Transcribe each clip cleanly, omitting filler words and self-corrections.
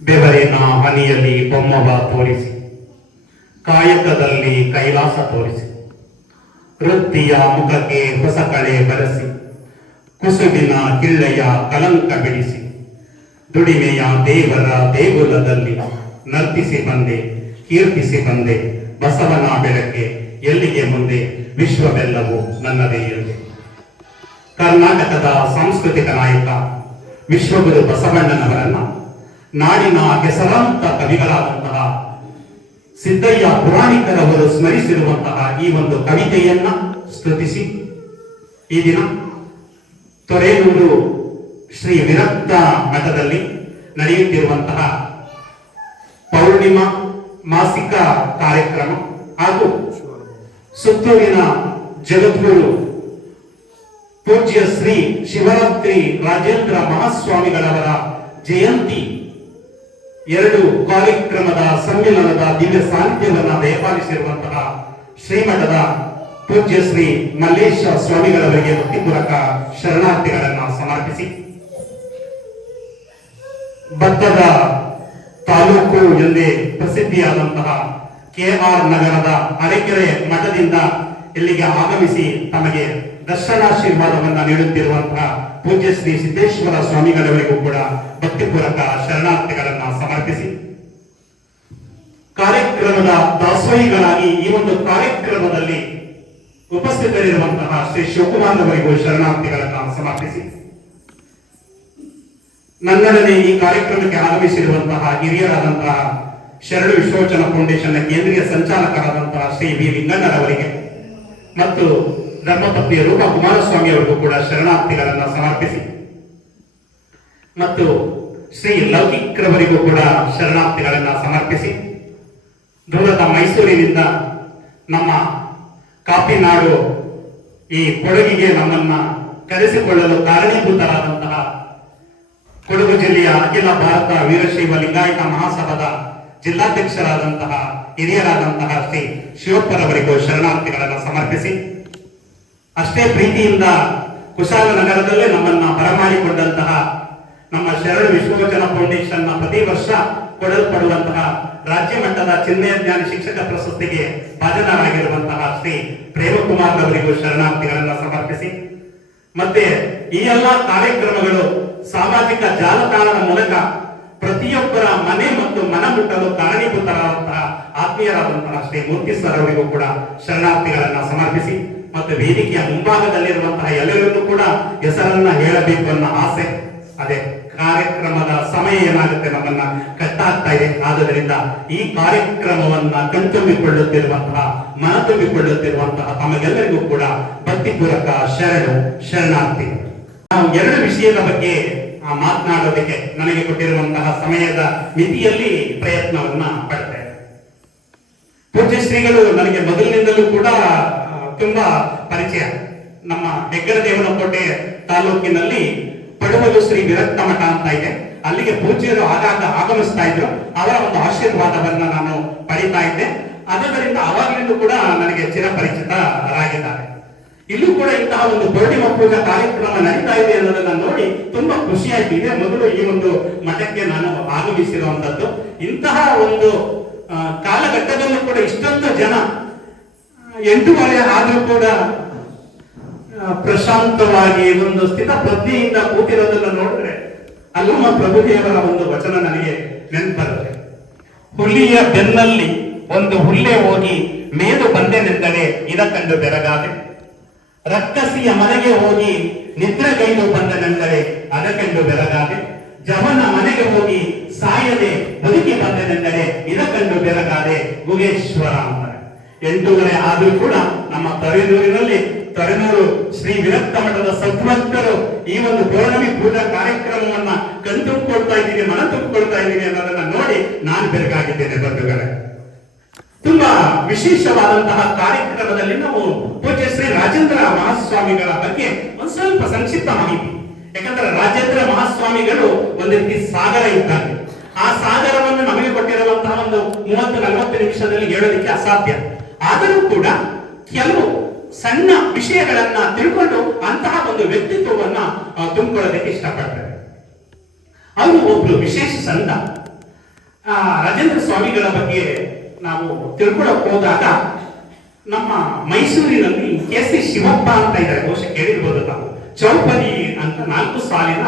ಬೆವರಿನ ಹನಿಯಲ್ಲಿ ಬೊಮ್ಮವ ತೋರಿಸಿ, ಕಾಯಕದಲ್ಲಿ ಕೈಲಾಸ ತೋರಿಸಿ, ವೃತ್ತಿಯ ಮುಖಕ್ಕೆ ಹೊಸ ಕಳೆ ಬರೆಸಿ, ಕುಸುಬಿನ ಕಿಳ್ಳೆಯ ಕಲಂಕ ಬಿಡಿಸಿ, ದುಡಿಮೆಯ ದೇವರ ದೇಗುಲದಲ್ಲಿ ನರ್ತಿಸಿ ಬಂದೆ, ಕೀರ್ತಿಸಿ ಬಂದೆ, ಬಸವನ ಬೆಳಕೆ ಎಲ್ಲಿಗೆ ಮುಂದೆ, ವಿಶ್ವವೆಲ್ಲವೂ ನನ್ನದೇ ಎಂದೆ. ಕರ್ನಾಟಕದ ಸಾಂಸ್ಕೃತಿಕ ನಾಯಕ ವಿಶ್ವಗುರು ಬಸವಣ್ಣನವರನ್ನ ನಾಡಿನ ಹೆಸರಾಂತ ಕವಿಗಳಾದಂತಹ ಸಿದ್ದಯ್ಯ ಪುರಾಣಿಕರವರು ಸ್ಮರಿಸಿರುವಂತಹ ಈ ಒಂದು ಕವಿತೆಯನ್ನ ಸ್ತುತಿಸಿ ಈ ದಿನ ತೊರೆಯೂರು ಶ್ರೀ ವಿರಕ್ತ ಮಠದಲ್ಲಿ ನಡೆಯುತ್ತಿರುವಂತಹ ಪೌರ್ಣಿಮಾ ಮಾಸಿಕ ಕಾರ್ಯಕ್ರಮ ಹಾಗೂ ಸುತ್ತೂರಿನ ಜಗದ್ಗುರು ಪೂಜ್ಯ ಶ್ರೀ ಶಿವರಾತ್ರಿ ರಾಜೇಂದ್ರ ಮಹಾಸ್ವಾಮಿಗಳವರ ಜಯಂತಿ ಎರಡು ಕಾರ್ಯಕ್ರಮದ ಸಮ್ಮಿಲನದ ದಿವ್ಯ ಸಾನ್ನಿಧ್ಯವನ್ನು ದಯಪಾಲಿಸಿರುವಂತಹ ಶ್ರೀಮಠದ ಪೂಜ್ಯ ಶ್ರೀ ಮಲ್ಲೇಶ ಸ್ವಾಮಿಗಳವರಿಗೆ ಭಕ್ತಿಪೂರ್ವಕ ಶರಣಾರ್ಥಿಗಳನ್ನು ಸಮರ್ಪಿಸಿ, ಭತ್ತದ ತಾಲೂಕು ಎಂದೇ ಪ್ರಸಿದ್ಧಿಯಾದಂತಹ KR ನಗರದ ಅರೆಕೆರೆ ಮಠದಿಂದ ಇಲ್ಲಿಗೆ ಆಗಮಿಸಿ ತಮಗೆ ದರ್ಶನಾಶೀರ್ವಾದವನ್ನು ನೀಡುತ್ತಿರುವಂತಹ ಪೂಜ್ಯ ಶ್ರೀ ಸಿದ್ದೇಶ್ವರ ಸ್ವಾಮಿಗಳವರಿಗೂ ಕೂಡ ಭಕ್ತಿಪೂರ್ವಕ ಶರಣಾರ್ಥಿಗಳನ್ನು ಸಮರ್ಪಿಸಿ, ಕಾರ್ಯಕ್ರಮದ ದಾಸೋಹಿಗಳಾಗಿ ಈ ಒಂದು ಕಾರ್ಯಕ್ರಮದಲ್ಲಿ ಉಪಸ್ಥಿತರಿರುವಂತಹ ಶ್ರೀ ಶಿವಕುಮಾರ್ ಅವರಿಗೂ ಶರಣಾರ್ಥಿಗಳನ್ನು ಸಮರ್ಪಿಸಿ, ನನ್ನೊಡನೆ ಈ ಕಾರ್ಯಕ್ರಮಕ್ಕೆ ಆಗಮಿಸಿರುವಂತಹ ಹಿರಿಯರಾದಂತಹ ಶರಣ ವಿಶ್ವವಚನ ಫೌಂಡೇಶನ್ ಕೇಂದ್ರೀಯ ಸಂಚಾಲಕರಾದಂತಹ ಶ್ರೀ ವಿ ಲಿಂಗಣ್ಣರವರಿಗೆ ಮತ್ತು ಧರ್ಮಪತ್ನಿ ರೂಪಾ ಕುಮಾರಸ್ವಾಮಿ ಅವರಿಗೂ ಕೂಡ ಶರಣಾರ್ಥಿಗಳನ್ನು ಸಮರ್ಪಿಸಿ, ಮತ್ತು ಶ್ರೀ ಲೌಕಿಕ್ರವರಿಗೂ ಕೂಡ ಶರಣಾರ್ಥಿಗಳನ್ನು ಸಮರ್ಪಿಸಿ, ದೂರದ ಮೈಸೂರಿನಿಂದ ನಮ್ಮ ಕಾಪಿನಾಡು ಈ ಕೊಡಗಿಗೆ ನಮ್ಮನ್ನ ಕರೆಸಿಕೊಳ್ಳಲು ಕಾರಣೀಭೂತರಾದಂತಹ ಕೊಡಗು ಜಿಲ್ಲೆಯ ಅಖಿಲ ಭಾರತ ವೀರಶೈವ ಲಿಂಗಾಯತ ಮಹಾಸಭಾದ ಜಿಲ್ಲಾಧ್ಯಕ್ಷರಾದಂತಹ ಹಿರಿಯರಾದಂತಹ ಶ್ರೀ ಶಿವಪ್ಪರವರಿಗೂ ಶರಣಾರ್ಥಿಗಳನ್ನು ಸಮರ್ಪಿಸಿ, ಅಷ್ಟೇ ಪ್ರೀತಿಯಿಂದ ಕುಶಾಲನಗರದಲ್ಲೇ ನಮ್ಮನ್ನ ಬರಮಾಡಿಕೊಂಡಂತಹ ನಮ್ಮ ಶರಣ ವಿಶ್ವವಚನ ಫೌಂಡೇಶನ್ ಪ್ರತಿ ವರ್ಷ ಕೊಡಲ್ಪಡುವಂತಹ ರಾಜ್ಯ ಮಟ್ಟದ ಚಿನ್ಮಯ ಜ್ಞಾನ ಶಿಕ್ಷಕ ಪ್ರಶಸ್ತಿಗೆ ಭಾಜನರಾಗಿರುವಂತಹ ಶ್ರೀ ಪ್ರೇಮಕುಮಾರ್ ಅವರಿಗೂ ಶರಣಾರ್ಥಿಗಳನ್ನು ಸಮರ್ಪಿಸಿ, ಮತ್ತೆ ಈ ಎಲ್ಲಾ ಕಾರ್ಯಕ್ರಮಗಳು ಸಾಮಾಜಿಕ ಜಾಲತಾಣದ ಮೂಲಕ ಪ್ರತಿಯೊಬ್ಬರ ಮನೆ ಮತ್ತು ಮನ ಮುಟ್ಟಲು ಕಾರಣೀಭೂತರಾದಂತಹ ಆತ್ಮೀಯರಾದಂತಹ ಶ್ರೀ ಮೂರ್ತಿ ಸರ್ ಅವರಿಗೂ ಕೂಡ ಶರಣಾರ್ಥಿಗಳನ್ನ ಸಮರ್ಪಿಸಿ, ಮತ್ತು ವೇದಿಕೆಯ ಮುಂಭಾಗದಲ್ಲಿರುವಂತಹ ಎಲ್ಲರಿಗೂ ಕೂಡ ಹೆಸರನ್ನ ಹೇಳಬೇಕು ಅನ್ನೋ ಆಸೆ. ಅದೇ ಕಾರ್ಯಕ್ರಮದ ಸಮಯ ಏನಾಗುತ್ತೆ ನಮ್ಮನ್ನ ಕಟ್ಟಾಗ್ತಾ ಇದೆ. ಆದ್ದರಿಂದ ಈ ಕಾರ್ಯಕ್ರಮವನ್ನ ಕಣ್ತುಂಬಿಕೊಳ್ಳುತ್ತಿರುವಂತಹ ಮನ ತುಂಬಿಕೊಳ್ಳುತ್ತಿರುವಂತಹ ತಮಗೆಲ್ಲರಿಗೂ ಕೂಡ ಭಕ್ತಿಪೂರ್ವಕ ಶರಣಾರ್ಥಿ. ನಾವು ಎರಡು ವಿಷಯದ ಬಗ್ಗೆ ಮಾತನಾಡೋದಕ್ಕೆ ನನಗೆ ಕೊಟ್ಟಿರುವಂತಹ ಸಮಯದ ಮಿತಿಯಲ್ಲಿ ಪ್ರಯತ್ನವನ್ನ ಪಡ್ತೇನೆ. ಪೂಜ್ಯ ಶ್ರೀಗಳು ನನಗೆ ಮೊದಲಿನಿಂದಲೂ ಕೂಡ ತುಂಬಾ ಪರಿಚಯ. ನಮ್ಮ ಹೆಗ್ಗಡದೇವನಕೋಟೆ ತಾಲೂಕಿನಲ್ಲಿ ಪಡುವಲು ಶ್ರೀ ವಿರಕ್ತ ಮಠ ಅಂತ ಇದೆ, ಅಲ್ಲಿಗೆ ಪೂಜ್ಯರು ಆಗಾಗ ಆಗಮಿಸ್ತಾ ಇದ್ರು. ಅವರ ಒಂದು ಆಶೀರ್ವಾದವನ್ನ ನಾನು ಪಡಿತಾ ಇದ್ದೆ. ಆದ್ದರಿಂದ ಅವಾಗಲಿಂದ ಕೂಡ ನನಗೆ ಚಿರಪರಿಚಿತರಾಗಿದ್ದಾರೆ. ಇಲ್ಲೂ ಕೂಡ ಇಂತಹ ಒಂದು ಪೌರ್ಣಿಮಾ ಪೂಜಾ ಕಾರ್ಯಕ್ರಮ ನಡೀತಾ ಇದೆ ಅನ್ನೋದನ್ನ ನೋಡಿ ತುಂಬಾ ಖುಷಿಯಾಯ್ತು. ಇದೆ ಮೊದಲು ಈ ಒಂದು ಮಠಕ್ಕೆ ನಾನು ಆಗಮಿಸಿರುವಂತದ್ದು. ಇಂತಹ ಒಂದು ಕಾಲಘಟ್ಟದಲ್ಲೂ ಕೂಡ ಇಷ್ಟೊಂದು ಜನ 8:30 ಆದ್ರೂ ಕೂಡ ಪ್ರಶಾಂತವಾಗಿ ಒಂದು ಸ್ಥಿತ ಪ್ರಜ್ಞೆಯಿಂದ ಕೂತಿರೋದನ್ನ ನೋಡಿದ್ರೆ ಅಲ್ಲಮ್ಮ ಪ್ರಭುದೇವರ ಒಂದು ವಚನ ನನಗೆ ನೆನಪರುತ್ತೆ. ಹುಲಿಯ ಬೆನ್ನಲ್ಲಿ ಒಂದು ಹುಲ್ಲೆ ಹೋಗಿ ಮೇದು ಬಂದೆನೆಂದರೆ ಇದ ಕಂಡು ಬೆರಗಾದೆ, ರಕ್ಕಸಿಯ ಮನೆಗೆ ಹೋಗಿ ನಿದ್ರೆಗೈದು ಬಂದನೆಂದರೆ ಅದ ಕಂಡು ಬೆರಗಾದೆ, ಜವನ ಮನೆಗೆ ಹೋಗಿ ಸಾಯದೆ ಬದುಕಿ ಬಂದನೆಂದರೆ ಇದ ಕಂಡು ಬೆರಗಾದೆ ಗುಗೇಶ್ವರ ಅಂತಾರೆ. 8:30 ಆದ್ರೂ ಕೂಡ ನಮ್ಮ ತೊರೆನೂರು ಶ್ರೀ ವಿರಕ್ತ ಮಠದ ಸದ್ಭಕ್ತರು ಈ ಒಂದು ಪೌರ್ಣಮಿ ಪೂಜಾ ಕಾರ್ಯಕ್ರಮವನ್ನ ಕಣ್ತುಂಬಿಕೊಳ್ತಾ ಇದ್ದೀನಿ, ಮನ ತುಂಬಿಕೊಳ್ತಾ ಇದ್ದೀನಿ ಅನ್ನೋದನ್ನ ನೋಡಿ ನಾನು ಬೆರಗಾಗಿದ್ದೇನೆ ಬಂಧುಗಳೇ. ತುಂಬಾ ವಿಶೇಷವಾದಂತಹ ಕಾರ್ಯಕ್ರಮದಲ್ಲಿ ನಾವು ಪೂಜ್ಯ ಶ್ರೀ ರಾಜೇಂದ್ರ ಮಹಾಸ್ವಾಮಿಗಳ ಬಗ್ಗೆ ಒಂದು ಸ್ವಲ್ಪ ಸಂಕ್ಷಿಪ್ತ ಮಾಹಿತಿ. ಯಾಕಂದ್ರೆ ರಾಜೇಂದ್ರ ಮಹಾಸ್ವಾಮಿಗಳು ಒಂದು ರೀತಿ ಸಾಗರ ಇದ್ದಾರೆ. ಆ ಸಾಗರವನ್ನು ನಮಗೆ ಕೊಟ್ಟಿರುವಂತಹ ಒಂದು 30-40 ನಿಮಿಷದಲ್ಲಿ ಹೇಳೋದಕ್ಕೆ ಅಸಾಧ್ಯ. ಆದರೂ ಕೂಡ ಕೆಲವು ಸಣ್ಣ ವಿಷಯಗಳನ್ನ ತಿಳ್ಕೊಂಡು ಅಂತಹ ಒಂದು ವ್ಯಕ್ತಿತ್ವವನ್ನ ತುಂಬಿಕೊಳ್ಳೋದಕ್ಕೆ ಇಷ್ಟಪಡ್ತಾರೆ. ಅವರು ಒಬ್ರು ವಿಶೇಷ ಸಂತ. ರಾಜೇಂದ್ರ ಸ್ವಾಮಿಗಳ ಬಗ್ಗೆ ನಾವು ತಿಳ್ಕೊಳಕ್ ಹೋದಾಗ ನಮ್ಮ ಮೈಸೂರಿನಲ್ಲಿ ಕೆ.ಸಿ. ಶಿವಪ್ಪ ಅಂತ ಇದ್ದಾರೆ, ಬಹುಶಃ ಕೇಳಿರ್ಬೋದು ನಾವು. ಚೌಪದಿ ಅಂತ 4 ಸಾಲಿನ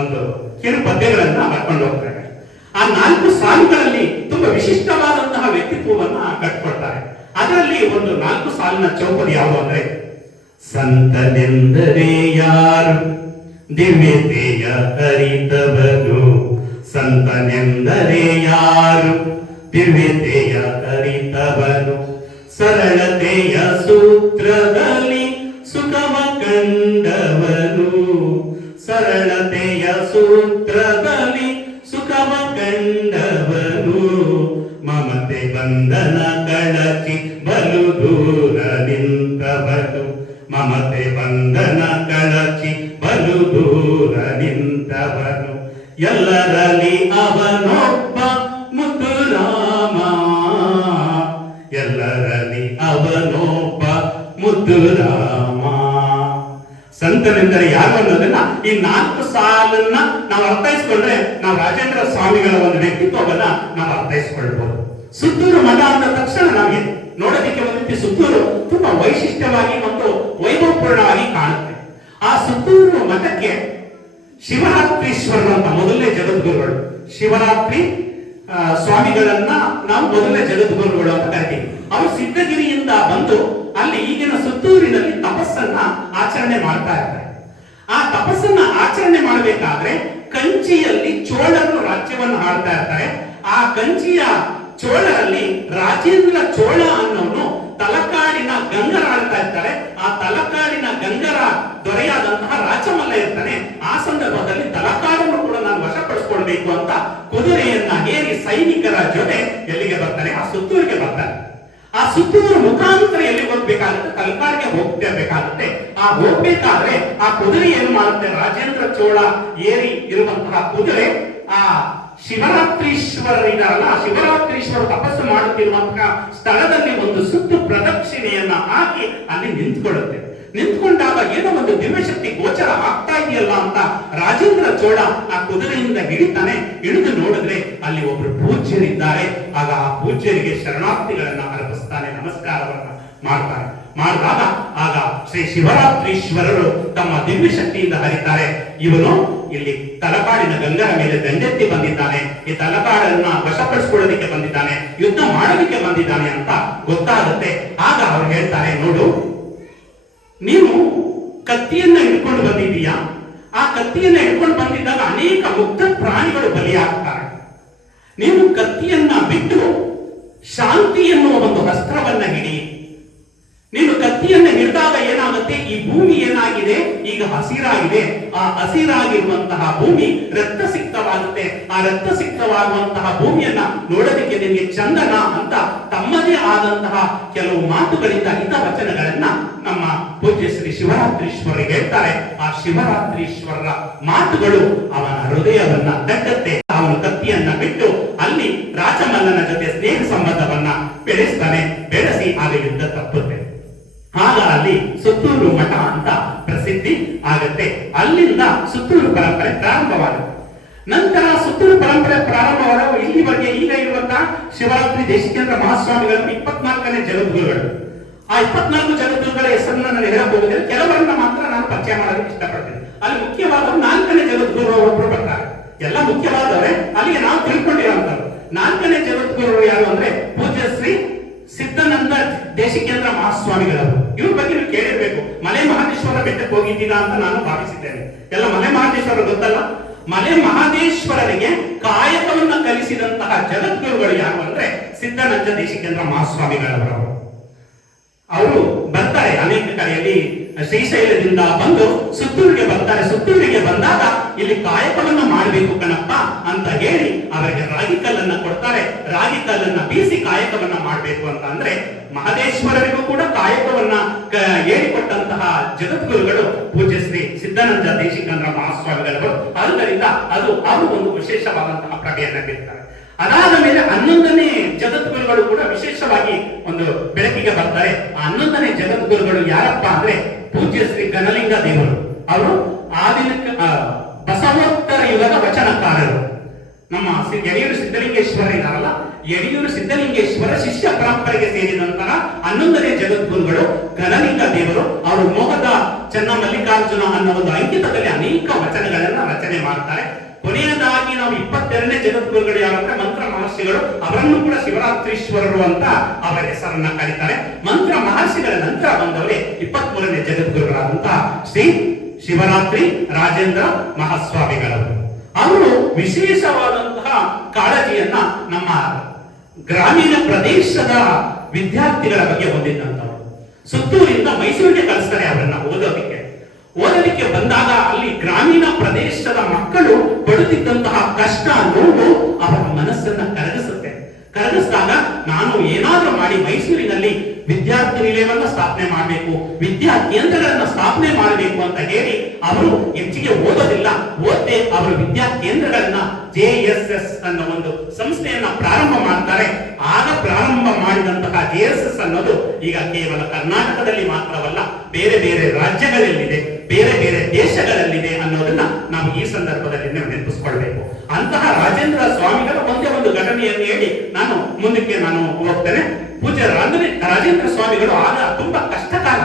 ಒಂದು ಕಿರು ಪದ್ಯಗಳನ್ನ ಬರ್ಕೊಂಡು ಹೋಗ್ತಾರೆ. ಆ 4 ಸಾಲುಗಳಲ್ಲಿ ತುಂಬಾ ವಿಶಿಷ್ಟವಾದಂತಹ ವ್ಯಕ್ತಿತ್ವವನ್ನ ಕಟ್ಕೊಳ್ತಾರೆ. ಅದರಲ್ಲಿ ಒಂದು 4 ಸಾಲಿನ ಚೌಪದಿ ಯಾವುದು ಅಂದ್ರೆ, ಸಂತನೆಂದರೆ ಯಾರು ದಿವ್ಯತೆಯ ಅರಿತವನು, ಸಂತನೆಂದರೆ ಯಾರು ದಿವ್ಯತೆಯ ಅರಿತವನು, ಸರಳತೆಯ ಸೂತ್ರದಲ್ಲಿ ಸುಖವ ಕಂಡವನು, ಸರಳತೆಯ ಸೂತ್ರದಲ್ಲಿ ಸುಖವ ಕಂಡವನು, ಮಮತೆ ಬಂಧನ ಕಳಚಿ ಬಲು ದೂರ ನಿಂತವನು, ಮಮತೆ ಬಂಧನ ಕಳಚಿ ಬಲು ದೂರ ನಿಂತವನು, ಎಲ್ಲರಲ್ಲಿ ಅವನೊಬ್ಬ ಮುದ್ದು ರಾಮ, ಎಲ್ಲರಲ್ಲಿ ಅವನೊಬ್ಬ ಮುದ್ದು ರಾಮ. ಸಂತನೆಂದರೆ ಯಾರು ಅನ್ನೋದನ್ನ ಈ 4 ಸಾಲನ್ನ ನಾವು ಅರ್ಥೈಸ್ಕೊಂಡ್ರೆ ನಾವು ರಾಜೇಂದ್ರ ಸ್ವಾಮಿಗಳ ಒಂದು ವ್ಯಕ್ತಿತ್ವವನ್ನ ನಾವು ಅರ್ಥೈಸ್ಕೊಳ್ಬಹುದು. ಸುತ್ತೂರು ಮಠ ಅಂದ ತಕ್ಷಣ ನಮಗೆ ನೋಡೋದಕ್ಕೆ ಒಂದು ರೀತಿ ಸುತ್ತೂರು ತುಂಬಾ ವೈಶಿಷ್ಟ್ಯವಾಗಿ ಮತ್ತು ವೈಭವಪೂರ್ಣವಾಗಿ ಕಾಣುತ್ತೆ. ಆ ಸುತ್ತೂರು ಮಠಕ್ಕೆ ಶಿವರಾತ್ರೀಶ್ವರರು ಅಂತ ಮೊದಲನೇ ಜಗದ್ಗುರುಗಳು, ಶಿವರಾತ್ರಿ ಸ್ವಾಮಿಗಳನ್ನ ನಾವು ಮೊದಲನೇ ಜಗದ್ಗುರುಗಳು ಅಂತ ಕರಿತೀವಿ. ಅವರು ಸಿದ್ಧಗಿರಿಯಿಂದ ಬಂದು ಅಲ್ಲಿ ಈಗಿನ ಸುತ್ತೂರಿನಲ್ಲಿ ತಪಸ್ಸನ್ನ ಆಚರಣೆ ಮಾಡ್ತಾ ಇರ್ತಾರೆ. ಆ ತಪಸ್ಸನ್ನ ಆಚರಣೆ ಮಾಡಬೇಕಾದ್ರೆ ಕಂಚಿಯಲ್ಲಿ ಚೋಳರು ರಾಜ್ಯವನ್ನು ಆಳ್ತಾ ಇರ್ತಾರೆ. ಆ ಕಂಚಿಯ ಚೋಳರಲ್ಲಿ ರಾಜೇಂದ್ರ ಚೋಳ ಅನ್ನೋನು ತಲಕಾಡಿನ ಗಂಗರ ಆಳ್ತಾ ಇರ್ತಾರೆ. ಆ ತಲಕಾಡಿನ ಗಂಗರ ದೊರೆಯಾದಂತಹ ರಾಜಮಲ್ಲ ಇರ್ತಾನೆ. ಆ ಸಂದರ್ಭದಲ್ಲಿ ತಲಕಾಡನ್ನು ಕೂಡ ನಾನು ವಶಪಡಿಸಿಕೊಳ್ಬೇಕು ಅಂತ ಕುದುರೆಯನ್ನ ಏರಿ ಸೈನಿಕರ ಜೊತೆ ಎಲ್ಲಿಗೆ ಬರ್ತಾನೆ, ಆ ಸುತ್ತೂರಿಗೆ ಬರ್ತಾನೆ. ಆ ಸುತ್ತೂರು ಮುಖಾಂತರ ಎಲ್ಲಿ ಹೋಗ್ಬೇಕಾಗುತ್ತೆ, ತಲಕಾಡಿಗೆ ಹೋಗ್ಬೇಕಾಗುತ್ತೆ. ಆ ಹೋಗ್ಬೇಕಾದ್ರೆ ಆ ಕುದುರೆ ಏನು ಮಾಡುತ್ತೆ, ರಾಜೇಂದ್ರ ಚೋಳ ಏರಿ ಇರುವಂತಹ ಕುದುರೆ ಆ ಶಿವರಾತ್ರೀಶ್ವರರಿದಾರಲ್ಲ, ಆ ಶಿವರಾತ್ರೀಶ್ವರ ತಪಸ್ಸು ಮಾಡುತ್ತಿರುವಂತಹ ಸ್ಥಳದಲ್ಲಿ ಒಂದು ಸುತ್ತು ಪ್ರದಕ್ಷಿಣೆಯನ್ನ ಹಾಕಿ ಅಲ್ಲಿ ನಿಂತ್ಕೊಳ್ಳುತ್ತೆ. ನಿಂತ್ಕೊಂಡಾಗ ಏನೋ ಒಂದು ದಿವ್ಯಶಕ್ತಿ ಗೋಚರ ಆಗ್ತಾ ಇದೆಯಲ್ಲ ಅಂತ ರಾಜೇಂದ್ರ ಚೋಳ ಆ ಕುದುರೆಯಿಂದ ಹಿಡಿತಾನೆ. ಹಿಡಿದು ನೋಡಿದ್ರೆ ಅಲ್ಲಿ ಒಬ್ರು ಪೂಜ್ಯರಿದ್ದಾರೆ. ಆಗ ಆ ಪೂಜ್ಯರಿಗೆ ಶರಣಾರ್ಥಿಗಳನ್ನ ಅರ್ಪಿಸ್ತಾನೆ, ನಮಸ್ಕಾರವನ್ನ ಮಾಡ್ತಾನೆ. ಮಾಡಿದಾಗ ಆಗ ಶ್ರೀ ಶಿವರಾತ್ರೀಶ್ವರರು ತಮ್ಮ ದಿವ್ಯ ಶಕ್ತಿಯಿಂದ ಹರಿತಾರೆ. ಇವನು ಇಲ್ಲಿ ತಲಕಾಡಿನ ಗಂಗರ ಮೇಲೆ ದಂಡೆತ್ತಿ ಬಂದಿದ್ದಾನೆ, ಈ ತಲಕಾಡನ್ನ ವಶಪಡಿಸಿಕೊಳ್ಳೋದಕ್ಕೆ ಬಂದಿದ್ದಾನೆ, ಯುದ್ಧ ಮಾಡೋದಕ್ಕೆ ಬಂದಿದ್ದಾನೆ ಅಂತ ಗೊತ್ತಾಗುತ್ತೆ. ಆಗ ಅವ್ರು ಹೇಳ್ತಾರೆ, ನೋಡು ನೀನು ಕತ್ತಿಯನ್ನ ಹಿಡ್ಕೊಂಡು ಬಂದಿದೀಯಾ, ಆ ಕತ್ತಿಯನ್ನ ಹಿಡ್ಕೊಂಡು ಬಂದಿದ್ದಾಗ ಅನೇಕ ಮುಗ್ಧ ಪ್ರಾಣಿಗಳು ಬಲಿಯಾಗ್ತಾರೆ. ನೀವು ಕತ್ತಿಯನ್ನ ಬಿಟ್ಟು ಶಾಂತಿ ಎನ್ನುವ ಒಂದು ಅಸ್ತ್ರವನ್ನ ಹಿಡಿ. ನೀನು ಕತ್ತಿಯನ್ನ ಹಿಡಿದಾಗ ಏನಾಗುತ್ತೆ, ಈ ಭೂಮಿ ಏನಾಗಿದೆ ಈಗ ಹಸಿರಾಗಿದೆ. ಆ ಹಸಿರಾಗಿರುವಂತಹ ಭೂಮಿ ರಕ್ತಸಿಕ್ತವಾಗುತ್ತೆ. ಆ ರಕ್ತಸಿಕ್ತವಾಗುವಂತಹ ಭೂಮಿಯನ್ನ ನೋಡೋದಕ್ಕೆ ನಿಮಗೆ ಚಂದನ ಅಂತ ತಮ್ಮದೇ ಆದಂತಹ ಕೆಲವು ಮಾತುಗಳಿಂದ ಹಿತವಚನಗಳನ್ನ ನಮ್ಮ ಪೂಜ್ಯ ಶ್ರೀ ಶಿವರಾತ್ರೀಶ್ವರಿಗೆ ಹೇಳ್ತಾರೆ. ಆ ಶಿವರಾತ್ರೀಶ್ವರರ ಮಾತುಗಳು ಅವನ ಹೃದಯವನ್ನ ತಟ್ಟುತ್ತೆ. ಅವನು ಕತ್ತಿಯನ್ನ ಬಿಟ್ಟು ಅಲ್ಲಿ ರಾಜಮಲ್ಲನ ಜೊತೆ ಸ್ನೇಹ ಸಂಬಂಧವನ್ನ ಬೆಳೆಸ್ತಾನೆ. ಬೆಳೆಸಿ ಆಗ ಯುದ್ಧ ತಪ್ಪುತ್ತೆ. ಆಗ ಅಲ್ಲಿ ಸುತ್ತೂರು ಮಠ ಅಂತ ಪ್ರಸಿದ್ಧಿ ಆಗತ್ತೆ. ಅಲ್ಲಿಂದ ಸುತ್ತೂರು ಪರಂಪರೆ ಪ್ರಾರಂಭವಾಗುತ್ತೆ. ನಂತರ ಸುತ್ತೂರು ಪರಂಪರೆ ಪ್ರಾರಂಭವಾದ ಇಲ್ಲಿವರೆಗೆ ಈಗ ಇರುವಂತಹ ಶಿವರಾತ್ರಿ ದೇಶಿಕೇಂದ್ರ ಮಹಾಸ್ವಾಮಿಗಳು 24ನೇ ಜಗದ್ಗುರುಗಳು. ಆ 24 ಜಗದ್ಗುರುಗಳ ಹೆಸರನ್ನ ನಾನು ಹೇಳಕ್ ಹೋಗಿದ್ರೆ ಕೆಲವರನ್ನ ಮಾತ್ರ ನಾನು ಪರಿಚಯ ಮಾಡೋದಕ್ಕೆ ಇಷ್ಟಪಡ್ತೇನೆ. ಅಲ್ಲಿ ಮುಖ್ಯವಾದ 4ನೇ ಜಗದ್ಗುರು ಒಬ್ಬರು ಬರ್ತಾರೆ. ಎಲ್ಲ ಮುಖ್ಯವಾದವರೇ, ಅಲ್ಲಿಗೆ ನಾವು ತಿಳ್ಕೊಂಡಿರೋಂಥವ್ರು. 4ನೇ ಜಗದ್ಗುರು ಯಾರು ಅಂದ್ರೆ ಪೂಜ್ಯ ಶ್ರೀ ಸಿದ್ಧಾನಂದ ದೇಶಿಕೇಂದ್ರ ಮಹಾಸ್ವಾಮಿಗಳವರು. ಇವ್ರ ಬಗ್ಗೆ ನೀವು ಕೇಳಿರ್ಬೇಕು. ಮಲೆ ಮಹದೇಶ್ವರ ಬೆಟ್ಟಕ್ಕೆ ಹೋಗಿದ್ದೀರಾ ಅಂತ ನಾನು ಭಾವಿಸಿದ್ದೇನೆ. ಎಲ್ಲ ಮಲೆ ಮಹದೇಶ್ವರ ಗೊತ್ತಲ್ಲ. ಮಲೆ ಮಹದೇಶ್ವರರಿಗೆ ಕಾಯಕವನ್ನ ಕಲಿಸಿದಂತಹ ಜಗದ್ಗುರುಗಳು ಯಾರು ಅಂದ್ರೆ ಸಿದ್ಧಾನಂದ ದೇಶಿಕೇಂದ್ರ ಮಹಾಸ್ವಾಮಿಗಳವರು. ಅವರು ಬರ್ತಾರೆ ಅನೇಕ ಕಡೆಯಲ್ಲಿ ಶ್ರೀಶೈಲದಿಂದ ಬಂದು ಸುತ್ತೂರಿಗೆ ಬರ್ತಾರೆ. ಸುತ್ತೂರಿಗೆ ಬಂದಾಗ ಇಲ್ಲಿ ಕಾಯಕವನ್ನ ಮಾಡಬೇಕು ಕಣಪ್ಪ ಅಂತ ಹೇಳಿ ಅವರಿಗೆ ರಾಗಿ ಕಲ್ಲನ್ನ ಕೊಡ್ತಾರೆ. ರಾಗಿ ಕಲ್ಲನ್ನ ಬೀಸಿ ಕಾಯಕವನ್ನ ಮಾಡಬೇಕು ಅಂತ ಅಂದ್ರೆ ಮಹದೇಶ್ವರರಿಗೂ ಕೂಡ ಕಾಯಕವನ್ನ ಹೇಳಿಕೊಟ್ಟಂತಹ ಜಗದ್ಗುರುಗಳು ಪೂಜ್ಯ ಶ್ರೀ ಸಿದ್ಧಾನಂದ ದೇಶಿಕೇಂದ್ರ ಮಹಾಸ್ವಾಮಿಗಳವರು. ಆದ್ದರಿಂದ ಅದು ಅವರು ಒಂದು ವಿಶೇಷವಾದಂತಹ ಪ್ರಭೆಯನ್ನ ಬೀರ್ತಾರೆ. ಅದಾದ ಮೇಲೆ 11ನೇ ಜಗದ್ಗುರುಗಳು ಕೂಡ ವಿಶೇಷವಾಗಿ ಒಂದು ಬೆಳಕಿಗೆ ಬರ್ತಾರೆ. ಆ 11ನೇ ಜಗದ್ಗುರುಗಳು ಯಾರಪ್ಪ ಅಂದ್ರೆ ಪೂಜ್ಯ ಶ್ರೀ ಘನಲಿಂಗ ದೇವರು. ಅವರು ಆಧುನಿಕ ಬಸವೋತ್ತರ ಯುಗದ ವಚನಕಾರರು. ನಮ್ಮ ಯಡಿಯೂರು ಸಿದ್ಧಲಿಂಗೇಶ್ವರರ ಯಡಿಯೂರು ಸಿದ್ಧಲಿಂಗೇಶ್ವರ ಶಿಷ್ಯ ಪರಂಪರೆಗೆ ಸೇರಿದ ನಂತರ 11ನೇ ಜಗದ್ಗುರುಗಳು ಘನಲಿಂಗ ದೇವರು ಅವರು ಮೋಹದ ಚೆನ್ನ ಮಲ್ಲಿಕಾರ್ಜುನ ಅನ್ನೋ ಒಂದು ಅಂಕಿತದಲ್ಲಿ ಅನೇಕ ವಚನಗಳನ್ನ ರಚನೆ ಮಾಡ್ತಾರೆ. ಕೊನೆಯದಾಗಿ ನಾವು 22ನೇ ಜಗದ್ಗುರುಗಳು ಯಾವಂದ್ರೆ ಮಂತ್ರ ಮಹರ್ಷಿಗಳು, ಅವರನ್ನು ಕೂಡ ಶಿವರಾತ್ರೀಶ್ವರರು ಅಂತ ಅವರ ಹೆಸರನ್ನ ಕರೀತಾರೆ. ಮಂತ್ರ ಮಹರ್ಷಿಗಳ ನಂತರ ಬಂದವರೇ 23ನೇ ಜಗದ್ಗುರುಗಳಾದಂತಹ ಶ್ರೀ ಶಿವರಾತ್ರಿ ರಾಜೇಂದ್ರ ಮಹಾಸ್ವಾಮಿಗಳವರು. ಅವರು ವಿಶೇಷವಾದಂತಹ ಕಾಳಜಿಯನ್ನ ನಮ್ಮ ಗ್ರಾಮೀಣ ಪ್ರದೇಶದ ವಿದ್ಯಾರ್ಥಿಗಳ ಬಗ್ಗೆ ಹೊಂದಿದ್ದಂಥವರು. ಸುತ್ತೂರಿಂದ ಮೈಸೂರಿಗೆ ಕಳಿಸ್ತಾರೆ ಅವರನ್ನ ಓದಲಿಕ್ಕೆ ಬಂದಾಗ ಅಲ್ಲಿ ಗ್ರಾಮೀಣ ಪ್ರದೇಶದ ಮಕ್ಕಳು ಪಡುತ್ತಿದ್ದಂತಹ ಕಷ್ಟ ನೋವು ಅವರ ಮನಸ್ಸನ್ನ ಕರಗಿಸಿದಾಗ ನಾನು ಏನಾದ್ರೂ ಮಾಡಿ ಮೈಸೂರಿನಲ್ಲಿ ವಿದ್ಯಾರ್ಥಿ ನಿಲಯವನ್ನ ಸ್ಥಾಪನೆ ಮಾಡಬೇಕು, ವಿದ್ಯಾ ಕೇಂದ್ರಗಳನ್ನ ಸ್ಥಾಪನೆ ಮಾಡಬೇಕು ಅಂತ ಹೇಳಿ ಅವರು ಹೆಚ್ಚಿಗೆ ಓದೋದಿಲ್ಲ. ಓದ್ದೆ ಅವರು ವಿದ್ಯಾ ಕೇಂದ್ರಗಳನ್ನ JSS ಅನ್ನೋ ಒಂದು ಸಂಸ್ಥೆಯನ್ನ ಪ್ರಾರಂಭ ಮಾಡ್ತಾರೆ. ಆಗ ಪ್ರಾರಂಭ ಮಾಡಿದಂತಹ JSS ಅನ್ನೋದು ಈಗ ಕೇವಲ ಕರ್ನಾಟಕದಲ್ಲಿ ಮಾತ್ರವಲ್ಲ, ಬೇರೆ ಬೇರೆ ರಾಜ್ಯಗಳಲ್ಲಿದೆ, ಬೇರೆ ಬೇರೆ ದೇಶಗಳಲ್ಲಿದೆ ಅನ್ನೋದನ್ನ ನಾವು ಈ ಸಂದರ್ಭದಲ್ಲಿ ನೆನಪಿಸ್ಕೊಳ್ಬೇಕು. ಅಂತಹ ರಾಜೇಂದ್ರ ಸ್ವಾಮಿಗಳ ಒಂದೇ ಒಂದು ಘಟನೆಯನ್ನು ಹೇಳಿ ನಾನು ಮುಂದಕ್ಕೆ ಹೋಗ್ತೇನೆ. ಪೂಜ್ಯ ರಾಜೇಂದ್ರ ಸ್ವಾಮಿಗಳು ಆಗ ತುಂಬಾ ಕಷ್ಟಕಾಲ,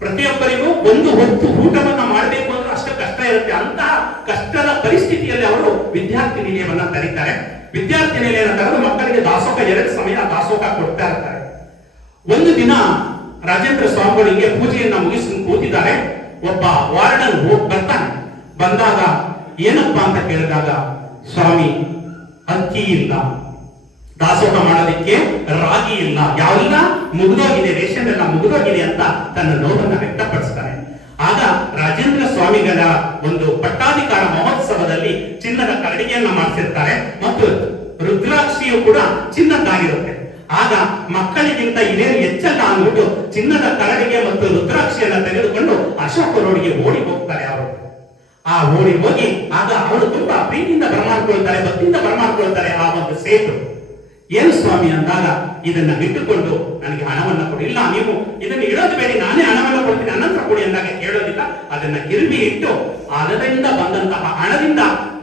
ಪ್ರತಿಯೊಬ್ಬರಿಗೂ ಒಂದು ಹೊತ್ತು ಊಟವನ್ನ ಮಾಡಬೇಕು ಅಂದ್ರೆ ಅಷ್ಟು ಕಷ್ಟ ಇರುತ್ತೆ. ಅಂತಹ ಕಷ್ಟದ ಪರಿಸ್ಥಿತಿಯಲ್ಲಿ ಅವರು ವಿದ್ಯಾರ್ಥಿ ನಿಲಯವನ್ನ ತೆರೀತಾರೆ. ವಿದ್ಯಾರ್ಥಿ ನಿಲಯನ ತೆರೆದು ಮಕ್ಕಳಿಗೆ ದಾಸೋಹ 2 ಸಮಯ ದಾಸೋಹ ಕೊಡ್ತಾ ಇರ್ತಾರೆ. ಒಂದು ದಿನ ರಾಜೇಂದ್ರ ಸ್ವಾಮಿಗಳು ಹಿಂಗೆ ಪೂಜೆಯನ್ನ ಮುಗಿಸ್ಕೊಂಡು ಕೂತಿದ್ದಾರೆ. ಒಬ್ಬ ವಾರ್ಡನ್ ಬರ್ತಾನೆ. ಬಂದಾಗ ಏನಪ್ಪಾ ಅಂತ ಕೇಳಿದಾಗ, ಸ್ವಾಮಿ ಅಕ್ಕಿ ಇಲ್ಲ, ದಾಸೋಹ ಮಾಡೋದಿಕ್ಕೆ ರಾಗಿ ಇಲ್ಲ, ಯಾವೆಲ್ಲ ಮುಗಿದೋಗಿದೆ, ರೇಷನ್ ಎಲ್ಲ ಮುಗಿದೋಗಿದೆ ಅಂತ ತನ್ನ ನೋವನ್ನ ವ್ಯಕ್ತಪಡಿಸ್ತಾನೆ. ಆಗ ರಾಜೇಂದ್ರ ಸ್ವಾಮಿಗಳ ಒಂದು ಪಟ್ಟಾಧಿಕಾರ ಮಹೋತ್ಸವದಲ್ಲಿ ಚಿನ್ನದ ಕರಡಿಗೆಯನ್ನ ಮಾಡಿಸಿರ್ತಾರೆ ಮತ್ತು ರುದ್ರಾಕ್ಷಿಯು ಕೂಡ ಚಿನ್ನದ್ದಾಗಿರುತ್ತೆ. ಆಗ ಮಕ್ಕಳಿಗಿಂತ ಇದೇನು ಹೆಚ್ಚಲ್ಲ ಅಂದ್ಬಿಟ್ಟು ಚಿನ್ನದ ಕರಡಿಗೆ ಮತ್ತು ರುದ್ರಾಕ್ಷಿಯನ್ನ ತೆಗೆದುಕೊಂಡು ಅಶೋಕ ರೋಡ್ಗೆ ಓಡಿ ಹೋಗ್ತಾರೆ. ಅವರು ಓಡಿ ಹೋಗಿ ಆಗ ಅವರು ತುಂಬಾ ಪ್ರೀತಿಯಿಂದ ಬರಮಾಡ್ಕೊಳ್ತಾರೆ, ಭಕ್ತಿಯಿಂದ ಬರಮಾಡ್ಕೊಳ್ತಾರೆ. ಆ ಒಂದು ಸೇಟು ಏನು ಸ್ವಾಮಿ ಅಂದಾಗ, ಇದನ್ನ ಇಟ್ಟುಕೊಂಡು ನನಗೆ ಹಣವನ್ನ ಕೊಡಿ. ಇಲ್ಲ, ನೀವು ಇದನ್ನ ಇಡೋದು ಬೇಡಿ, ನಾನೇ ಹಣವನ್ನ ಕೊಡ್ತೀನಿ, ಅನಂತರ ಕೊಡಿ ಅಂದಾಗ ಕೇಳೋದಿಲ್ಲ. ಅದನ್ನ ಕಿರುಬಿ ಇಟ್ಟು ಅದರಿಂದ ಬಂದಂತಹ ಹಣದಿಂದ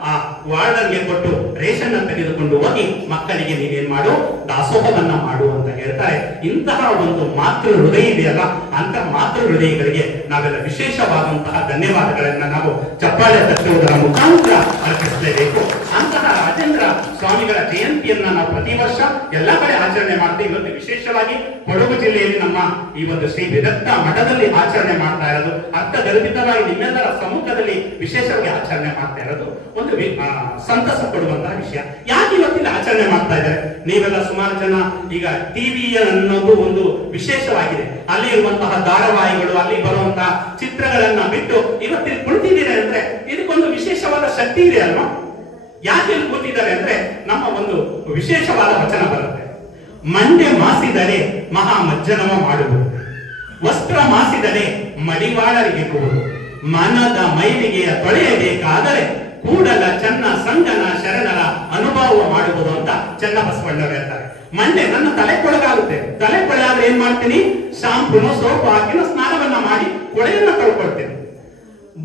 ಆ ವಾರ್ಡನ್ಗೆ ಕೊಟ್ಟು ರೇಷನ್ ತೆಗೆದುಕೊಂಡು ಹೋಗಿ ಮಕ್ಕಳಿಗೆ ನೀವೇನ್ ಮಾಡು, ದಾಸೋಹವನ್ನ ಮಾಡು ಅಂತ ಹೇಳ್ತಾರೆ. ಇಂತಹ ಒಂದು ಮಾತೃ ಹೃದಯ ಇದೆಯಲ್ಲ, ಅಂತ ಮಾತೃ ಹೃದಯಗಳಿಗೆ ನಾವೆಲ್ಲ ವಿಶೇಷವಾದಂತಹ ಧನ್ಯವಾದಗಳನ್ನ ನಾವು ಚಪ್ಪಾಳೆ ತಟ್ಟುವುದರ ಮುಖಾಂತರ ಅರ್ಪಿಸಲೇಬೇಕು. ಅಂತಹ ರಾಜೇಂದ್ರ ಸ್ವಾಮಿಗಳ ಜಯಂತಿಯನ್ನ ನಾವು ಪ್ರತಿ ವರ್ಷ ಎಲ್ಲಾ ಕಡೆ ಆಚರಣೆ ಮಾಡ್ತೀವಿ. ಇವತ್ತು ವಿಶೇಷವಾಗಿ ಕೊಡಗು ಜಿಲ್ಲೆಯಲ್ಲಿ ನಮ್ಮ ಈ ಒಂದು ಶ್ರೀ ವಿದಗ್ಧ ಮಠದಲ್ಲಿ ಆಚರಣೆ ಮಾಡ್ತಾ ಇರೋದು, ಅರ್ಥಗರ್ಭಿತವಾಗಿ ನಿಮ್ಮೆಲ್ಲರ ಸಮ್ಮುಖದಲ್ಲಿ ವಿಶೇಷವಾಗಿ ಆಚರಣೆ ಮಾಡ್ತಾ ಇರೋದು ಒಂದು ಸಂತಸ ಕೊಡುವಂತಹ ವಿಷಯ. ಯಾಕೆ ಇವತ್ತಿನ ಆಚರಣೆ ಮಾಡ್ತಾ ಇದ್ದಾರೆ? ನೀವೆಲ್ಲ ಸುಮಾರು ಜನ ಈಗ ಟಿವಿ ಅನ್ನೋದು ಒಂದು ವಿಶೇಷವಾಗಿದೆ, ಅಲ್ಲಿ ಇರುವಂತಹ ಧಾರಾವಾಹಿಗಳು, ಅಲ್ಲಿ ಬರುವಂತಹ ಚಿತ್ರಗಳನ್ನ ಬಿಟ್ಟು ಇವತ್ತಿನ ಕುಳಿತಿದ್ದೀರಿ ಅಂದ್ರೆ ಇದಕ್ಕೊಂದು ವಿಶೇಷವಾದ ಶಕ್ತಿ ಇದೆ ಅಲ್ವಾ? ಯಾಕೆ ಕೂತಿದ್ದಾರೆ ಅಂದ್ರೆ ನಮ್ಮ ಒಂದು ವಿಶೇಷವಾದ ವಚನ ಬರುತ್ತೆ. ಮಂಡೆ ಮಾಸಿದರೆ ಮಹಾ ಮಜ್ಜನವ ಮಾಡುವುದು, ವಸ್ತ್ರ ಮಾಸಿದರೆ ಮಡಿವಾಳರಿಗೆ ಕೊಡುವುದು, ಮನದ ಮೈಲಿಗೆಯ ತೊಳೆಯಬೇಕಾದರೆ ಕೂಡಲ ಚನ್ನ ಸಂಗನ ಶರಣರ ಅನುಭವ ಮಾಡುವುದು ಅಂತ ಚನ್ನಬಸವಣ್ಣವರು ಹೇಳ್ತಾರೆ. ಮಂಡೆ ನನ್ನ ತಲೆ ಕೊಳಗಾಗುತ್ತೆ, ತಲೆ ಕೊಳೆ ಆದ್ರೆ ಏನ್ ಮಾಡ್ತೀನಿ, ಶಾಂಪೂನು ಸೋಪು ಹಾಕಿ ಸ್ನಾನವನ್ನ ಮಾಡಿ ಕೊಳೆಯನ್ನ ತೊಳ್ಕೊಳ್ತೇನೆ.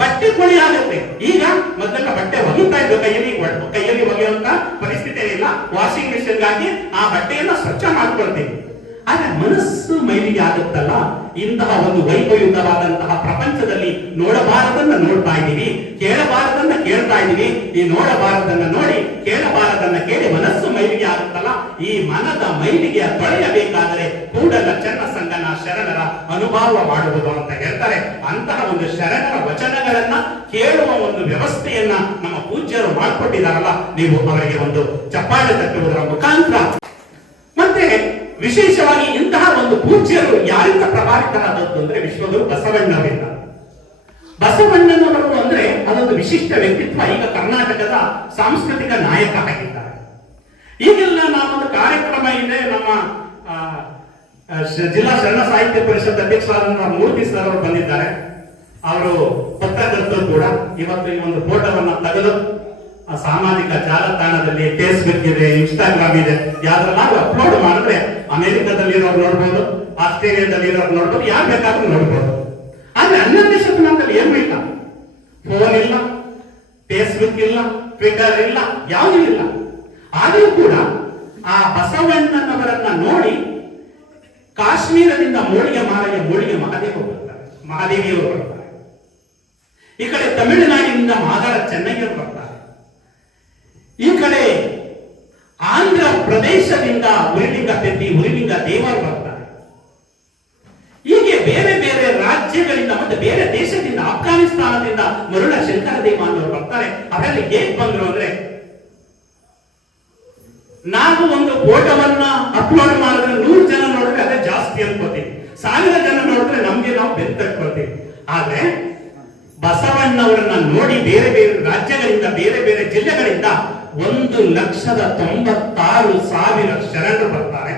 ಬಟ್ಟೆ ಕೊಳೆ ಆಗುತ್ತೆ. ಈಗ ಮೊದಲ ಬಟ್ಟೆ ಒಗಿತಾ ಇದ್ದು ಕೈಯಲ್ಲಿ ಒಗೆಯುವಂತ ಪರಿಸ್ಥಿತಿ ಇಲ್ಲ, ವಾಷಿಂಗ್ ಮಿಷಿನ್ ಹಾಕಿ ಆ ಬಟ್ಟೆಯನ್ನ ಸ್ವಚ್ಛ ಮಾಡ್ಕೊಳ್ತೀವಿ. ಆದ್ರೆ ಮನಸ್ಸು ಮೈಲಿಗೆ ಆಗುತ್ತಲ್ಲ, ಇಂತಹ ಒಂದು ವೈಭವಯುತವಾದಂತಹ ಪ್ರಪಂಚದಲ್ಲಿ ನೋಡಬಾರದನ್ನ ನೋಡ್ತಾ ಇದ್ದೀವಿ, ಕೇಳಬಾರದನ್ನ ಕೇಳ್ತಾ ಇದ್ದೀವಿ. ಈ ನೋಡಬಾರದನ್ನ ನೋಡಿ, ಕೇಳಬಾರದನ್ನ ಕೇಳಿ ಮನಸ್ಸು ಮೈಲಿಗೆ ಆಗುತ್ತಲ್ಲ, ಈ ಮನದ ಮೈಲಿಗೆಯ ತೊಳೆಯಬೇಕಾದರೆ ಕೂಡಲ ಚನ್ನ ಸಂಗನ ಶರಣರ ಅನುಭವ ಮಾಡುವುದು ಅಂತ ಹೇಳ್ತಾರೆ. ಅಂತಹ ಒಂದು ಶರಣರ ವಚನಗಳನ್ನ ಕೇಳುವ ಒಂದು ವ್ಯವಸ್ಥೆಯನ್ನ ನಮ್ಮ ಪೂಜ್ಯರು ಮಾಡಿಕೊಟ್ಟಿದಾರಲ್ಲ, ನೀವು ಅವರಿಗೆ ಒಂದು ಚಪ್ಪಾಳೆ ತಟ್ಟುವುದರ ಮುಖಾಂತರ. ಮತ್ತೆ ವಿಶೇಷವಾಗಿ ಇಂತಹ ಒಂದು ಪೂಜ್ಯರು ಯಾರಿಂದ ಪ್ರಭಾವಿತರಾದದ್ದು ಅಂದ್ರೆ ವಿಶ್ವಗುರು ಬಸವಣ್ಣವರಿಂದ. ಬಸವಣ್ಣನವರು ಅಂದ್ರೆ ಅದೊಂದು ವಿಶಿಷ್ಟ ವ್ಯಕ್ತಿತ್ವ. ಈಗ ಕರ್ನಾಟಕದ ಸಾಂಸ್ಕೃತಿಕ ನಾಯಕ ಆಗಿದ್ದಾರೆ. ಈಗೆಲ್ಲ ನಾವೊಂದು ಕಾರ್ಯಕ್ರಮ ಇದೆ, ನಮ್ಮ ಜಿಲ್ಲಾ ಶರಣ ಸಾಹಿತ್ಯ ಪರಿಷತ್ ಅಧ್ಯಕ್ಷರಾದಂತಹ ಮೂರ್ತಿ ಸರ್ ಅವರು ಬಂದಿದ್ದಾರೆ. ಅವರು ಪತ್ರಕರ್ತರು ಕೂಡ. ಇವತ್ತು ಈ ಒಂದು ಫೋಟೋವನ್ನ ತೆಗೆದು ಸಾಮಾಜಿಕ ಜಾಲತಾಣದಲ್ಲಿ ಫೇಸ್ಬುಕ್ ಇದೆ, ಇನ್ಸ್ಟಾಗ್ರಾಮ್ ಇದೆ, ಯಾವ್ದ್ರಲ್ಲಾದ್ರೂ ಅಪ್ಲೋಡ್ ಮಾಡಿದ್ರೆ ಅಮೆರಿಕದಲ್ಲಿರೋರು ನೋಡ್ಬೋದು, ಆಸ್ಟ್ರೇಲಿಯಾದಲ್ಲಿರೋರು ನೋಡ್ಬೋದು, ಯಾರು ಬೇಕಾದ್ರೂ ನೋಡ್ಬೋದು. ಆದ್ರೆ 12ನೇ ಶತಮಾನದಲ್ಲಿ ಏನೂ ಇಲ್ಲ, ಫೋನ್ ಇಲ್ಲ, ಫೇಸ್ಬುಕ್ ಇಲ್ಲ, ಟ್ವಿಟರ್ ಇಲ್ಲ, ಯಾವುದೂ ಇಲ್ಲ. ಆದರೂ ಕೂಡ ಆ ಬಸವಣ್ಣನವರನ್ನ ನೋಡಿ ಕಾಶ್ಮೀರದಿಂದ ಮೂಳಿಗೆ ಮಾರಯ್ಯ ಮೂಳಿಗೆ ಮಹಾದೇವಿಯವರು ಬರ್ತಾರೆ. ಈ ಕಡೆ ತಮಿಳುನಾಡಿನಿಂದ ಮಾದಾರ ಚೆನ್ನಯ್ಯರು ಬರ್ತಾರೆ. ಈ ಕಡೆ ಆಂಧ್ರ ಪ್ರದೇಶದಿಂದ ಉರಿಲಿಂಗ ಪೆದ್ದಿ ಉರಿಲಿಂಗ ದೇವರು ಬರ್ತಾರೆ. ಹೀಗೆ ಬೇರೆ ಬೇರೆ ರಾಜ್ಯಗಳಿಂದ ಮತ್ತೆ ಬೇರೆ ದೇಶದಿಂದ ಅಫ್ಘಾನಿಸ್ತಾನದಿಂದ ಮರುಳ ಶಂಕರ ದೇವಾನವರು ಬರ್ತಾರೆ. ಅವರಲ್ಲಿ ಹೇಗೆ ಬಂದ್ರು ಅಂದ್ರೆ, ನಾವು ಒಂದು ಫೋಟೋವನ್ನ ಅಪ್ಲೋಡ್ ಮಾಡಿದ್ರೆ 100 ಜನ ನೋಡಿದ್ರೆ ಅದೇ ಜಾಸ್ತಿ ಅನ್ಕೋತೀವಿ, 1000 ಜನ ನೋಡಿದ್ರೆ ನಮ್ಗೆ ನಾವು ಬೆಂತಕ್ಕೊಳ್ತೀವಿ. ಆದ್ರೆ ಬಸವಣ್ಣವರನ್ನ ನೋಡಿ ಬೇರೆ ಬೇರೆ ರಾಜ್ಯಗಳಿಂದ ಬೇರೆ ಬೇರೆ ಜಿಲ್ಲೆಗಳಿಂದ 1,96,000 ಶರಣರು ಬರ್ತಾರೆ.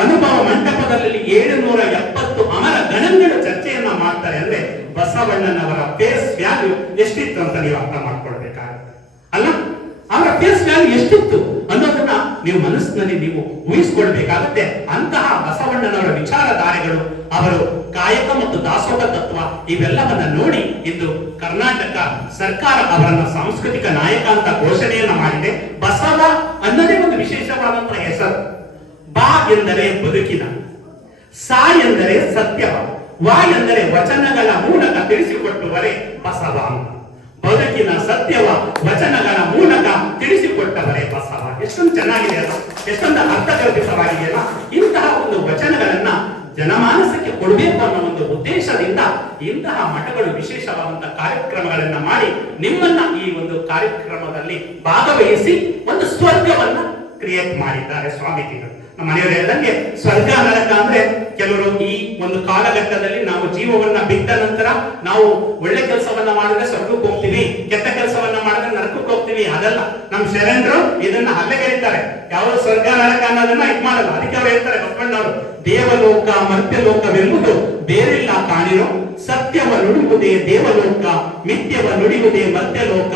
ಅನುಭವ ಮಂಟಪದಲ್ಲಿ 770 ಅಮರ ಗಣಗಳು ಚರ್ಚೆಯನ್ನ ಮಾಡ್ತಾರೆ. ಅಂದ್ರೆ ಬಸವಣ್ಣನವರ ಫೇಸ್ ವ್ಯಾಲ್ಯೂ ಎಷ್ಟಿತ್ತು ಅಂತ ನೀವು ಅರ್ಥ ಮಾಡ್ಕೊಳ್ಬೇಕಾಗುತ್ತೆ ಅಲ್ಲ. ಅವರ ಫೇಸ್ ವ್ಯಾಲ್ಯೂ ಎಷ್ಟಿತ್ತು ಅನ್ನೋದನ್ನ ನೀವು ಮನಸ್ಸಿನಲ್ಲಿ ನೀವು ಊಹಿಸಿಕೊಳ್ಬೇಕಾಗುತ್ತೆ. ಅಂತಹ ಬಸವಣ್ಣನವರ ವಿಚಾರಧಾರೆಗಳು, ಅವರು ಕಾಯಕ ಮತ್ತು ದಾಸೋಹ ತತ್ವ ಇವೆಲ್ಲವನ್ನ ನೋಡಿ ಇಂದು ಕರ್ನಾಟಕ ಸರ್ಕಾರ ಅವರನ್ನ ಸಾಂಸ್ಕೃತಿಕ ನಾಯಕ ಅಂತ ಘೋಷಣೆಯನ್ನ ಮಾಡಿದೆ. ಬಸವ ಅನ್ನೋದೇ ಒಂದು ವಿಶೇಷವಾದಂತಹ ಹೆಸರು. ಬಾ ಎಂದರೆ ಬದುಕಿನ, ಸಾ ಎಂದರೆ ಸತ್ಯವ, ವಾ ಎಂದರೆ ವಚನಗಳ ಮೂಲಕ ತಿಳಿಸಿಕೊಟ್ಟವರೇ ಬಸವ. ಬದುಕಿನ ಸತ್ಯವ ವಚನಗಳ ಮೂಲಕ ತಿಳಿಸಿಕೊಟ್ಟವರೇ ಬಸವ. ಎಷ್ಟೊಂದು ಚೆನ್ನಾಗಿದೆ ಅಲ್ಲ, ಎಷ್ಟೊಂದು ಅರ್ಥಗರ್ಭಿತವಾಗಿದೆಯಲ್ಲ. ಇಂತಹ ಒಂದು ವಚನಗಳನ್ನ ಜನಮಾನಸಕ್ಕೆ ಕೊಡಬೇಕು ಅನ್ನೋ ಒಂದು ಉದ್ದೇಶದಿಂದ ಇಂತಹ ಮಠಗಳು ವಿಶೇಷವಾದಂತಹ ಕಾರ್ಯಕ್ರಮಗಳನ್ನ ಮಾಡಿ ನಿಮ್ಮನ್ನ ಈ ಒಂದು ಕಾರ್ಯಕ್ರಮದಲ್ಲಿ ಭಾಗವಹಿಸಿ ಒಂದು ಸ್ವರ್ಗವನ್ನ ಕ್ರಿಯೇಟ್ ಮಾಡಿದ್ದಾರೆ ಸ್ವಾಮೀಜಿಗಳು. ನಮ್ಮ ಮನೆಯವರು ಹೇಳಿದಂಗೆ ಸ್ವರ್ಗ ನರಕ ಅಂದ್ರೆ, ಕೆಲವರು ಈ ಒಂದು ಕಾಲಘಟ್ಟದಲ್ಲಿ ನಾವು ಜೀವವನ್ನ ಬಿಟ್ಟ ನಂತರ ನಾವು ಒಳ್ಳೆ ಕೆಲಸವನ್ನ ಮಾಡಿದ್ರೆ ಸ್ವರ್ಗಕ್ಕೆ ಹೋಗ್ತೀವಿ, ಕೆಟ್ಟ ಕೆಲಸವನ್ನ ಮಾಡಿದ್ರೆ ನರಕಕ್ಕೆ ಹೋಗ್ತೀವಿ. ಅದಲ್ಲ, ನಮ್ಮ ಶರಣರು ಇದನ್ನ ಅಲ್ಲೆಗೆಳಿತಾರೆ. ಯಾವ ಸ್ವರ್ಗ ನರಕ ಅನ್ನೋದನ್ನ ಇದು ಮಾಡಲ್ಲ. ಅದಕ್ಕೆ ಅವ್ರು ಹೇಳ್ತಾರೆ ಬಸವಣ್ಣವರು, ದೇವಲೋಕ ಮರ್ತ್ಯಲೋಕವೆಂಬುದು ಬೇರೆಲ್ಲ ಕಾಣಿರೋ, ಸತ್ಯವ ನುಡಿಯುವುದೇ ದೇವಲೋಕ, ಮಿಥ್ಯವ ನುಡಿಯುವುದೇ ಮರ್ತ್ಯಲೋಕ,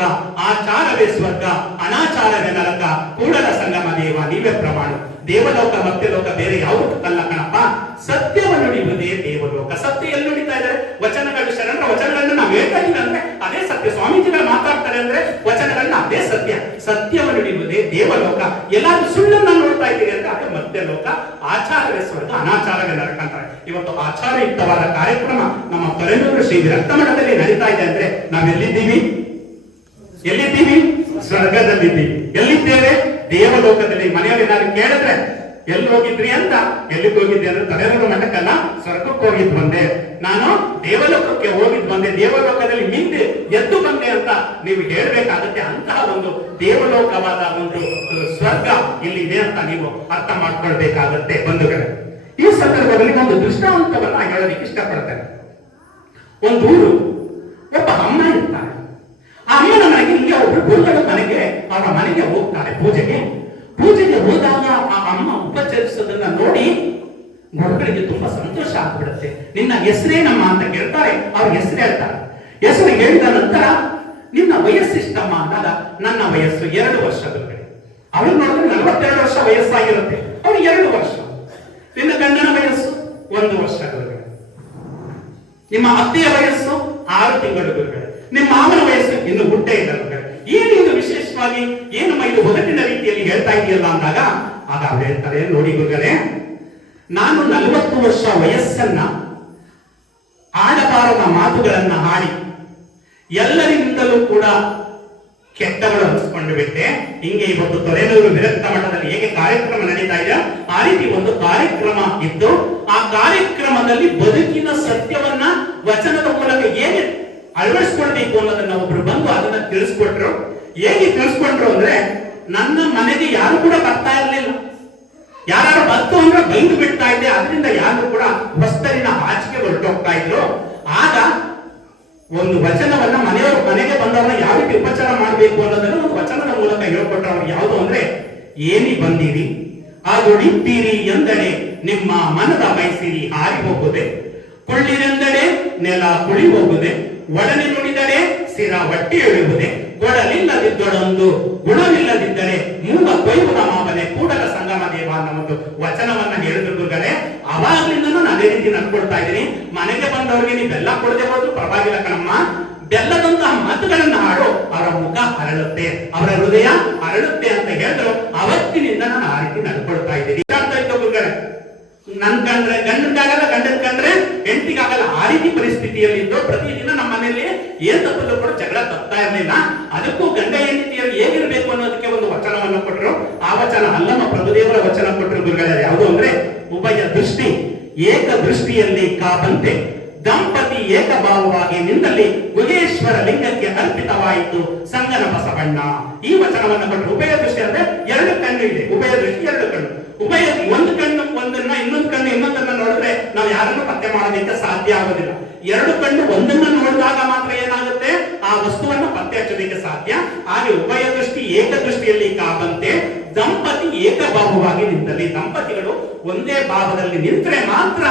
ಆಚಾರವೇ ಸ್ವರ್ಗ ಅನಾಚಾರವೇ ನರಕ, ಕೂಡಲ ಸಂಗಮ ದೇವ ನೀವೇ ಪ್ರಮಾಣ. ದೇವಲೋಕ ಮರ್ತ್ಯಲೋಕ ಬೇರೆ ಯಾವುದು ಅಲ್ಲ ಕಣಪ್ಪ, ಸತ್ಯವ ನುಡಿಯುವುದೇ ದೇವಲೋಕ. ಸತ್ಯ ಎಲ್ಲಿ ನುಡಿತಾ ಇದ್ದಾರೆ? ವಚನಗಳು, ಶರಣರ ವಚನಗಳನ್ನ ನಾವು ಹೇಳ್ತಾ ಇದ್ದೀವಿ ಅಂದ್ರೆ ಅದೇ ಸತ್ಯ. ಸ್ವಾಮೀಜಿಗಳು ಮಾತಾಡ್ತಾರೆ ಅಂದ್ರೆ ವಚನಗಳನ್ನ ಅದೇ ಸತ್ಯ. ಸತ್ಯವ ನುಡಿಯುವುದೇ ದೇವಲೋಕ. ಎಲ್ಲಾದ್ರೂ ಸುಳ್ಳನ್ನ ನೋಡ್ತಾ ಇದ್ದೀರಿ ಅಂದ್ರೆ ಅದೇ ಮರ್ತ್ಯಲೋಕ, ಆಚಾರವೇ ಸ್ವರ್ಗ ಅನಾಚಾರವೇ ನರಕ ಅಂತಾರೆ. ಇವತ್ತು ಆಚಾರಯುಕ್ತವಾದ ಕಾರ್ಯಕ್ರಮ ನಮ್ಮ ತೊರೆನೂರು ಶ್ರೀ ವಿರಕ್ತ ಮಠದಲ್ಲಿ ನಡೀತಾ ಇದೆ ಅಂದ್ರೆ ನಾವೆಲ್ಲಿದ್ದೀವಿ? ಎಲ್ಲಿದ್ದೀವಿ? ಸ್ವರ್ಗದಲ್ಲಿದ್ದೀವಿ. ಎಲ್ಲಿದ್ದೇವೆ? ದೇವಲೋಕದಲ್ಲಿ. ಮನೆಯಲ್ಲಿ ನಾನು ಕೇಳಿದ್ರೆ ಎಲ್ಲಿ ಹೋಗಿದ್ರಿ ಅಂತ, ಎಲ್ಲಿಗೆ ಹೋಗಿದ್ದೆ ಅಂದ್ರೆ ತೊರೆನೂರು ಮಠಕ್ಕಲ್ಲ, ಸ್ವರ್ಗಕ್ಕೆ ಹೋಗಿದ್ ಬಂದೆ, ನಾನು ದೇವಲೋಕಕ್ಕೆ ಹೋಗಿದ್ ಬಂದೆ, ದೇವಲೋಕದಲ್ಲಿ ಮಿಂದೆ ಎದ್ದು ಬಂದೆ ಅಂತ ನೀವು ಹೇಳ್ಬೇಕಾಗುತ್ತೆ. ಅಂತಹ ಒಂದು ದೇವಲೋಕವಾದ ಒಂದು ಸ್ವರ್ಗ ಇಲ್ಲಿದೆ ಅಂತ ನೀವು ಅರ್ಥ ಮಾಡ್ಕೊಳ್ಬೇಕಾಗತ್ತೆ ಬಂಧುಗಳೇ. ಈ ಸಂದರ್ಭದಲ್ಲಿ ಒಂದು ದೃಷ್ಟಾಂತವನ್ನ ಹೇಳೋದಕ್ಕೆ ಇಷ್ಟಪಡ್ತೇನೆ. ಒಂದು ಊರು, ಒಬ್ಬ ಅಮ್ಮ ಇರ್ತಾರೆ. ಆ ಅಮ್ಮನ ಮನೆಗೆ ಇಲ್ಲಿ ಒಬ್ರು ಗುರುಗಳ ಮನೆಗೆ, ಅವರ ಮನೆಗೆ ಹೋಗ್ತಾರೆ ಪೂಜೆಗೆ ಹೋದಾಗ ಆ ಅಮ್ಮ ಉಪಚರಿಸೋದನ್ನ ನೋಡಿ ಗುರುಗಳಿಗೆ ತುಂಬಾ ಸಂತೋಷ ಆಗ್ಬಿಡುತ್ತೆ. ನಿನ್ನ ಹೆಸರೇನಮ್ಮ ಅಂತ ಕೇಳ್ತಾರೆ. ಅವ್ರ ಹೆಸರು ಹೇಳ್ತಾರೆ. ಹೆಸರು ಹೇಳಿದ ನಂತರ ನಿನ್ನ ವಯಸ್ಸಿಷ್ಟಮ್ಮ ಅಂದಾಗ ನನ್ನ ವಯಸ್ಸು 2 ವರ್ಷ ಗುರುಗಳೇ. ಅವ್ರು ನೋಡಿದ್ರೆ 42 ವರ್ಷ ವಯಸ್ಸಾಗಿರುತ್ತೆ, ಅವ್ರು 2 ವರ್ಷ. ನಿನ್ನ ಗಂಡನ ವಯಸ್ಸು 1 ವರ್ಷ ಗುರುಗಳೇ. ನಿಮ್ಮ ಅತ್ತೆಯ ವಯಸ್ಸು 6 ತಿಂಗಳು ಗುರುಗಳೇ. ನಿಮ್ಮ ಮಾವನ ವಯಸ್ಸು ಇನ್ನು ಹುಟ್ಟೇ ಇಲ್ಲ ಗುರುಗಳೇ. ಏನು ಇದು ವಿಶೇಷವಾಗಿ ಏನಮ್ಮ ಇದು ಒಗಟಿನ ರೀತಿಯಲ್ಲಿ ಹೇಳ್ತಾ ಇದೆಯಲ್ಲ ಅಂದಾಗ ಆಗ ಅವ್ರು ಹೇಳ್ತಾರೆ, ನೋಡಿ ಗುರುಗಳೇ, ನಾನು 40 ವರ್ಷ ವಯಸ್ಸನ್ನ ಆಡಬಾರದ ಮಾತುಗಳನ್ನ ಆಡಿ ಎಲ್ಲರಿಂದಲೂ ಕೂಡ ಕೆಟ್ಟಗಳು ಅನಿಸ್ಕೊಂಡು ಬಿಟ್ಟೆ. ಹಿಂಗೆ ಇವತ್ತು ತೊರೆನೂರು ವಿರಕ್ತ ಮಠದಲ್ಲಿ ಹೇಗೆ ಕಾರ್ಯಕ್ರಮ ನಡೀತಾ ಇದೆ ಆ ರೀತಿ ಒಂದು ಕಾರ್ಯಕ್ರಮ ಇದ್ದು, ಆ ಕಾರ್ಯಕ್ರಮದಲ್ಲಿ ಬದುಕಿನ ಸತ್ಯವನ್ನ ವಚನದ ಮೂಲಕ ಹೇಗೆ ಅಳವಡಿಸ್ಕೊಳ್ಬೇಕು ಅನ್ನೋದನ್ನ ಒಬ್ರು ಬಂದು ಅದನ್ನ ತಿಳಿಸ್ಕೊಟ್ರು. ಹೇಗೆ ತಿಳಿಸ್ಕೊಂಡ್ರು ಅಂದ್ರೆ, ನನ್ನ ಮನೆಗೆ ಯಾರು ಕೂಡ ಬರ್ತಾ ಇರ್ಲಿಲ್ಲ. ಯಾರು ಬಂತು ಅಂದ್ರೆ ಬೈದು ಬಿಡ್ತಾ ಇದ್ದೆ. ಅದರಿಂದ ಯಾರು ಕೂಡ ಹೊಸ್ತರಿನ ಆಚೆಗೆ ಹೊರಟೋಗ್ತಾ ಇದ್ರು. ಆಗ ಒಂದು ವಚನವನ್ನ ಮನೆಯವರು ಮನೆಗೆ ಬಂದವರನ್ನ ಯಾವ ರೀತಿ ಉಪಚಾರ ಮಾಡಬೇಕು ಅನ್ನೋದನ್ನ ಒಂದು ವಚನದ ಮೂಲಕ ಹೇಳ್ಕೊಟ್ರು. ಅವ್ರು ಯಾವುದು ಅಂದ್ರೆ, ಏನಿ ಬಂದಿರಿ ಅದೊಡಿತೀರಿ ಎಂದಡೆ ನಿಮ್ಮ ಮನದ ಬಯಸಿರಿ ಹಾರಿ ಹೋಗುದೆ, ಕೊಳ್ಳಿರೆಂದಡೆ ನೆಲ ಕುಳಿ ಹೋಗುದೆ, ಒಡನೆ ನುಡಿದರೆ ಸಿರ ಒಟ್ಟಿ ಎಳುವುದೆ, ಕೊಡಲಿಲ್ಲದಿದ್ದೊಡೊಂದು ಗುಣವಿಲ್ಲದಿದ್ದರೆ ಮೂಗ ಕೊಯ್ಯುವ ಮಾವನೆ ಕೂಡಲ ಸಂಗಮ ದೇವ ಅನ್ನೋ ಒಂದು ವಚನವನ್ನ ಹೇಳಿದ್ರುಗಳೇ. ಅವಾಗ್ಲಿಂದನೂ ನಾನು ಅದೇ ರೀತಿ ನಡ್ಕೊಳ್ತಾ ಇದ್ದೀನಿ. ಮನೆಗೆ ಬಂದವರಿಗೆ ನೀವು ಬೆಲ್ಲ ಕೊಡದೆ ಹೋದ್ರು ಪರವಾಗಿಲ್ಲ ಕಣಮ್ಮ, ಬೆಲ್ಲದಂತಹ ಮಾತುಗಳನ್ನ ಆಡೋ ಅವರ ಮುಖ ಅರಳುತ್ತೆ, ಅವರ ಹೃದಯ ಅರಳುತ್ತೆ ಅಂತ ಹೇಳಿದ್ರು. ಅವತ್ತಿನಿಂದ ನಾನು ನನ್ ಕಂಡ್ರೆ ಗಂಡನ್ಗಾಗಲ್ಲ, ಗಂಡನ್ ಕಂಡ್ರೆ ಹೆಂಡತಿಗಾಗಲ್ಲ. ಆ ರೀತಿ ಪರಿಸ್ಥಿತಿಯಲ್ಲಿ ಇದ್ದು ಪ್ರತಿದಿನ ನಮ್ಮ ಮನೆಯಲ್ಲಿ ಏನ್ ತಪ್ಪಿದ್ರು ಕೂಡ ಜಗಳ ತಪ್ತಾ ಇರಲಿಲ್ಲ. ಅದಕ್ಕೂ ಗಂಡ ಹೆಂಡತಿಯರು ಹೇಗಿರ್ಬೇಕು ಅನ್ನೋದಕ್ಕೆ ಒಂದು ವಚನವನ್ನು ಕೊಟ್ಟರು. ಆ ವಚನ ಅಲ್ಲಮ್ಮ ಪ್ರಭುದೇವರ ವಚನ ಕೊಟ್ಟರು ಗುರುಗಳೇ. ಯಾವುದು ಅಂದ್ರೆ, ಉಭಯ ದೃಷ್ಟಿ ಏಕ ದೃಷ್ಟಿಯಲ್ಲಿ ಕಾಬಂತೆ ದಂಪತಿ ಏಕಭಾವವಾಗಿ ನಿಂದಲ್ಲಿ ಗುಹೇಶ್ವರ ಲಿಂಗಕ್ಕೆ ಅರ್ಪಿತವಾಯಿತು ಸಂಗನ ಬಸವಣ್ಣ. ಈ ವಚನವನ್ನು ಕೊಟ್ಟರು. ಉಭಯ ದೃಷ್ಟಿ ಅಂದ್ರೆ ಎರಡು ಕಣ್ಣು ಇದೆ. ಉಭಯ ದೃಷ್ಟಿ ಎರಡು ಕಣ್ಣು. ಉಭಯ ಒಂದು ಕಣ್ಣು ಒಂದನ್ನ, ಇನ್ನೊಂದು ಕಣ್ಣು ಇನ್ನೊಂದನ್ನ ನೋಡಿದ್ರೆ ನಾವು ಯಾರನ್ನು ಪತ್ತೆ ಮಾಡೋದಕ್ಕೆ ಸಾಧ್ಯ ಆಗೋದಿಲ್ಲ. ಎರಡು ಕಣ್ಣು ಒಂದನ್ನ ನೋಡಿದಾಗ ಮಾತ್ರ ಏನಾಗುತ್ತೆ, ಆ ವಸ್ತುವನ್ನ ಪತ್ತೆ ಹಚ್ಚೋದಕ್ಕೆ ಸಾಧ್ಯ. ಹಾಗೆ ಉಭಯ ದೃಷ್ಟಿ ಏಕದೃಷ್ಟಿಯಲ್ಲಿ ಕಾಬಂತೆ ದಂಪತಿ ಏಕಭಾವವಾಗಿ ನಿಂತಲ್ಲಿ, ದಂಪತಿಗಳು ಒಂದೇ ಭಾವದಲ್ಲಿ ನಿಂತರೆ ಮಾತ್ರ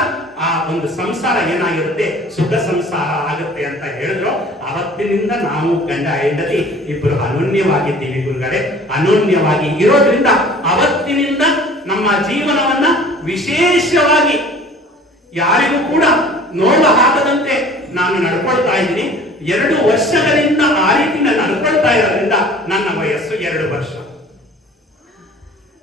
ಆ ಒಂದು ಸಂಸಾರ ಏನಾಗಿರುತ್ತೆ, ಸುಖ ಸಂಸಾರ ಆಗುತ್ತೆ ಅಂತ ಹೇಳಿದ್ರು. ಅವತ್ತಿನಿಂದ ನಾವು ಗಂಡ ಹೆಂಡತಿ ಇಬ್ಬರು ಅನನ್ಯವಾಗಿದ್ದೀವಿ ಗುರುಗಳೇ. ಅನನ್ಯವಾಗಿ ಇರೋದ್ರಿಂದ ಅವತ್ತಿನಿಂದ ನಮ್ಮ ಜೀವನವನ್ನ ವಿಶೇಷವಾಗಿ ಯಾರಿಗೂ ಕೂಡ ನೋವು ಆಗದಂತೆ ನಾನು ನಡ್ಕೊಳ್ತಾ ಇದ್ದೀನಿ. 2 ವರ್ಷಗಳಿಂದ ಆ ರೀತಿ ನಾನು ನಡ್ಕೊಳ್ತಾ ಇರೋದ್ರಿಂದ ನನ್ನ ವಯಸ್ಸು 2 ವರ್ಷ.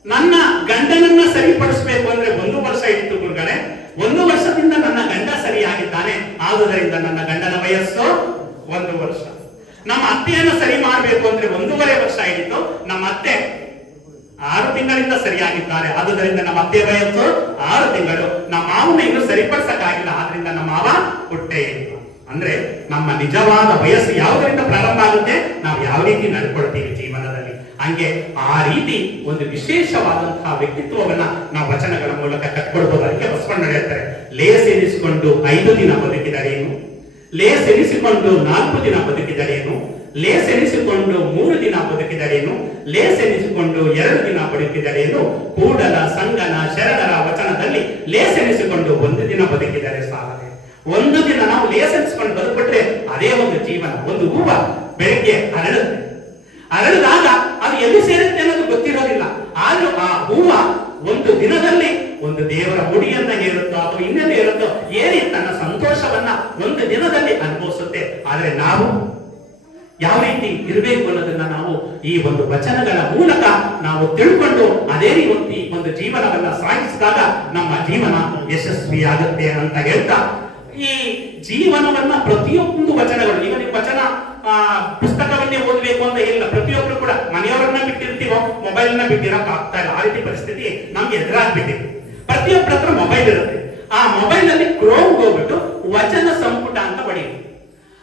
ನನ್ನ ಗಂಡನನ್ನ ಸರಿಪಡಿಸಬೇಕು ಅಂದ್ರೆ 1 ವರ್ಷ ಇತ್ತು ಗುರುಗಳೇ. 1 ವರ್ಷದಿಂದ ನನ್ನ ಗಂಡ ಸರಿಯಾಗಿದ್ದಾನೆ. ಆದುದರಿಂದ ನನ್ನ ಗಂಡನ ವಯಸ್ಸು 1 ವರ್ಷ. ನಮ್ಮ ಅತ್ತೆಯನ್ನು ಸರಿ ಮಾಡಬೇಕು ಅಂದ್ರೆ 1.5 ವರ್ಷ ಹಿಡಿತು. ನಮ್ಮ ಅತ್ತೆ 6 ತಿಂಗಳಿಂದ ಸರಿಯಾಗಿದ್ದಾರೆ. ಆದುದರಿಂದ ನಮ್ಮ ಅತ್ತೆ ವಯಸ್ಸು 6 ತಿಂಗಳು. ನಮ್ಮ ಮಾವನ ಇನ್ನು ಸರಿಪಡಿಸಕ್ಕಾಗಿಲ್ಲ. ಆದ್ರಿಂದ ನಮ್ಮ ಮಾವ ಹುಟ್ಟೆ ಇಲ್ಲ. ಅಂದ್ರೆ ನಮ್ಮ ನಿಜವಾದ ವಯಸ್ಸು ಯಾವುದರಿಂದ ಪ್ರಾರಂಭ ಆಗುತ್ತೆ, ನಾವು ಯಾವ ರೀತಿ ನಡ್ಕೊಳ್ತೀವಿ ಜೀವನದಲ್ಲಿ. ಹಂಗೆ ಆ ರೀತಿ ಒಂದು ವಿಶೇಷವಾದಂತಹ ವ್ಯಕ್ತಿತ್ವವನ್ನ ನಾವು ವಚನಗಳ ಮೂಲಕ ಕಟ್ಕೊಳ್ಬಹುದು. ಅದಕ್ಕೆ ಬಸವಣ್ಣ ಹೇಳ್ತಾರೆ, ಲೇಸೆನಿಸಿಕೊಂಡು 5 ದಿನ ಬದುಕಿದರೇನು, ಲೇಸೆನಿಸಿಕೊಂಡು 4 ದಿನ ಬದುಕಿದರೇನು, ಲೇಸೆನಿಸಿಕೊಂಡು 3 ದಿನ ಬದುಕಿದರೇನು, ಲೇಸೆನಿಸಿಕೊಂಡು 2 ದಿನ ಬದುಕಿದರೇನು, ಕೂಡಲ ಸಂಗನ ಶರಣರ ವಚನದಲ್ಲಿ ಲೇಸೆನಿಸಿಕೊಂಡು 1 ದಿನ ಬದುಕಿದರೆ ಸಾಲದೆ. 1 ದಿನ ನಾವು ಲೇಸೆನಿಸಿಕೊಂಡು ಬದುಕ್ಬಿಟ್ರೆ ಅದೇ ಒಂದು ಜೀವನ. ಒಂದು ಹೂವ ಬೆಳಿಗ್ಗೆ ಅರಳುತ್ತೆ, ಅರಳಿದಾಗ ಅದು ಎಲ್ಲಿ ಸೇರುತ್ತೆ ಅನ್ನೋದು ಗೊತ್ತಿರೋದಿಲ್ಲ. ಆದ್ರೂ ಆ ಹೂವ ಒಂದು ದಿನದಲ್ಲಿ ಒಂದು ದೇವರ ಮುಡಿಯನ್ನ ಹೇರುತ್ತೋ ಅಥವಾ ಇನ್ನೇನು ಹೇರುತ್ತೋ ಏರಿ ತನ್ನ ಸಂತೋಷವನ್ನ 1 ದಿನದಲ್ಲಿ ಅನುಭವಿಸುತ್ತೆ. ಆದ್ರೆ ನಾವು ಯಾವ ರೀತಿ ಇರಬೇಕು ಅನ್ನೋದನ್ನ ನಾವು ಈ ಒಂದು ವಚನಗಳ ಮೂಲಕ ನಾವು ತಿಳ್ಕೊಂಡು ಅದೇ ರೀತಿ ಒಂದು ಜೀವನವನ್ನ ಸಾಗಿಸಿದಾಗ ನಮ್ಮ ಜೀವನ ಯಶಸ್ವಿಯಾಗುತ್ತೆ ಅಂತ ಹೇಳ್ತಾ, ಈ ಜೀವನವನ್ನ ಪ್ರತಿಯೊಂದು ವಚನಗಳು, ಈಗ ನೀವು ವಚನ ಪುಸ್ತಕವನ್ನೇ ಓದಬೇಕು ಅಂತ ಇಲ್ಲ. ಪ್ರತಿಯೊಬ್ಬರು ಕೂಡ ಮನೆಯವರನ್ನ ಬಿಟ್ಟಿರ್ತೀವೋ, ಮೊಬೈಲ್ ನ ಬಿಟ್ಟಿರಕ್ ಆಗ್ತಾ ಇಲ್ಲ. ಆ ರೀತಿ ಪರಿಸ್ಥಿತಿ ನಮ್ಗೆ ಎದುರಾಗ್ಬಿಟ್ಟಿದೆ. ಪ್ರತಿಯೊಬ್ಬರ ಹತ್ರ ಮೊಬೈಲ್ ಇರುತ್ತೆ. ಆ ಮೊಬೈಲ್ ನಲ್ಲಿ ಕ್ರೋಮ್ ಹೋಗ್ಬಿಟ್ಟು ವಚನ ಸಂಪುಟ ಅಂತ ಬಡಿಯಿರಿ.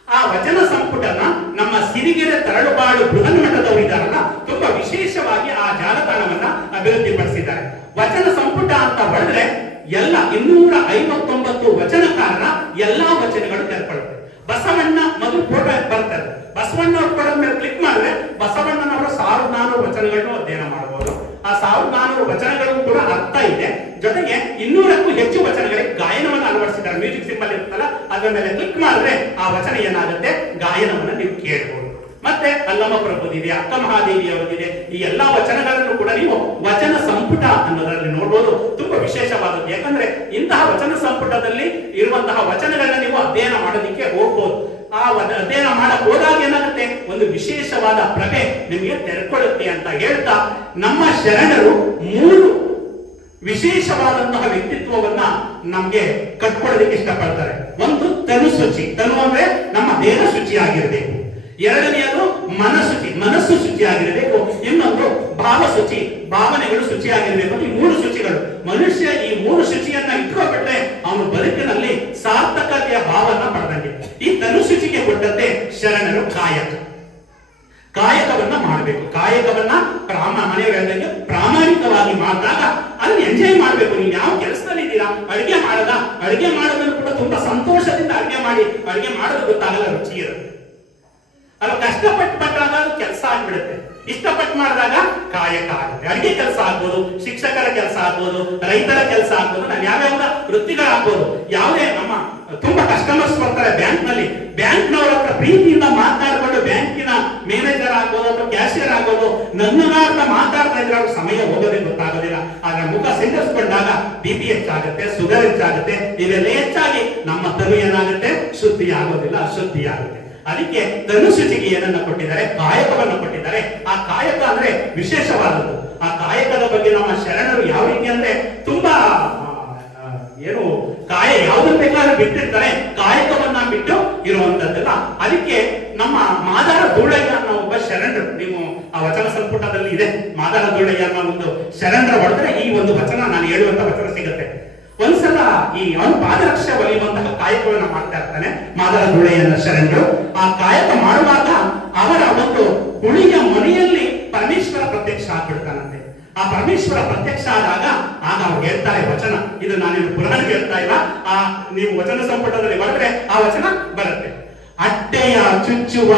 ಆ ವಚನ ಸಂಪುಟನ ನಮ್ಮ ಸಿರಿಗೆರೆ ತರಳುಬಾಳು ಬೃಹನ್ಮಠದವರು ಇದ್ದಾರಲ್ಲ, ತುಂಬಾ ವಿಶೇಷವಾಗಿ ಆ ಜಾಲತಾಣವನ್ನ ಅಭಿವೃದ್ಧಿ ಪಡಿಸಿದ್ದಾರೆ. ವಚನ ಸಂಪುಟ ಅಂತ ಬರೆದ್ರೆ ಎಲ್ಲ 259 ವಚನಕಾರರ ಎಲ್ಲಾ ವಚನಗಳು ತೆರೆಕೊಳ್ಳುತ್ತೆ. ಬಸವಣ್ಣ ಮೊದಲು ಫೋಟೋ ಬರ್ತಾರೆ. ಬಸವಣ್ಣ ಫೋಟೋ ಮೇಲೆ ಕ್ಲಿಕ್ ಮಾಡಿದ್ರೆ ಬಸವಣ್ಣನವರ 1400 ವಚನಗಳನ್ನು ಅಧ್ಯಯನ ಮಾಡಬಹುದು. ಆ 1400 ವಚನಗಳಿಗೂ ಕೂಡ ಅರ್ಥ ಇದೆ. ಜೊತೆಗೆ 200ಕ್ಕೂ ಹೆಚ್ಚು ವಚನಗಳಿಗೆ ಗಾಯನವನ್ನು ಅಳವಡಿಸಿದ್ದಾರೆ. ಮ್ಯೂಸಿಕ್ ಸಿಂಬಲ್ ಇರುತ್ತಲ್ಲ, ಅದರ ಮೇಲೆ ಕ್ಲಿಕ್ ಮಾಡಿದ್ರೆ ಆ ವಚನ ಏನಾಗುತ್ತೆ, ಗಾಯನವನ್ನ ನೀವು ಕೇಳಬಹುದು. ಮತ್ತೆ ಅಲ್ಲಮ್ಮ ಪ್ರಭುದಿದೆ, ಅಕ್ಕ ಮಹಾದೇವಿ ಅವರಿದೆ. ಈ ಎಲ್ಲಾ ವಚನಗಳನ್ನು ಕೂಡ ನೀವು ವಚನ ಸಂಪುಟ ಅನ್ನೋದರಲ್ಲಿ ನೋಡಬಹುದು. ತುಂಬಾ ವಿಶೇಷವಾದದ್ದು. ಯಾಕಂದ್ರೆ ಇಂತಹ ವಚನ ಸಂಪುಟದಲ್ಲಿ ಇರುವಂತಹ ವಚನಗಳನ್ನ ನೀವು ಅಧ್ಯಯನ ಮಾಡೋದಿಕ್ಕೆ ಹೋಗ್ಬೋದು. ಆ ಅಧ್ಯಯನ ಮಾಡಕ್ ಹೋದಾಗ ಏನಾಗುತ್ತೆ, ಒಂದು ವಿಶೇಷವಾದ ಪ್ರಭೆ ನಿಮಗೆ ತೆರೆಕೊಳ್ಳುತ್ತೆ ಅಂತ ಹೇಳ್ತಾ, ನಮ್ಮ ಶರಣರು 3 ವಿಶೇಷವಾದಂತಹ ವ್ಯಕ್ತಿತ್ವವನ್ನ ನಮ್ಗೆ ಕಟ್ಕೊಳ್ಳೋದಕ್ಕೆ ಇಷ್ಟಪಡ್ತಾರೆ. ಒಂದು ತನು ಶುಚಿ. ತನು ಅಂದ್ರೆ ನಮ್ಮ ದೇಹ ಶುಚಿಯಾಗಿರ್ಬೇಕು. ಎರಡನೆಯದು ಮನಶುಚಿ, ಮನಸ್ಸು ಶುಚಿಯಾಗಿರಬೇಕು. ಇನ್ನೊಂದು ಭಾವಶುಚಿ, ಭಾವನೆಗಳು ಶುಚಿಯಾಗಿರಬೇಕು. ಈ 3 ಶುಚಿಗಳು. ಮನುಷ್ಯ ಈ 3 ಶುಚಿಯನ್ನ ಇಟ್ಕೊಬಿಟ್ರೆ ಅವನು ಬದುಕಿನಲ್ಲಿ ಸಾರ್ಥಕತೆಯ ಭಾವನ ಪಡೆದಂಗೆ. ಈ ತನುಶುಚಿಗೆ ಕೊಟ್ಟಂತೆ ಶರಣರು ಕಾಯಕವನ್ನ ಮಾಡಬೇಕು. ಕಾಯಕವನ್ನ ಮನೆಯವರು ಹೇಳಿದಂಗೆ ಪ್ರಾಮಾಣಿಕವಾಗಿ ಮಾಡಿದಾಗ ಅದನ್ನ ಎಂಜಾಯ್ ಮಾಡಬೇಕು. ನೀವು ಯಾವ ಕೆಲಸದಲ್ಲಿ ಇದ್ದೀರಾ, ಅಡಿಗೆ ಮಾಡೋದನ್ನು ಕೂಡ ತುಂಬಾ ಸಂತೋಷದಿಂದ ಅಡಿಗೆ ಮಾಡೋದು ಗೊತ್ತಾಗಲ್ಲ, ರುಚಿ ಇರುತ್ತೆ. ಅಲ್ಲ, ಕಷ್ಟಪಟ್ಟು ಪಟ್ಟಾಗ ಅದು ಕೆಲಸ ಆಗ್ಬಿಡುತ್ತೆ. ಇಷ್ಟಪಟ್ಟು ಮಾಡಿದಾಗ ಕಾಯಕ ಆಗುತ್ತೆ. ಅಡಿಗೆ ಕೆಲಸ ಆಗ್ಬೋದು, ಶಿಕ್ಷಕರ ಕೆಲಸ ಆಗ್ಬೋದು, ರೈತರ ಕೆಲಸ ಆಗ್ಬೋದು, ನಾವು ಯಾವ್ಯಾವ ವೃತ್ತಿಗಳಾಗ್ಬೋದು. ಯಾವುದೇ ನಮ್ಮ ತುಂಬಾ ಕಸ್ಟಮರ್ಸ್ ಬರ್ತಾರೆ ಬ್ಯಾಂಕ್ನವರ ಹತ್ರ ಪ್ರೀತಿಯಿಂದ ಮಾತಾಡ್ಕೊಂಡು ಬ್ಯಾಂಕಿನ ಮ್ಯಾನೇಜರ್ ಆಗ್ಬೋದು ಅಥವಾ ಕ್ಯಾಶಿಯರ್ ಆಗ್ಬೋದು, ನನ್ನ ಮಾತಾಡ್ತಾ ಇದ್ರೆ ಅವ್ರ ಸಮಯ ಹೋಗೋದೇ ಗೊತ್ತಾಗೋದಿಲ್ಲ. ಆದ್ರೆ ಮುಖ ಸಿಂಗರಿಸ್ಕೊಂಡಾಗ BP ಹೆಚ್ಚಾಗುತ್ತೆ, ಶುಗರ್ ಹೆಚ್ಚಾಗುತ್ತೆ. ಇವೆಲ್ಲ ಹೆಚ್ಚಾಗಿ ನಮ್ಮ ತನು ಏನಾಗುತ್ತೆ, ಶುದ್ಧಿ ಆಗೋದಿಲ್ಲ, ಅಶುದ್ಧಿ ಆಗುತ್ತೆ. ಅದಕ್ಕೆ ತನುಶುಚಿಗೆ ಏನನ್ನ ಕೊಟ್ಟಿದ್ದಾರೆ, ಕಾಯಕವನ್ನು ಕೊಟ್ಟಿದ್ದಾರೆ. ಆ ಕಾಯಕ ಅಂದ್ರೆ ವಿಶೇಷವಾದದ್ದು. ಆ ಕಾಯಕದ ಬಗ್ಗೆ ನಮ್ಮ ಶರಣರು ಯಾವ ರೀತಿ ಅಂದ್ರೆ ತುಂಬಾ ಬೇಕಾದ್ರೂ ಬಿಟ್ಟಿರ್ತಾರೆ, ಕಾಯಕವನ್ನ ಬಿಟ್ಟು ಇರುವಂತದ್ದಲ್ಲ. ಅದಕ್ಕೆ ನಮ್ಮ ಮಾದಾರ ಧೂಳಯ್ಯ ಅನ್ನೋ ಒಬ್ಬ ಶರಣರು, ನೀವು ಆ ವಚನ ಸಂಪುಟದಲ್ಲಿ ಇದೆ, ಮಾದಾರ ಧೂಳಯ್ಯ ಅನ್ನೋ ಒಂದು ಶರಣರ ಹೊಡೆದ್ರೆ ಈ ಒಂದು ವಚನ ನಾನು ಹೇಳುವಂತ ವಚನ ಸಿಗುತ್ತೆ. ಒಂದ್ಸಲ ಅವನು ಪಾದರಕ್ಷೆ ಒಲಿಯುವಂತಹ ಕಾಯಕವನ್ನ ಮಾಡ್ತಾ ಇರ್ತಾನೆ ಮಾದಾರ ಧೂಳಯ್ಯನ ಶರಣರು. ಆ ಕಾಯಕ ಮಾಡುವಾಗ ಅವರ ಒಂದು ಹುಳಿಯ ಮನೆಯಲ್ಲಿ ಪರಮೇಶ್ವರ ಪ್ರತ್ಯಕ್ಷ ಆಗ್ಬಿಡ್ತಾನಂತೆ. ಆ ಪರಮೇಶ್ವರ ಪ್ರತ್ಯಕ್ಷ ಆದಾಗ ಅವ್ರು ಹೇಳ್ತಾರೆ ವಚನ, ಇದು ನಾನೇನು ಪುರಾಣ ಹೇಳ್ತಾ ಇಲ್ಲ, ನೀವು ವಚನ ಸಂಪುಟದಲ್ಲಿ ಬರೆದ್ರೆ ಆ ವಚನ ಬರುತ್ತೆ. ಅಟ್ಟೆಯ ಚುಚ್ಚುವ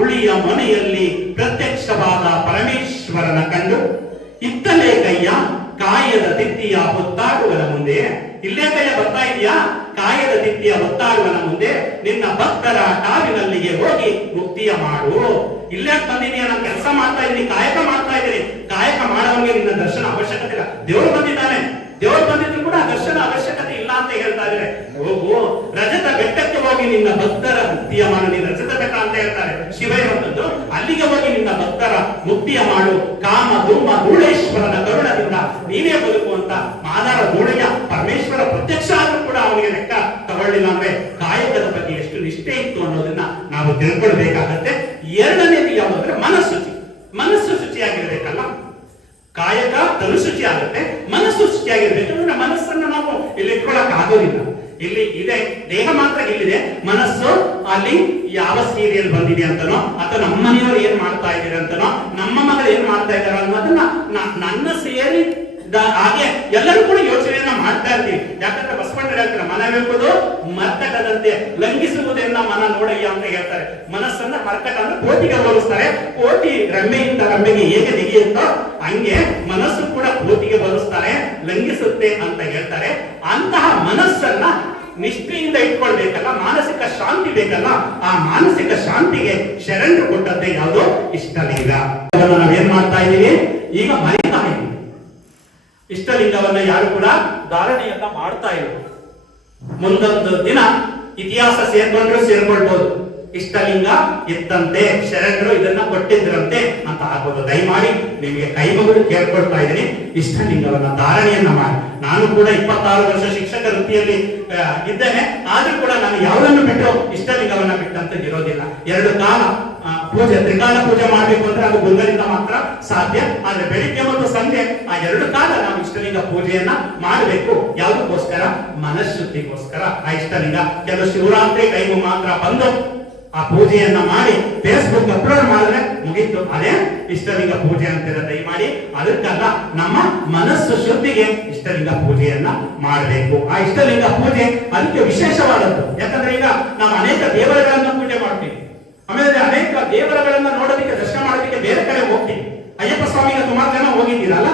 ಉಳಿಯ ಮನೆಯಲ್ಲಿ ಪ್ರತ್ಯಕ್ಷವಾದ ಪರಮೇಶ್ವರನ ಕಂಡು ಇತ್ತಲೇ ಕೈಯ ಕಾಯದ ತಿತ್ತಿಯ ಹೊತ್ತಾಡುವನ ಮುಂದೆ, ಇಲ್ಲೇ ಕೈಯ ಬರ್ತಾ ಇದೆಯಾ, ಕಾಯದ ತಿತ್ತಿಯ ಹೊತ್ತಾಡುವನ ಮುಂದೆ ನಿನ್ನ ಭಕ್ತರ ಕಾವಿನಲ್ಲಿಗೆ ಹೋಗಿ ಮುಕ್ತಿಯ ಮಾಡು. ಇಲ್ಲೇ ಬಂದಿದೆಯಾ, ನಾನು ಕೆಲಸ ಮಾಡ್ತಾ ಇದ್ದೀನಿ, ಕಾಯಕ ಮಾಡ್ತಾ ಇದ್ದೀನಿ, ಕಾಯಕ ಮಾಡೋರಿಗೆ ನಿನ್ನ ದರ್ಶನ ಅವಶ್ಯಕತೆ ಇಲ್ಲ. ದೇವರು ಬಂದಿದ್ದಾನೆ, ದೇವರು ಬಂದಿದ್ರು ಕೂಡ ದರ್ಶನ ಅವಶ್ಯಕತೆ ಇಲ್ಲ ಅಂತ ಹೇಳ್ತಾ ಇದ್ದಾರೆ. ಹೋಗು ರಜತ ಬೆಟ್ಟಕ್ಕೆ ಹೋಗಿ ನಿನ್ನ ಭಕ್ತರ ಮುಕ್ತಿಯ ಮಾಡು. ನೀನು ರಜತ ಬೆಟ್ಟ ಅಂತ ಹೇಳ್ತಾರೆ ಶಿವ ಇರುವಂತದ್ದು, ಅಲ್ಲಿಗೆ ಹೋಗಿ ನಿನ್ನ ಭಕ್ತರ ಮುಕ್ತಿಯ ಮಾಡು. ಕಾಮ ಧೂಮ ಧೂಳೇಶ್ವರನ ಕರುಣದಿಂದ ನೀವೇ ಬದುಕುವಂತ ಮಾದಾರ ಧೂಳಯ್ಯ ಪರಮೇಶ್ವರ ಪ್ರತ್ಯಕ್ಷ ಆದ್ರೂ ಕೂಡ ಅವನಿಗೆ ಲೆಕ್ಕ ತಗೊಳ್ಳಿಲ್ಲ. ಅಂದ್ರೆ ಕಾಯಕದ ಬಗ್ಗೆ ಎಷ್ಟು ನಿಷ್ಠೆ ಇತ್ತು ಅನ್ನೋದನ್ನ ನಾವು ತಿಳ್ಕೊಳ್ಬೇಕಾಗತ್ತೆ. ಎರಡನೇದು ಯಾವುದಂದ್ರೆ ಮನಸ್ಸುಚಿ. ಮನಸ್ಸು ಶುಚಿಯಾಗಿರ್ಬೇಕಲ್ಲ, ಕಾಯಕ ತನು ಶುಚಿ ಆಗುತ್ತೆ, ಮನಸ್ಸು ಶುಚಿಯಾಗಿರ್ಬೇಕು. ಅಂದ್ರೆ ಮನಸ್ಸನ್ನು ನಾವು ಇಲ್ಲಿ ಇಟ್ಕೊಳಕ್ ಆಗೋದಿಲ್ಲ. ಇಲ್ಲಿ ಇದೆ, ದೇಹ ಮಾತ್ರ ಇಲ್ಲಿದೆ, ಮನಸ್ಸು ಅಲ್ಲಿ ಯಾವ ಸೀರಿಯಲ್ ಬಂದಿದೆ ಅಂತನೋ, ಅಥವಾ ನಮ್ಮ ಮನೆಯವರು ಏನ್ ಮಾಡ್ತಾ ಇದ್ದೀರಿ ಅಂತನೋ, ನಮ್ಮ ಮಗಳು ಏನ್ ಮಾಡ್ತಾ ಇದ್ದಾರ ಅನ್ನೋದನ್ನ ನನ್ನ ಸೇರಿ ಹಾಗೆ ಎಲ್ಲರೂ ಕೂಡ ಯೋಚನೆಯನ್ನ ಮಾಡ್ತಾ ಇರ್ತೀವಿ. ಯಾಕಂದ್ರೆ ಬಸವಣ್ಣ ಹೇಳ್ತಾರೆ, ಮನವೆಂಬುದು ಮರ್ಕಟದಂತೆ ಲಂಘಿಸುವುದೆಲ್ಲ ಮನ ನೋಡಯ್ಯ ಅಂತ ಹೇಳ್ತಾರೆ. ಮನಸ್ಸನ್ನ ಮರ್ಕಟ ಅಂದ್ರೆ ಕೋಟಿಗೆ ಹೋಲಿಸ್ತಾರೆ. ಕೋಟಿ ರಮ್ಮೆಯಿಂದ ರಮ್ಮೆಗೆ ಹೇಗೆ ನೆಗೆಯುತ್ತೋ ಹಂಗೆ ಮನಸ್ಸು ಕೂಡ ಕೋಟಿಗೆ ಹೋಲಿಸ್ತಾರೆ, ಲಂಘಿಸುತ್ತೆ ಅಂತ ಹೇಳ್ತಾರೆ. ಅಂತಹ ಮನಸ್ಸನ್ನ ನಿಷ್ಠೆಯಿಂದ ಇಟ್ಕೊಳ್ಬೇಕಲ್ಲ, ಮಾನಸಿಕ ಶಾಂತಿ ಬೇಕಲ್ಲ, ಆ ಮಾನಸಿಕ ಶಾಂತಿಗೆ ಶರಣರು ಕೊಟ್ಟದ್ದೇ ಯಾವುದು? ಇಷ್ಟಲಿಂಗ. ನಾವೇನ್ ಮಾಡ್ತಾ ಇದೀವಿ ಈಗ? ಮರಿತಾ ಇದ್ದೀವಿ. ಇಷ್ಟಲಿಂಗವನ್ನ ಯಾರು ಕೂಡ ಧಾರಣೆಯನ್ನ ಮಾಡ್ತಾ ಇಲ್ಲ. ಮುಂದೊಂದು ದಿನ ಇತಿಹಾಸ ಸೇರ್ಕೊಳ್ಬಹುದು, ಇಷ್ಟಲಿಂಗ ಇತ್ತಂತೆ, ಶರಣರು ಇದನ್ನ ಕೊಟ್ಟಿದ್ರಂತೆ ಅಂತ ಆಗ್ಬೋದು. ದಯಮಾಡಿ ನಿಮಗೆ ಕೈ ಮುಗಿದು ಕೇಳ್ಕೊಳ್ತಾ ಇದ್ದೀನಿ, ಇಷ್ಟಲಿಂಗವನ್ನ ಧಾರಣೆಯನ್ನ ಮಾಡಿ. ನಾನು ಕೂಡ 26 ವರ್ಷ ಶಿಕ್ಷಕ ವೃತ್ತಿಯಲ್ಲಿ ಇದ್ದೇನೆ, ಆದ್ರೂ ಕೂಡ ನಾನು ಯಾವುದನ್ನು ಬಿಟ್ಟು ಇಷ್ಟಲಿಂಗವನ್ನ ಬಿಟ್ಟಂತ ಇರೋದಿಲ್ಲ. 2 ಕಾಲ ಪೂಜೆ, ತ್ರಿಕಾಲ ಪೂಜೆ ಮಾಡ್ಬೇಕು ಅಂದ್ರೆ ಅದು ಗುರುಗಳಿಂದ ಮಾತ್ರ ಸಾಧ್ಯ. ಆದ್ರೆ ಬೆಳಿಗ್ಗೆ ಮತ್ತು ಸಂಜೆ ಆ 2 ಕಾಲ ನಾವು ಇಷ್ಟಲಿಂಗ ಪೂಜೆಯನ್ನ ಮಾಡಬೇಕು. ಯಾವುದಕ್ಕೋಸ್ಕರ? ಮನಃಶುದ್ಧಿಗೋಸ್ಕರ. ಆ ಇಷ್ಟಲಿಂಗ ಕೆಲವು ಶಿವರಾತ್ರಿ ಟೈಮು ಮಾತ್ರ ಬಂದು ಆ ಪೂಜೆಯನ್ನ ಮಾಡಿ ಫೇಸ್ಬುಕ್ ಅಪ್ಲೋಡ್ ಮಾಡಿದ್ರೆ ಮುಗೀತು, ಅದೇ ಇಷ್ಟಲಿಂಗ ಪೂಜೆ ಅಂತೀರ. ದಯಮಾಡಿ ಅದಕ್ಕಲ್ಲ, ನಮ್ಮ ಮನಸ್ಸು ಶುದ್ಧಿಗೆ ಇಷ್ಟಲಿಂಗ ಪೂಜೆಯನ್ನ ಮಾಡಬೇಕು. ಆ ಇಷ್ಟಲಿಂಗ ಪೂಜೆ ಅದಕ್ಕೆ ವಿಶೇಷವಾದದ್ದು. ಯಾಕಂದ್ರೆ ಈಗ ನಾವು ಅನೇಕ ದೇವರುಗಳನ್ನ ಪೂಜೆ ಮಾಡ್ತೀವಿ, ಆಮೇಲೆ ಅನೇಕ ದೇವರುಗಳನ್ನ ನೋಡೋದಕ್ಕೆ, ದರ್ಶನ ಮಾಡೋದಕ್ಕೆ ಬೇರೆ ಕಡೆ ಹೋಗ್ತೀವಿ. ಅಯ್ಯಪ್ಪ ಸ್ವಾಮಿಗೆ ಸುಮಾರು ಜನ ಹೋಗಿದ್ದೀರಲ್ಲ,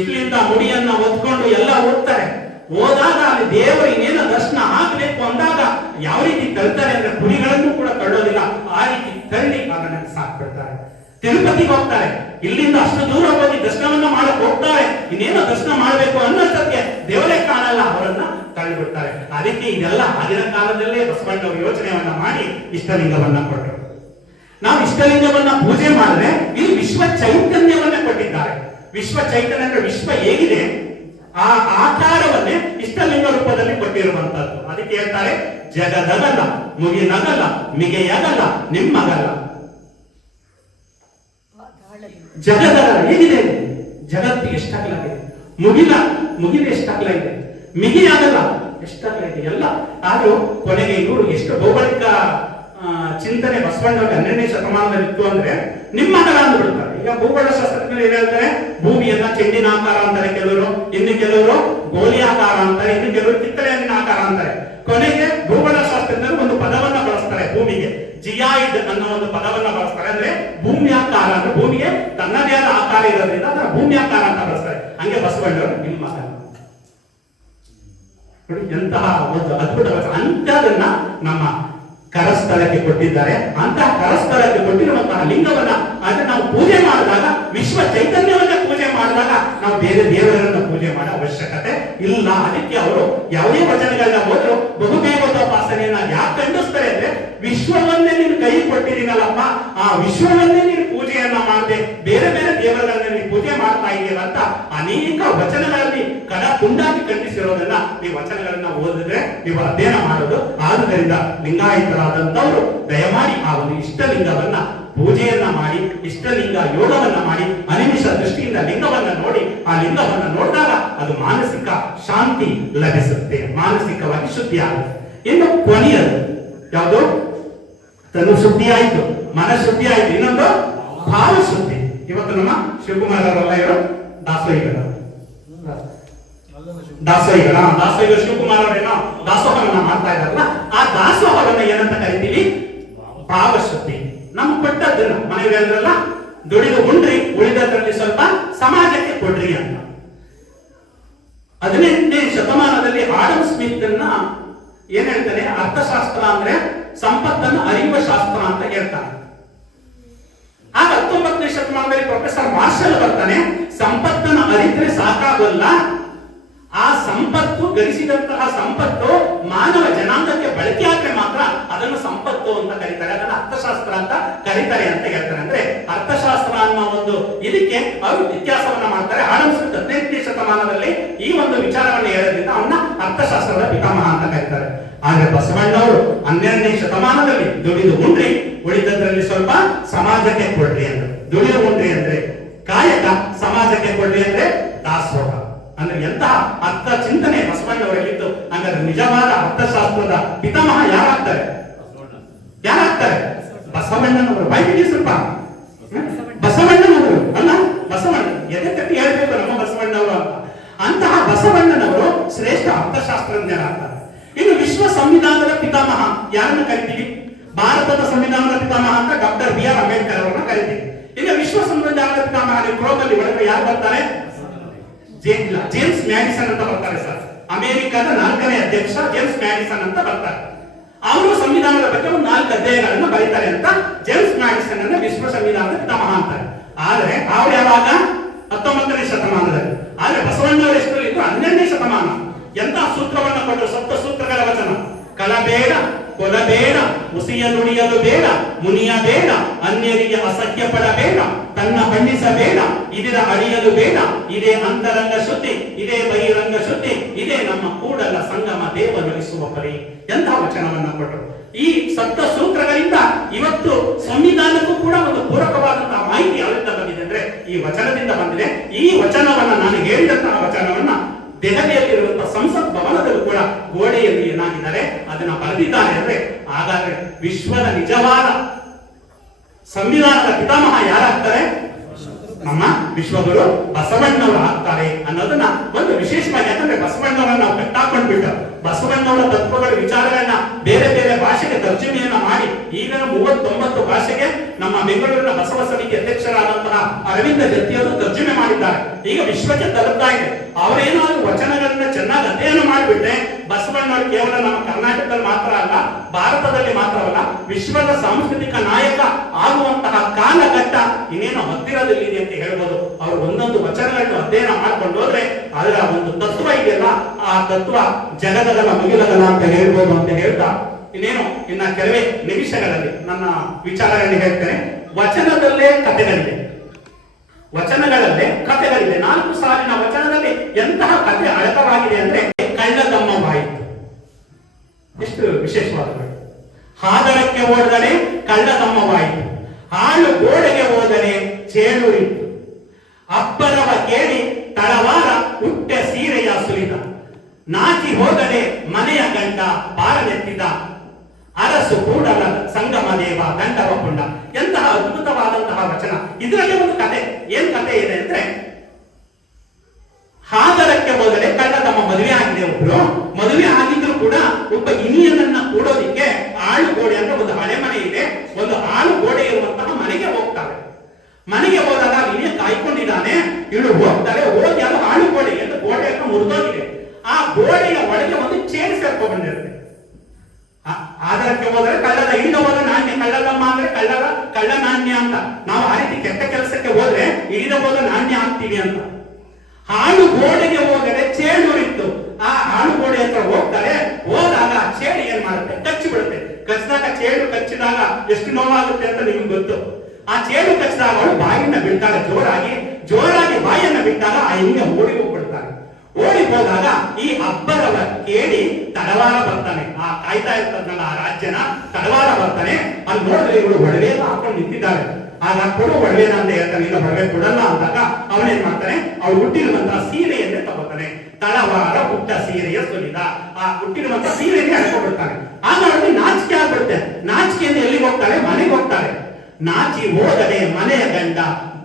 ಇಲ್ಲಿಂದ ಮುಡಿಯನ್ನ ಹೊತ್ಕೊಂಡು ಎಲ್ಲ ಹೋಗ್ತಾರೆ. ಹೋದಾಗ ಅಲ್ಲಿ ದೇವರು ಇನ್ನೇನೋ ದರ್ಶನ ಆಗ್ಬೇಕು ಅಂದಾಗ ಯಾವ ರೀತಿ ತಳ್ತಾರೆ ಅಂದ್ರೆ ಕುರಿಗಳನ್ನು ಕೂಡ ತಳ್ಳೋದಿಲ್ಲ, ಆ ರೀತಿ ತಳ್ಳಿ ಅದನ್ನ ಸಾಕ್ಬಿಡ್ತಾರೆ. ತಿರುಪತಿಗೆ ಹೋಗ್ತಾರೆ, ಇಲ್ಲಿಂದ ಅಷ್ಟು ದೂರ ಹೋಗಿ ದರ್ಶನವನ್ನ ಮಾಡಕ್ ಹೋಗ್ತಾರೆ, ಇನ್ನೇನೋ ದರ್ಶನ ಮಾಡಬೇಕು ಅನ್ನೋದಕ್ಕೆ ದೇವರೇ ಕಾಣಲ್ಲ, ಅವರನ್ನ ತಳ್ಳಿಬಿಡ್ತಾರೆ. ಅದಕ್ಕೆ ಇದೆಲ್ಲ ಆಗಿನ ಕಾಲದಲ್ಲೇ ಬಸವಣ್ಣವರು ಯೋಚನೆಯನ್ನ ಮಾಡಿ ಇಷ್ಟಲಿಂಗವನ್ನ ಕೊಟ್ಟರು. ನಾವು ಇಷ್ಟಲಿಂಗವನ್ನ ಪೂಜೆ ಮಾಡಿದ್ರೆ ಇಲ್ಲಿ ವಿಶ್ವ ಚೈತನ್ಯವನ್ನ ಕೊಟ್ಟಿದ್ದಾರೆ. ವಿಶ್ವ ಚೈತನ್ಯ ಅಂದ್ರೆ ವಿಶ್ವ ಹೇಗಿದೆ ಆ ಆಕಾರವನ್ನೇ ಇಷ್ಟಲಿಂಗ ರೂಪದಲ್ಲಿ ಕೊಟ್ಟಿರುವಂತದ್ದು. ಅದಕ್ಕೆ ಹೇಳ್ತಾರೆ, ಜಗದಗಲ್ಲ ಮುಗಿನಗಲ್ಲ ಮಿಗೆಯಗಲ್ಲ ನಿಮ್ಮಗಲ್ಲ. ಜಗದಗಲ ಹೇಗಿದೆ? ಜಗತ್ತು ಎಷ್ಟಾಗಲಾಗಿದೆ, ಮುಗಿದ ಎಷ್ಟಾಗಲ ಇದೆ, ಮಿಗಿಯಾಗಲ್ಲ ಎಷ್ಟಾಗಲ ಇದೆ ಎಲ್ಲ. ಆದ್ರೂ ಕೊನೆಗೆ ಇವರು ಎಷ್ಟು ಭೌಗೋಳಿಕ ಚಿಂತನೆ ಬಸವಣ್ಣವ್ರಿಗೆ 12ನೇ ಶತಮಾನದಲ್ಲಿ ಇತ್ತು ಅಂದ್ರೆ ನಿಮ್ಮಗಲ ಅಂದ್ಬಿಡ್ತಾರೆ. ಈಗ ಭೂಗೋಳ ಶಾಸ್ತ್ರಜ್ಞರು ಏನ್ ಹೇಳ್ತಾರೆ? ಭೂಮಿಯನ್ನ ಚೆಂಡಿನ ಆಕಾರ ಅಂತಾರೆ ಕೆಲವರು, ಇನ್ನು ಕೆಲವರು ಗೋಲಿಯಾಕಾರ ಅಂತಾರೆ, ಇನ್ನು ಕೆಲವರು ಕಿತ್ತಳೆ ಹಣ್ಣಿನ ಆಕಾರ ಅಂತಾರೆ. ಕೊನೆಗೆ ಭೂಗೋಳ ಶಾಸ್ತ್ರಜ್ಞರು ಒಂದು ಪದವನ್ನ ಬಳಸ್ತಾರೆ ಭೂಮಿಗೆ, ಜಿಯಾಯಿಡ್ ಅನ್ನೋ ಒಂದು ಪದವನ್ನ ಬಳಸ್ತಾರೆ. ಅಂದ್ರೆ ಭೂಮಿಯಾಕಾರ ಅಂದ್ರೆ ಭೂಮಿಗೆ ತನ್ನದೇ ಆದ ಆಕಾರ ಇರೋದ್ರಿಂದ ಅದರ ಭೂಮಿಯಾಕಾರ ಅಂತ ಬಳಸ್ತಾರೆ. ಹಂಗೆ ಬಸವಣ್ಣವರು ನಿಮ್ಮಗಲ ನೋಡಿ, ಎಂತಹ ಒಂದು ಅದ್ಭುತ ಅಂತದನ್ನ ನಮ್ಮ ಕರಸ್ಥಳಕ್ಕೆ ಕೊಟ್ಟಿದ್ದಾರೆ. ಅಂತಹ ಕರಸ್ಥಳಕ್ಕೆ ಕೊಟ್ಟಿರುವಂತಹ ಲಿಂಗವನ್ನ ಅಂದ್ರೆ ನಾವು ಪೂಜೆ ಮಾಡಿದಾಗ, ವಿಶ್ವ ಚೈತನ್ಯವನ್ನ ಪೂಜೆ ಮಾಡಿದಾಗ ನಾವು ಬೇರೆ ದೇವರನ್ನ ಪೂಜೆ ಮಾಡೋ ಅವಶ್ಯಕತೆ ಇಲ್ಲ. ಅದಕ್ಕೆ ಅವರು ಯಾವುದೇ ವಚನಗಳನ್ನ ಹೋದ್ರು ಬಹುದೇವತೋಪಾಸನೆಯನ್ನ ಯಾಕೆ ಖಂಡಿಸ್ತಾರೆ ಅಂದ್ರೆ ವಿಶ್ವವನ್ನೇ ನೀನು ಕೈ ಕೊಟ್ಟಿದ್ದೀನಲ್ಲಪ್ಪ, ಆ ವಿಶ್ವವನ್ನೇ ನೀನು ಪೂಜೆಯನ್ನ ಮಾಡದೆ ಬೇರೆ ಬೇರೆ ದೇವರುಗಳನ್ನ ನೀನು ಪೂಜೆ ಮಾಡ್ತಾ ಇದೆಯಲ್ಲ ಅಂತ ಅನೇಕ ವಚನಗಳಲ್ಲಿ ತುಂಡಾಗಿ ಖಂಡಿಸಿರೋದನ್ನ ನೀವು ವಚನಗಳನ್ನ ಓದಿದ್ರೆ ನೀವು ಅಧ್ಯಯನ ಮಾಡೋದು. ಆದುದರಿಂದ ಲಿಂಗಾಯತರಾದಂತವರು ದಯಮಾಡಿ ಆ ಒಂದು ಇಷ್ಟಲಿಂಗವನ್ನ ಪೂಜೆಯನ್ನ ಮಾಡಿ, ಇಷ್ಟಲಿಂಗ ಯೋಗವನ್ನ ಮಾಡಿ, ಅನಿಮಿಷ ದೃಷ್ಟಿಯಿಂದ ಲಿಂಗವನ್ನ ನೋಡಿ, ಆ ಲಿಂಗವನ್ನ ನೋಡಿದಾಗ ಅದು ಮಾನಸಿಕ ಶಾಂತಿ ಲಭಿಸುತ್ತೆ, ಮಾನಸಿಕವಾಗಿ ಶುದ್ಧಿ ಆಗುತ್ತೆ. ಇನ್ನು ಕೊನೆಯದು ಯಾವುದು? ತನು ಶುದ್ಧಿ ಆಯ್ತು, ಮನ ಶುದ್ಧಿ ಆಯ್ತು, ಇನ್ನೊಂದು ಭಾವ ಶುದ್ಧಿ. ಇವತ್ತು ನಮ್ಮ ಶಿವಕುಮಾರ್ ಅವರೆಲ್ಲ ಇವರು ದಾಸೋಹಿಗಳ ಶಿವಕುಮಾರ್ ಅವರೇನೋ ದಾಸೋಹವನ್ನ ಮಾಡ್ತಾ ಇದಾರಲ್ಲ, ಆ ದಾಸೋಹವನ್ನ ಏನಂತ ಕರಿತೀವಿ? ಭಾವಶುದ್ಧಿ. ನಮ್ ಕೊಟ್ಟದ್ದನ್ನ ಮನೆಯಲ್ಲ ದುಡಿದು ಉಂಡ್ರಿ, ಉಳಿದದ್ರಲ್ಲಿ ಸ್ವಲ್ಪ ಸಮಾಜಕ್ಕೆ ಕೊಡ್ರಿ ಅಂತ. 18ನೇ ಶತಮಾನದಲ್ಲಿ ಆಡಮ್ ಸ್ಮಿತ್ ಅನ್ನ ಏನ್ ಹೇಳ್ತಾನೆ? ಅರ್ಥಶಾಸ್ತ್ರ ಅಂದ್ರೆ ಸಂಪತ್ತನ್ನು ಅರಿಯುವ ಶಾಸ್ತ್ರ ಅಂತ ಹೇಳ್ತಾನೆ. ಆಗ 19ನೇ ಶತಮಾನದಲ್ಲಿ ಪ್ರೊಫೆಸರ್ ಮಾರ್ಷಲ್ ಬರ್ತಾನೆ, ಸಂಪತ್ತನ್ನು ಅರಿತರೆ ಸಾಕಾಗಲ್ಲ, ಆ ಸಂಪತ್ತು ಗಳಿಸಿದಂತಹ ಸಂಪತ್ತು ಮಾನವ ಜನಾಂಗಕ್ಕೆ ಬಳಕೆ ಆದ್ರೆ ಮಾತ್ರ ಅದನ್ನು ಸಂಪತ್ತು ಅಂತ ಕರೀತಾರೆ, ಅದನ್ನು ಅರ್ಥಶಾಸ್ತ್ರ ಅಂತ ಕರೀತಾರೆ ಅಂತ ಹೇಳ್ತಾರೆ. ಅಂದ್ರೆ ಅರ್ಥಶಾಸ್ತ್ರ ಅನ್ನೋ ಒಂದು ಇದಕ್ಕೆ ಅವರು ವ್ಯತ್ಯಾಸವನ್ನ ಮಾಡ್ತಾರೆ. ಆಡಮ್ ಸ್ಮಿತ್ 18ನೇ ಶತಮಾನದಲ್ಲಿ ಈ ಒಂದು ವಿಚಾರವನ್ನು ಹೇಳೋದ್ರಿಂದ ಅವನ್ನ ಅರ್ಥಶಾಸ್ತ್ರದ ಪಿತಾಮಹ ಅಂತ ಕರೀತಾರೆ. ಆದ್ರೆ ಬಸವಣ್ಣವರು 12ನೇ ಶತಮಾನದಲ್ಲಿ ದುಡಿದು ಉಂಡ್ರಿ, ಉಳಿದದ್ರಲ್ಲಿ ಸ್ವಲ್ಪ ಸಮಾಜಕ್ಕೆ ಕೊಡ್ರಿ ಅಂತ. ದುಡಿದು ಉಂಡ್ರಿ ಅಂದ್ರೆ ಕಾಯಕ, ಸಮಾಜಕ್ಕೆ ಕೊಡ್ರಿ ಅಂದ್ರೆ ದಾಸೋಹ. ಅಂದ್ರೆ ಎಂತಹ ಅರ್ಥ ಚಿಂತನೆ ಬಸವಣ್ಣವರಲ್ಲಿತ್ತು. ಹಂಗಾದ್ರೆ ನಿಜವಾದ ಅರ್ಥಶಾಸ್ತ್ರದ ಪಿತಾಮಹ ಯಾರಾಗ್ತಾರೆ? ಬಸವಣ್ಣನವರು. ಬಾಯಿಗೆ ಸ್ವಲ್ಪ ಬಸವಣ್ಣನವರು ಅಲ್ಲ, ಬಸವಣ್ಣ ಎದೆ ತಟ್ಟಿ ಹೇಳ್ಬೇಕು ನಮ್ಮ ಬಸವಣ್ಣವರು ಅಂತ. ಅಂತಹ ಬಸವಣ್ಣನವರು ಶ್ರೇಷ್ಠ ಅರ್ಥಶಾಸ್ತ್ರಜ್ಞರಾಗ್ತಾರೆ. ಇನ್ನು ವಿಶ್ವ ಸಂವಿಧಾನದ ಪಿತಾಮಹ ಯಾರನ್ನು ಕರಿತೀವಿ? ಭಾರತದ ಸಂವಿಧಾನದ ಪಿತಾಮಹ ಅಂತ ಡಾಕ್ಟರ್ ಬಿ ಆರ್ ಅಂಬೇಡ್ಕರ್ ಅವರನ್ನ ಕರಿತೀವಿ. ಈಗ ವಿಶ್ವ ಸಂವಿಧಾನದ ಪಿತಾಮಹ ಕ್ರೋಮಲ್ಲಿ ಒಳಗೆ ಯಾರು ಬರ್ತಾರೆ? ಜೇಮ್ಸ್ ಮ್ಯಾಡಿಸನ್ ಅಂತ ಬರ್ತಾರೆ ಸರ್. ಅಮೆರಿಕದ 4ನೇ ಅಧ್ಯಕ್ಷ ಜೇಮ್ಸ್ ಮ್ಯಾಡಿಸನ್ ಅಂತ ಬರ್ತಾರೆ. ಅವರು ಸಂವಿಧಾನದ ಬಗ್ಗೆ ಒಂದು 4 ಅಧ್ಯಾಯಗಳನ್ನು ಬರೀತಾರೆ ಅಂತ ಜೇಮ್ಸ್ ಮ್ಯಾಡಿಸನ್ ಅನ್ನ ವಿಶ್ವ ಸಂವಿಧಾನದ ಪಿತಾಮಹ ಅಂತಾರೆ. ಆದ್ರೆ ಅವ್ರು ಯಾವಾಗ? 19ನೇ ಶತಮಾನದಲ್ಲಿ. ಆದ್ರೆ ಬಸವಣ್ಣವರು ಎಷ್ಟರಲ್ಲಿದ್ದು? 12ನೇ ಶತಮಾನ. ಎಂತ ಸೂತ್ರವನ್ನ ಕೊಟ್ಟರು? ಸಪ್ತ ಸೂತ್ರಗಳ ವಚನ. ಕಳಬೇಡ, ಕೊಲಬೇಡ, ಮುಸಿಯ ನುಡಿಯಲು ಬೇಡ, ಮುನಿಯ ಬೇಡ, ಅನ್ಯರಿಗೆ ಅಸಹ್ಯ ಪಡಬೇಡ, ತನ್ನ ಬಣ್ಣಿಸಬೇಡ, ಇದರ ಅಡಿಯಲು ಬೇಡ, ಇದೇ ಅಂತರಂಗ ಶುದ್ಧಿ, ಇದೇ ಬಹಿರಂಗ ಶುದ್ಧಿ, ಇದೇ ನಮ್ಮ ಕೂಡಲ ಸಂಗಮ ದೇವರುಳಿಸುವ ಪರಿ. ಎಂಥ ವಚನವನ್ನ ಕೊಟ್ಟರು. ಈ ಸಪ್ತ ಸೂತ್ರಗಳಿಂದ ಇವತ್ತು ಸಂವಿಧಾನಕ್ಕೂ ಕೂಡ ಒಂದು ಪೂರಕವಾದಂತಹ ಮಾಹಿತಿ ಯಾವ್ದು ಬಂದಿದೆ ಅಂದ್ರೆ ಈ ವಚನದಿಂದ ಬಂದಿದೆ. ಈ ವಚನವನ್ನ ನಾನು ಹೇಳಿದಂತಹ ವಚನವನ್ನ ದೆಹಲಿಯಲ್ಲಿರುವಂತಹ ಸಂಸತ್ ಭವನದಲ್ಲೂ ಕೂಡ ಗೋಡೆಯಲ್ಲಿ ಏನಾಗಿದ್ದಾರೆ ಅದನ್ನ ಬರೆದಿದ್ದಾರೆ. ಅಂದ್ರೆ ಹಾಗಾದ್ರೆ ವಿಶ್ವದ ನಿಜವಾದ ಸಂವಿಧಾನದ ಪಿತಾಮಹ ಯಾರಾಗ್ತಾರೆ? ನಮ್ಮ ವಿಶ್ವಗುರು ಬಸವಣ್ಣವರು ಆಗ್ತಾರೆ ಅನ್ನೋದನ್ನ ಒಂದು ವಿಶೇಷವಾಗಿ, ಯಾಕಂದ್ರೆ ಬಸವಣ್ಣವರನ್ನ ನಾವು ಕಟ್ಟಾಕೊಂಡ್ಬಿಟ್ಟು ಬಸವಣ್ಣವರ ತತ್ವಗಳ ವಿಚಾರಗಳನ್ನ ಬೇರೆ ಬೇರೆ ಭಾಷೆಗೆ ತರ್ಜುಮೆಯನ್ನ ಮಾಡಿ ಈಗ 39 ಭಾಷೆಗೆ ನಮ್ಮ ಬೆಂಗಳೂರಿನ ಬಸವ ಸಮಿತಿ ಅಧ್ಯಕ್ಷರಾದಂತಹ ಅರವಿಂದ ಜತ್ತಿಯವರು ತರ್ಜುಮೆ ಮಾಡಿದ್ದಾರೆ. ಈಗ ವಿಶ್ವಕ್ಕೆ ತಲುಪ್ತಾ ಇದೆ. ಅವರೇನಾದ್ರೂ ವಚನಗಳನ್ನ ಚೆನ್ನಾಗಿ ಅಧ್ಯಯನ ಮಾಡಿಬಿಟ್ರೆ ಬಸವಣ್ಣವರು ಕೇವಲ ನಮ್ಮ ಕರ್ನಾಟಕದಲ್ಲಿ ಮಾತ್ರ ಅಲ್ಲ, ಭಾರತದಲ್ಲಿ ಮಾತ್ರವಲ್ಲ, ವಿಶ್ವದ ಸಾಂಸ್ಕೃತಿಕ ನಾಯಕ ಆಗುವಂತಹ ಕಾಲಘಟ್ಟ ಇನ್ನೇನು ಹತ್ತಿರದಲ್ಲಿದೆ ಅಂತ ಹೇಳ್ಬೋದು. ಅವರು ಒಂದೊಂದು ವಚನಗಳನ್ನು ಅಧ್ಯಯನ ಮಾಡ್ಕೊಂಡು ಹೋದ್ರೆ ಅದರ ಒಂದು ತತ್ವ ಇದೆಯಲ್ಲ, ಆ ತತ್ವ ಜಗದಗಲ ಮುಗಿಲಗಲ ಅಂತ ಹೇಳ್ಬೋದು ಅಂತ ಹೇಳ್ತಾ ಇನ್ನ ಕೆಲವೇ ನಿಮಿಷಗಳಲ್ಲಿ ನನ್ನ ವಿಚಾರಗಳನ್ನು ಹೇಳ್ತೇನೆ. ವಚನದಲ್ಲೇ ಕಥೆಗಳಿದೆ, ವಚನಗಳಲ್ಲೇ ಕಥೆಗಳಿದೆ. 4 ಸಾಲಿನ ವಚನದಲ್ಲಿ ಎಂತಹ ಕಥೆ ಅಳಕವಾಗಿದೆ ಅಂದ್ರೆ ಕಳ್ಳದಮ್ಮವಾಯಿತು. ಎಷ್ಟು ವಿಶೇಷವಾದ. ಹಾದರಕ್ಕೆ ಹೋದರೆ ಕಳ್ಳದಮ್ಮವಾಯಿತು, ಹಾಳು ಗೋಡೆಗೆ ಹೋದರೆ ಚೇಳುರಿತು, ಅಬ್ಬರವ ಕೇಳಿ ತಳವಾರ ಹುಟ್ಟೆ ಸೀರೆಯ ಸುರಿದ, ನಾಚಿ ಹೋದರೆ ಮನೆಯ ಗಂಡ ಬಾರನೆತ್ತಿದ, ಅರಸು ಕೂಡಲ ಸಂಗಮ ದೇವ ದಂಡವ ಕೊಂಡ. ಎಂತಹ ಅದ್ಭುತವಾದಂತಹ ವಚನ. ಇದರಲ್ಲಿ ಒಂದು ಕತೆ. ಏನ್ ಕತೆ ಇದೆ ಅಂದ್ರೆ, ಹಾದರಕ್ಕೆ ಹೋದರೆ ಕಳ್ಳದಮ್ಮ ಮದುವೆ ಆಗಿದೆ. ಒಬ್ರು ಮದುವೆ ಆಗಿದ್ರು ಕೂಡ ಒಬ್ಬ ಇನಿಯನನ್ನ ಕೂಡೋದಿಕ್ಕೆ ಆಳು ಗೋಡೆ ಅಂದ್ರೆ ಒಂದು ಹಳೆ ಮನೆ ಇದೆ, ಒಂದು ಆಳು ಗೋಡೆ ಇರುವಂತಹ ಮನೆಗೆ ಹೋಗ್ತಾರೆ. ಮನೆಗೆ ಹೋದಾಗ ಇನಿಯ ಕಾಯ್ಕೊಂಡಿದ್ದಾನೆ, ಇವಳು ಹೋಗ್ತಾರೆ. ಹೋಗಿ ಅದು ಆಳು ಗೋಡೆ ಎಂದು ಗೋಡೆಯನ್ನು ಮುರಿದೋಗಿದೆ. ಆ ಗೋಡೆಯ ಒಳಗೆ ಒಂದು ಚೇರು ಸೇರ್ಕೊಂಡ್ಬಂದಿರುತ್ತೆ. ಆಧಾರಕ್ಕೆ ಹೋದರೆ ಕಳ್ಳದ, ಇಳಿದ ಹೋದ್ರೆ ನಾಣ್ಯ, ಕಳ್ಳದಮ್ಮ ಅಂದ್ರೆ ಕಳ್ಳ ನಾಣ್ಯ ಅಂತ. ನಾವು ಆ ರೀತಿ ಕೆಟ್ಟ ಕೆಲಸಕ್ಕೆ ಹೋದ್ರೆ ಇಳಿದ ಹೋದ ನಾಣ್ಯ ಹಾಕ್ತೀವಿ ಅಂತ. ಹಾಳು ಗೋಡೆಗೆ ಹೋದರೆ ಚೇಳು ಇತ್ತು. ಆ ಹಾಳು ಗೋಡೆ ಹತ್ರ ಹೋಗ್ತಾರೆ. ಹೋದಾಗ ಚೇಳು ಏನ್ ಮಾಡುತ್ತೆ? ಕಚ್ಚಿ ಬಿಡುತ್ತೆ. ಕಚ್ಚಿದಾಗ ಚೇಳು ಕಚ್ಚಿದಾಗ ಎಷ್ಟು ನೋವಾಗುತ್ತೆ ಅಂತ ನಿಮ್ಗೆ ಗೊತ್ತು. ಆ ಚೇಳು ಕಚ್ಚಿದಾಗ ಅವಳು ಬಾಯಿಯನ್ನ ಬಿಡ್ತಾಳೆ, ಜೋರಾಗಿ ಬಾಯಿಯನ್ನ ಬಿಟ್ಟಾಗ ಆ ಹಿಂಗೆ ಓಡಿ ಹೋಗ್ಬಿಡ್ತಾಳೆ. ಓಡಿ ಹೋದಾಗ ಈ ಅಬ್ಬರವ ಕೇಳಿ ತಡವಾರ ಬರ್ತಾನೆ. ಆ ಕಾಯ್ತಾ ಇರ್ತದಲ್ಲ ಆ ರಾಜ್ಯನ ತಡವಾರ ಬರ್ತಾನೆ. ಅಲ್ಲಿ ನೋಡಿದ್ರೆ ಇವಳು ಒಡವೆ ಹಾಕೊಂಡು ನಿಂತಿದ್ದಾಳೆ. ಆಗ ಕೊಡು ಒಡವೆನ ಅಂತ ಹೇಳ್ತಾನೆ. ಇಲ್ಲ ಒಡವೆ ಕೊಡಲ್ಲ ಅಂದಾಗ ಅವನೇನ್ ಮಾಡ್ತಾನೆ, ಅವಳು ಹುಟ್ಟಿರುವಂತಹ ಸೀರೆಯನ್ನೇ ತಗೋತಾನೆ. ತಳವಾರ ಹುಟ್ಟ ಸೀರೆಯ ಸುಲಿದ, ಆ ಹುಟ್ಟಿರುವಂತಹ ಸೀರೆಗೆ ಅಡ್ಕೊಂಡ್ಬಿಡ್ತಾನೆ. ಆಗ ಅವಳಿಗೆ ನಾಚಿಕೆ ಆಗ್ಬಿಡುತ್ತೆ. ನಾಚಿಕೆಯಿಂದ ಎಲ್ಲಿಗೆ ಹೋಗ್ತಾಳೆ, ಮನೆಗೆ ಹೋಗ್ತಾಳೆ. ನಾಚಿ ಹೋದರೆ ಮನೆಯ ಗಂಡ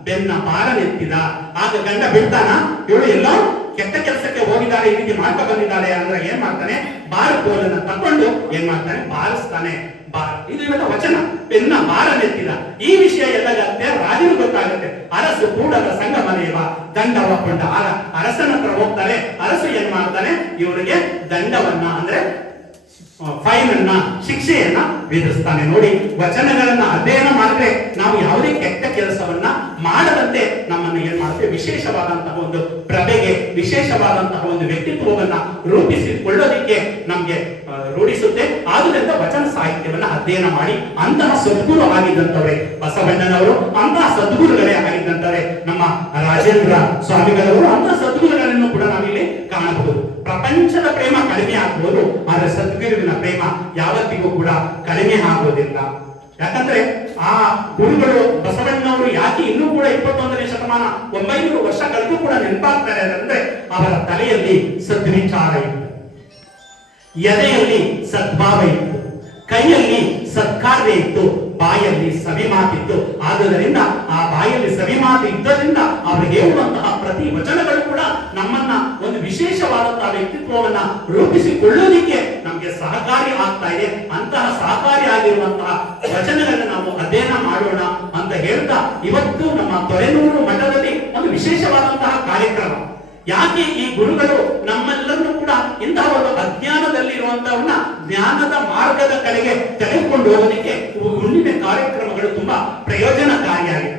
ಬೆನ್ನ ಪಾರನೆತ್ತಿದ. ಆಗ ಗಂಡ ಬಿಡ್ತಾನ, ಇವಳು ಎಲ್ಲೋ ಕೆಟ್ಟ ಕೆಲಸಕ್ಕೆ ಹೋಗಿದ್ದಾಳೆ, ಈ ರೀತಿ ಮಾಡ್ತಾ ಬಂದಿದ್ದಾಳೆ ಅಂದ್ರೆ ಏನ್ ಮಾಡ್ತಾನೆ, ಬಾರಕೋಲನ್ನ ತಕೊಂಡು ಏನ್ ಮಾಡ್ತಾನೆ, ಬಾರಿಸ್ತಾನೆ. ಇದು ಇವೆಲ್ಲ ವಚನ. ಬೆನ್ನ ಬಾರನೆತ್ತಿದ. ಈ ವಿಷಯ ಎಲ್ಲ ರಾಜನು ಗೊತ್ತಾಗುತ್ತೆ. ಅರಸು ಕೂಡದ ಸಂಗಮನೇವ ದಂಡವ ಕೊಂಡ. ಆಗ ಅರಸನ ಹತ್ರ ಹೋಗ್ತಾರೆ. ಅರಸು ಏನ್ ಮಾಡ್ತಾನೆ, ಇವರಿಗೆ ದಂಡವನ್ನ ಅಂದ್ರೆ ಫೈನ್ ಅನ್ನ, ಶಿಕ್ಷೆಯನ್ನ ವಿಧಿಸ್ತಾನೆ. ನೋಡಿ, ವಚನಗಳನ್ನ ಅಧ್ಯಯನ ಮಾಡಿದ್ರೆ ನಾವು ಯಾವುದೇ ಕೆಟ್ಟ ಕೆಲಸವನ್ನ ಮಾಡದಂತೆ ನಮ್ಮನ್ನು ಏನ್ ಮಾಡ್ತೇವೆ, ವಿಶೇಷವಾದಂತಹ ಒಂದು ಪ್ರಭೆಗೆ, ವಿಶೇಷವಾದಂತಹ ಒಂದು ವ್ಯಕ್ತಿತ್ವವನ್ನ ರೂಪಿಸಿಕೊಳ್ಳೋದಿಕ್ಕೆ ನಮ್ಗೆ ರೂಢಿಸುತ್ತೆ. ಆದುದರಿಂದ ವಚನ ಸಾಹಿತ್ಯವನ್ನ ಅಧ್ಯಯನ ಮಾಡಿ ಅಂತಹ ಸದ್ಗುರು ಆಗಿದ್ದಂತವ್ರೆ ಬಸವಣ್ಣನವರು, ಅಂತಹ ಸದ್ಗುರುಗಳೇ ಆಗಿದ್ದಂತವ್ರೆ ನಮ್ಮ ರಾಜೇಂದ್ರ ಸ್ವಾಮಿಗಳವರು, ಅಂತಹ ಸದ್ಗುರುಗಳನ್ನು ಕೂಡ ನಾವಿಲ್ಲಿ ಕಾಣಬಹುದು. ಪ್ರಪಂಚದ ಪ್ರೇಮ ಕಡಿಮೆ ಆಗ್ಬೋದು, ಆದ್ರೆ ಸದ್ಗುರುವಿನ ಪ್ರೇಮ ಯಾವತ್ತಿಗೂ ಕೂಡ ಕಡಿಮೆ ಆಗೋದಿಲ್ಲ. ಯಾಕಂದ್ರೆ ಆ ಗುರುಗಳು ಬಸವಣ್ಣನವರು ಯಾಕೆ ಇನ್ನೂ ಕೂಡ 21ನೇ ಶತಮಾನ 900 ವರ್ಷ ಕಳೆದು ಕೂಡ ನೆನಪಾಗ್ತಾರೆ ಅಂದ್ರೆ ಅವರ ತಲೆಯಲ್ಲಿ ಸದ್ವಿಚಾರ ಇತ್ತು, ಎದೆಯಲ್ಲಿ ಸದ್ಭಾವ ಇತ್ತು, ಕೈಯಲ್ಲಿ ಸತ್ಕಾರ್ಯ ಇತ್ತು, ಬಾಯಲ್ಲಿ ಸವಿ ಮಾತಿತ್ತು. ಆದುದರಿಂದ ಆ ಬಾಯಲ್ಲಿ ಸವಿ ಮಾತು ಇದ್ದರಿಂದ ಅವರು ಹೇಳುವಂತಹ ಪ್ರತಿ ವಚನಗಳು ಕೂಡ ನಮ್ಮನ್ನ ಒಂದು ವಿಶೇಷವಾದಂತಹ ವ್ಯಕ್ತಿತ್ವವನ್ನ ರೂಪಿಸಿಕೊಳ್ಳೋದಿಕ್ಕೆ ನಮ್ಗೆ ಸಹಕಾರಿ ಆಗ್ತಾ ಇದೆ. ಅಂತಹ ಸಹಕಾರಿ ಆಗಿರುವಂತಹ ವಚನಗಳನ್ನ ನಾವು ಅಧ್ಯಯನ ಮಾಡೋಣ ಅಂತ ಹೇಳ್ತಾ, ಇವತ್ತು ನಮ್ಮ ತೊರೆನೂರು ಮಠದಲ್ಲಿ ಒಂದು ವಿಶೇಷವಾದಂತಹ ಕಾರ್ಯಕ್ರಮ. ಯಾಕೆ ಈ ಗುರುಗಳು ನಮ್ಮೆಲ್ಲರನ್ನು ಕೂಡ ಇಂತಹ ಒಂದು ಅಜ್ಞಾನದಲ್ಲಿರುವಂತವನ್ನ ಜ್ಞಾನದ ಮಾರ್ಗದ ಕಡೆಗೆ ತೆಗೆದುಕೊಂಡು ಹೋಗೋದಕ್ಕೆ ಹುಣ್ಣಿಮೆ ಕಾರ್ಯಕ್ರಮಗಳು ತುಂಬಾ ಪ್ರಯೋಜನಕಾರಿಯಾಗಿದೆ.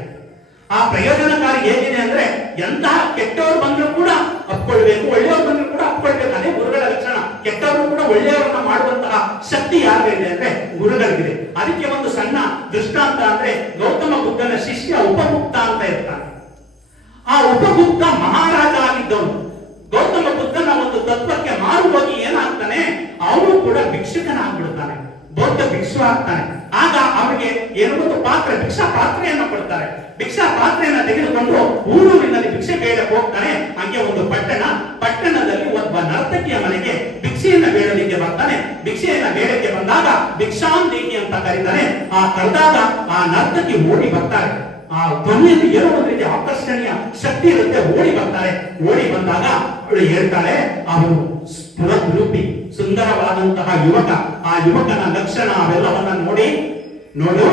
ಆ ಪ್ರಯೋಜನಕಾರಿ ಹೇಗಿದೆ ಅಂದ್ರೆ, ಎಂತಹ ಕೆಟ್ಟವರು ಬಂದ್ರು ಕೂಡ ಅಪ್ಕೊಳ್ಬೇಕು, ಒಳ್ಳೆಯವರು ಬಂದ್ರು ಕೂಡ ಅಪ್ಕೊಳ್ಬೇಕು. ಅದೇ ಗುರುಗಳ ಲಕ್ಷಣ. ಕೆಟ್ಟವರು ಕೂಡ ಒಳ್ಳೆಯವರನ್ನ ಮಾಡುವಂತಹ ಶಕ್ತಿ ಯಾರಿಗಿದೆ ಅಂದ್ರೆ ಗುರುಗಳಿಗಿದೆ. ಅದಕ್ಕೆ ಒಂದು ಸಣ್ಣ ದೃಷ್ಟಾಂತ ಅಂದ್ರೆ, ಗೌತಮ ಬುದ್ಧನ ಶಿಷ್ಯ ಉಪಗುಪ್ತ ಅಂತ ಇರ್ತಾನೆ. ಆ ಉಪಗುಪ್ತ ಮಹಾರಾಜ ಆಗಿದ್ದವನು. ಗೌತಮ ಬುದ್ಧನ ಒಂದು ತತ್ವಕ್ಕೆ ಮಾರು ಹೋಗಿ ಏನಾಗ್ತಾನೆ, ಅವನು ಕೂಡ ಭಿಕ್ಷುಕನಾಗ್ಬಿಡ್ತಾನೆ, ಬೌದ್ಧ ಭಿಕ್ಷು ಆಗ್ತಾನೆ. ಆಗ ಅವರಿಗೆ ಏನೋ ಒಂದು ಪಾತ್ರೆ, ಭಿಕ್ಷಾ ಪಾತ್ರೆಯನ್ನ ಕೊಡ್ತಾರೆ. ಭಿಕ್ಷಾ ಪಾತ್ರೆಯನ್ನ ತೆಗೆದುಕೊಂಡು ಊರೂರಿನಲ್ಲಿ ಭಿಕ್ಷೆ ಬೇಡಕ್ಕೆ ಹೋಗ್ತಾನೆ. ಹಂಗೆ ಒಂದು ಪಟ್ಟಣದಲ್ಲಿ ಒಬ್ಬ ನರ್ತಕಿಯ ಮನೆಗೆ ಭಿಕ್ಷೆಯನ್ನ ಬೇಡಲಿಕ್ಕೆ ಬರ್ತಾನೆ. ಭಿಕ್ಷೆಯನ್ನ ಬೇಡಕ್ಕೆ ಬಂದಾಗ ಭಿಕ್ಷಾಂದೇಹಿ ಅಂತ ಕರೀತಾನೆ. ಆ ಕರೆದಾಗ ಆ ನರ್ತಕಿ ಓಡಿ ಬರ್ತಾರೆ. ಆ ಧ್ವನಿಯಲ್ಲಿ ಏನೋ ಒಂದು ರೀತಿ ಆಕರ್ಷಣೀಯ ಶಕ್ತಿ ಇರುತ್ತೆ. ಓಡಿ ಬರ್ತಾರೆ. ಓಡಿ ಬಂದಾಗ ಅವಳು ಹೇಳ್ತಾಳೆ, ಅವನು ಸ್ಫುರದ್ರೂಪಿ ಸುಂದರವಾದಂತಹ ಯುವಕ. ಆ ಯುವಕನ ಲಕ್ಷಣ ಅವೆಲ್ಲವನ್ನ ನೋಡು,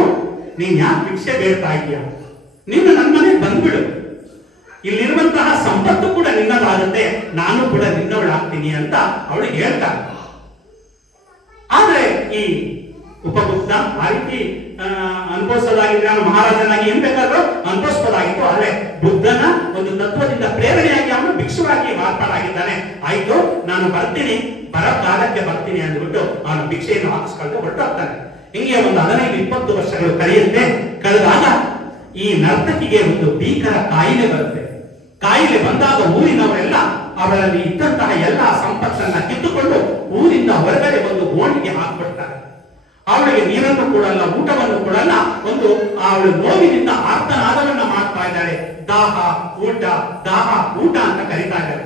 ನೀನ್ ಯಾಕೆ ಭಿಕ್ಷೆ ಬೇಡ್ತಾ ಇದೀಯ, ನೀನು ನನ್ನ ಮನೆಗೆ ಬಂದ್ಬಿಡು, ಇಲ್ಲಿರುವಂತಹ ಸಂಪತ್ತು ಕೂಡ ನಿನ್ನದಾಗುತ್ತೆ, ನಾನು ಕೂಡ ನಿನ್ನವಳಾಗ್ತೀನಿ ಅಂತ ಅವಳಿಗೆ ಹೇಳ್ತಾಳೆ. ಆದ್ರೆ ಈ ಉಪಗುಪ್ತ ಆ ರೀತಿ ಅನುಭವಿಸೋದಾಗಿದ್ರೆ, ಅವನು ಮಹಾರಾಜನಾಗಿ ಏನ್ ಬೇಕಾದ್ರೂ ಅನುಭವಿಸಬಹುದಾಗಿತ್ತು. ಆದ್ರೆ ಬುದ್ಧನ ಒಂದು ತತ್ವದಿಂದ ಪ್ರೇರಣೆಯಾಗಿ ಅವನು ಭಿಕ್ಷುವಾಗಿ ಮಾರ್ಪಾಡಾಗಿದ್ದಾನೆ. ಆಯ್ತು, ನಾನು ಬರ್ತೀನಿ, ಬರೋ ಕಾಲಕ್ಕೆ ಬರ್ತೀನಿ ಅಂದ್ಬಿಟ್ಟು ಅವನು ಭಿಕ್ಷೆಯನ್ನು ಹಾಕಿಸ್ಕೊಂಡು ಹೊರಟೋಗ್ತಾನೆ. ಹಿಂಗೆ ಒಂದು 15-20 ವರ್ಷಗಳು ಕಳೆದಾಗ ಈ ನರ್ತಕಿಗೆ ಒಂದು ಭೀಕರ ಕಾಯಿಲೆ ಬರುತ್ತೆ. ಕಾಯಿಲೆ ಬಂದಾಗ ಊರಿನವರೆಲ್ಲ ಅವರಲ್ಲಿ ಇದ್ದಂತಹ ಎಲ್ಲಾ ಸಂಪತ್ತನ್ನ ಕಿತ್ತುಕೊಂಡು ಊರಿಂದ ಹೊರಗಡೆ ಒಂದು ಓಣಿಗೆ ಹಾಕ್ಬಿಡ್ತಾರೆ. ಅವಳಿಗೆ ನೀರನ್ನು ಕೊಡಲ್ಲ, ಊಟವನ್ನು ಕೊಡಲ್ಲ. ಒಂದು ಅವಳು ನೋವಿನಿಂದ ಆರ್ತನಾದವನ್ನ ಮಾಡ್ತಾ ಇದ್ದಾಳೆ. ದಾಹ ಊಟ, ದಾಹ ಊಟ ಅಂತ ಕರೀತಾ ಇದ್ದಾರೆ.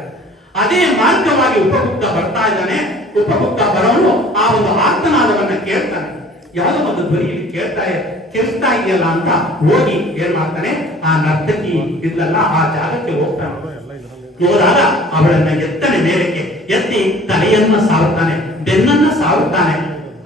ಅದೇ ಮಾರ್ಗವಾಗಿ ಉಪಗುಪ್ತ ಬರ್ತಾ ಇದ್ದಾನೆ. ಉಪಗುಪ್ತ ಬರೋನು ಆ ಒಂದು ಆರ್ತನಾದವನ್ನ ಕೇಳ್ತಾನೆ. ಯಾವುದೋ ಒಂದು ಧ್ವನಿ ಕೇಳಿಸ್ತಾ ಇದೆಯಲ್ಲ ಅಂತ ಹೋಗಿ ಏನ್ ಮಾಡ್ತಾನೆ, ಆ ನರ್ತಕಿ ಇದ್ಲಲ್ಲ ಆ ಜಾಗಕ್ಕೆ ಹೋಗ್ತಾನೆ. ಹೋದಾಗ ಅವಳನ್ನ ಎತ್ತನೆ ಮೇಲಕ್ಕೆ ಎತ್ತಿ ತಲೆಯನ್ನ ಸಾರುತ್ತಾನೆ, ಬೆನ್ನನ್ನ ಸಾರುತ್ತಾನೆ.